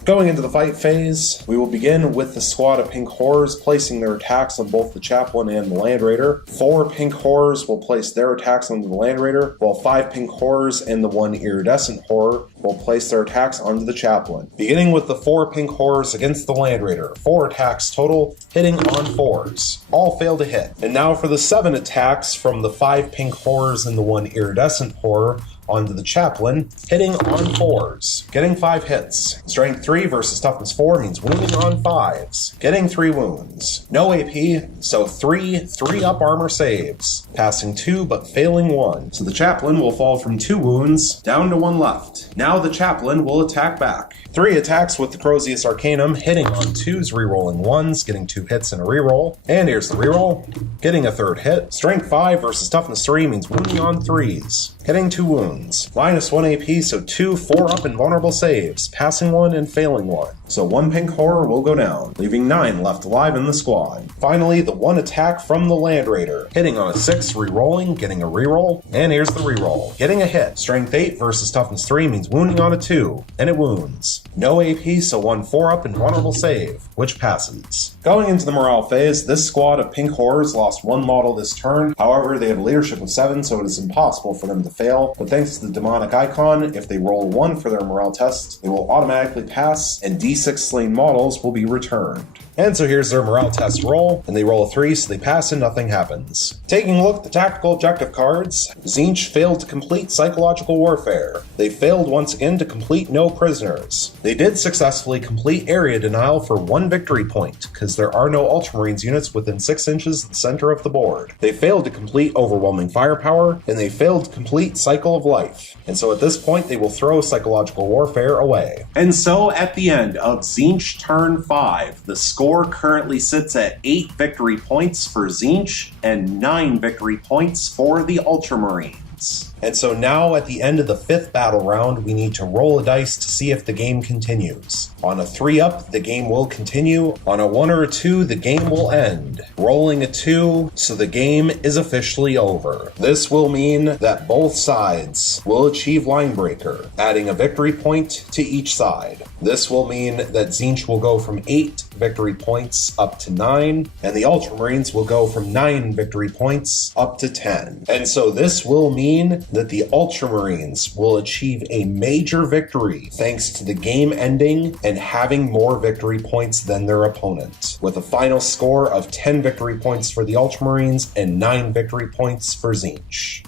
Going into the fight phase, we will begin with the squad of pink horrors placing their attacks on both the chaplain and the land raider. 4 pink horrors will place their attacks on the land raider, while 5 pink horrors and the 1 iridescent horror will place their attacks onto the chaplain. Beginning with the 4 pink horrors against the land raider, 4 attacks total, hitting on 4s. All fail to hit. And now for the 7 attacks from the 5 pink horrors and the 1 iridescent horror onto the chaplain, hitting on 4s, getting 5 hits. Strength 3 versus Toughness 4 means wounding on 5s, getting 3 wounds. No AP, so 3 3-up armor saves, passing 2 but failing 1. So the chaplain will fall from 2 wounds down to 1 left. Now the chaplain will attack back. 3 attacks with the Crozius Arcanum, hitting on 2s, rerolling 1s, getting 2 hits and a reroll. And here's the reroll, getting a 3rd hit. Strength 5 versus Toughness 3 means wounding on 3s, getting 2 wounds. wounds. -1 AP, so 2 4-up invulnerable saves, passing 1 and failing 1. So 1 pink horror will go down, leaving 9 left alive in the squad. Finally, the 1 attack from the Land Raider, hitting on a 6, re-rolling, getting a reroll, and here's the reroll. Getting a hit. Strength 8 versus Toughness 3 means wounding on a 2, and it wounds. No AP, so 1 4-up invulnerable save, which passes. Going into the morale phase, this squad of pink horrors lost 1 model this turn. However, they have a leadership of 7, so it is impossible for them to fail. But thanks to the demonic icon, if they roll 1 for their morale test, they will automatically pass, and D6 slain models will be returned. And so here's their morale test roll, and they roll a 3, so they pass and nothing happens. Taking a look at the tactical objective cards, Tzeentch failed to complete psychological warfare. They failed once again to complete no prisoners. They did successfully complete area denial for 1 victory point, because there are no Ultramarines units within 6 inches of the center of the board. They failed to complete overwhelming firepower, and they failed to complete cycle of life. And so at this point, they will throw psychological warfare away. And so at the end of Tzeentch turn 5, the score currently sits at 8 victory points for Tzeentch and 9 victory points for the Ultramarines. And so now at the end of the 5th battle round, we need to roll a dice to see if the game continues. On a 3-up, the game will continue. On a 1 or a 2, the game will end. Rolling a 2, so the game is officially over. This will mean that both sides will achieve line breaker, adding a victory point to each side. This will mean that Tzeentch will go from 8 victory points up to 9, and the Ultramarines will go from 9 victory points up to 10. And so this will mean that the Ultramarines will achieve a major victory thanks to the game ending and having more victory points than their opponent, with a final score of 10 victory points for the Ultramarines and 9 victory points for Tzeentch.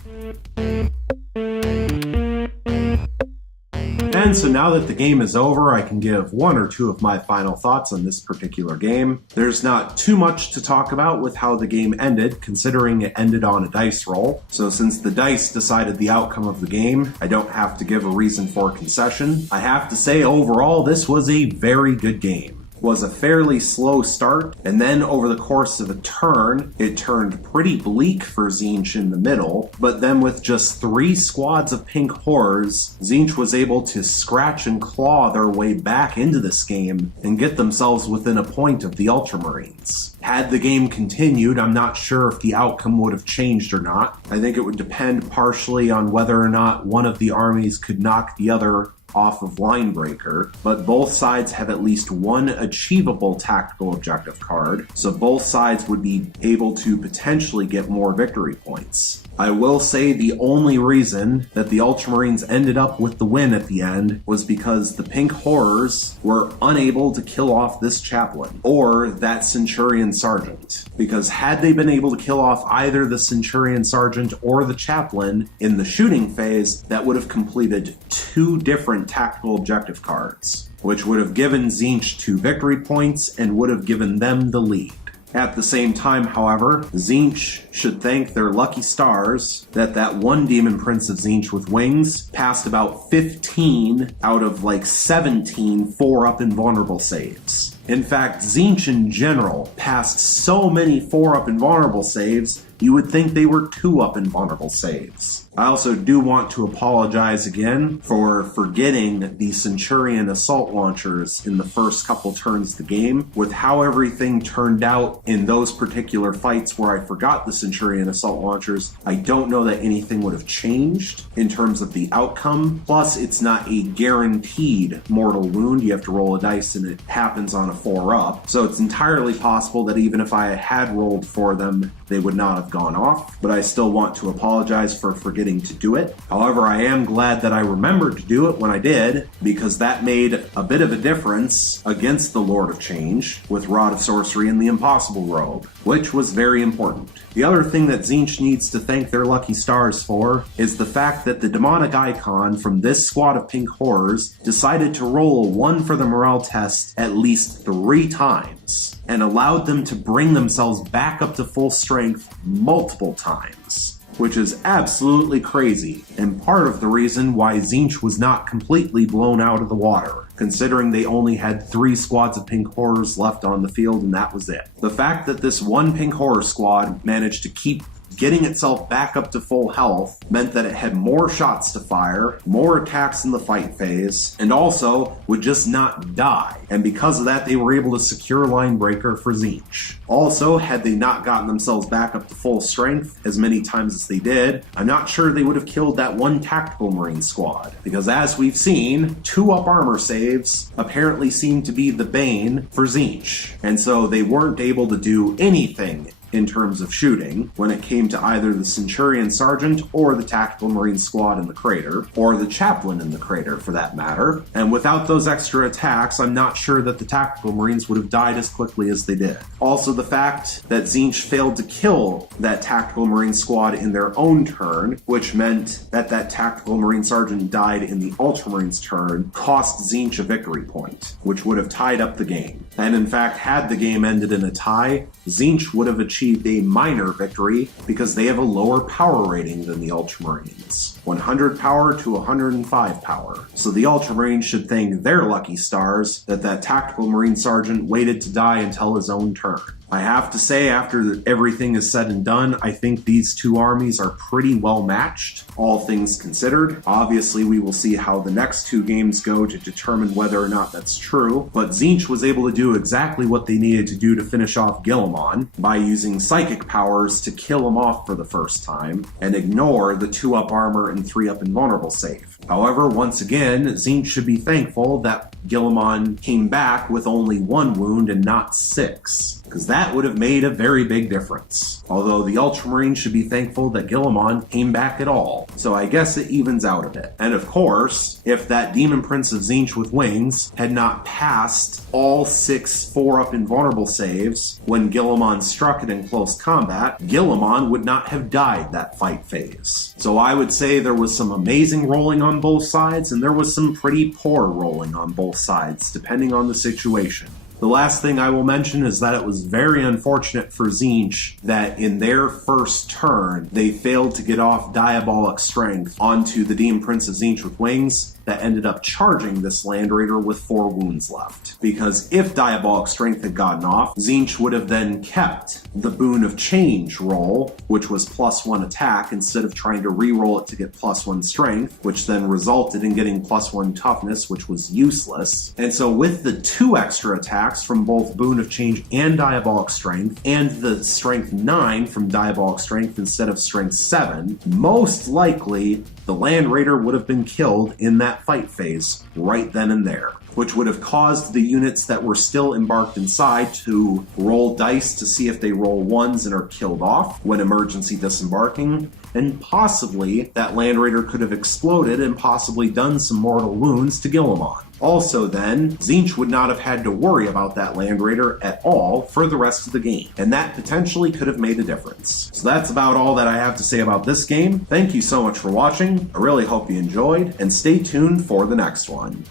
And so now that the game is over, I can give 1 or 2 of my final thoughts on this particular game. There's not too much to talk about with how the game ended, considering it ended on a dice roll. So since the dice decided the outcome of the game, I don't have to give a reason for concession. I have to say overall, this was a very good game. Was a fairly slow start, and then over the course of a turn, it turned pretty bleak for Tzeentch in the middle, but then with just 3 squads of pink horrors, Tzeentch was able to scratch and claw their way back into this game and get themselves within a point of the Ultramarines. Had the game continued, I'm not sure if the outcome would have changed or not. I think it would depend partially on whether or not one of the armies could knock the other off of line breaker, but both sides have at least 1 achievable tactical objective card, so both sides would be able to potentially get more victory points. I will say the only reason that the Ultramarines ended up with the win at the end was because the pink horrors were unable to kill off this chaplain or that centurion sergeant. Because had they been able to kill off either the centurion sergeant or the chaplain in the shooting phase, that would have completed 2 different tactical objective cards, which would have given Tzeentch 2 victory points and would have given them the lead. At the same time, however, Tzeentch should thank their lucky stars that 1 Demon Prince of Tzeentch with wings passed about 15 out of 17 4-up invulnerable saves. In fact, Tzeentch in general passed so many 4-up invulnerable saves, you would think they were 2-up invulnerable saves. I also do want to apologize again for forgetting the Centurion assault launchers in the first couple turns of the game. With how everything turned out in those particular fights where I forgot the Centurion assault launchers, I don't know that anything would have changed in terms of the outcome. Plus, it's not a guaranteed mortal wound. You have to roll a dice and it happens on a 4-up. So it's entirely possible that even if I had rolled for them, they would not have gone off. But I still want to apologize for forgetting to do it. However, I am glad that I remembered to do it when I did, because that made a bit of a difference against the Lord of Change with Rod of Sorcery and the Impossible Robe, which was very important. The other thing that Tzeentch needs to thank their lucky stars for is the fact that the demonic icon from this squad of pink horrors decided to roll a 1 for the morale test at least 3 times and allowed them to bring themselves back up to full strength multiple times, which is absolutely crazy, and part of the reason why Tzeentch was not completely blown out of the water, considering they only had 3 squads of pink horrors left on the field and that was it. The fact that this 1 pink horror squad managed to keep getting itself back up to full health meant that it had more shots to fire, more attacks in the fight phase, and also would just not die. And because of that, they were able to secure Line Breaker for Tzeentch. Also, had they not gotten themselves back up to full strength as many times as they did, I'm not sure they would have killed that one Tactical Marine squad. Because as we've seen, 2-up armor saves apparently seem to be the bane for Tzeentch. And so they weren't able to do anything in terms of shooting when it came to either the Centurion Sergeant or the Tactical Marine squad in the crater, or the Chaplain in the crater for that matter. And without those extra attacks, I'm not sure that the Tactical Marines would have died as quickly as they did. Also, the fact that Tzeentch failed to kill that Tactical Marine squad in their own turn, which meant that that Tactical Marine Sergeant died in the Ultramarines' turn, cost Tzeentch a victory point, which would have tied up the game. And in fact, had the game ended in a tie, Tzeentch would have achieved a minor victory because they have a lower power rating than the Ultramarines. 100 power to 105 power. So the Ultramarines should thank their lucky stars that that Tactical Marine Sergeant waited to die until his own turn. I have to say, after everything is said and done, I think these two armies are pretty well matched, all things considered. Obviously, we will see how the next two games go to determine whether or not that's true, but Tzeentch was able to do exactly what they needed to do to finish off Guilliman by using psychic powers to kill him off for the first time, and ignore the 2-up armor and 3-up invulnerable save. However, once again, Tzeentch should be thankful that Guilliman came back with only 1 wound and not 6, because that would have made a very big difference. Although the Ultramarines should be thankful that Guilliman came back at all, so I guess it evens out a bit. And of course, if that Demon Prince of Tzeentch with wings had not passed all 6 4-up invulnerable saves when Guilliman struck it in close combat, Guilliman would not have died that fight phase. So I would say there was some amazing rolling on both sides, and there was some pretty poor rolling on both sides, depending on the situation. The last thing I will mention is that it was very unfortunate for Tzeentch that in their first turn, they failed to get off Diabolic Strength onto the Demon Prince of Tzeentch with wings that ended up charging this Land Raider with 4 wounds left. Because if Diabolic Strength had gotten off, Tzeentch would have then kept the Boon of Change roll, which was +1 attack, instead of trying to re-roll it to get +1 strength, which then resulted in getting +1 toughness, which was useless. And so with the 2 extra attacks from both Boon of Change and Diabolic Strength, and the Strength 9 from Diabolic Strength instead of Strength 7, most likely the Land Raider would have been killed in that fight phase right then and there, which would have caused the units that were still embarked inside to roll dice to see if they roll 1s and are killed off when emergency disembarking, and possibly that Land Raider could have exploded and possibly done some mortal wounds to Guilliman. Also then, Tzeentch would not have had to worry about that Land Raider at all for the rest of the game, and that potentially could have made a difference. So that's about all that I have to say about this game. Thank you so much for watching, I really hope you enjoyed, and stay tuned for the next one.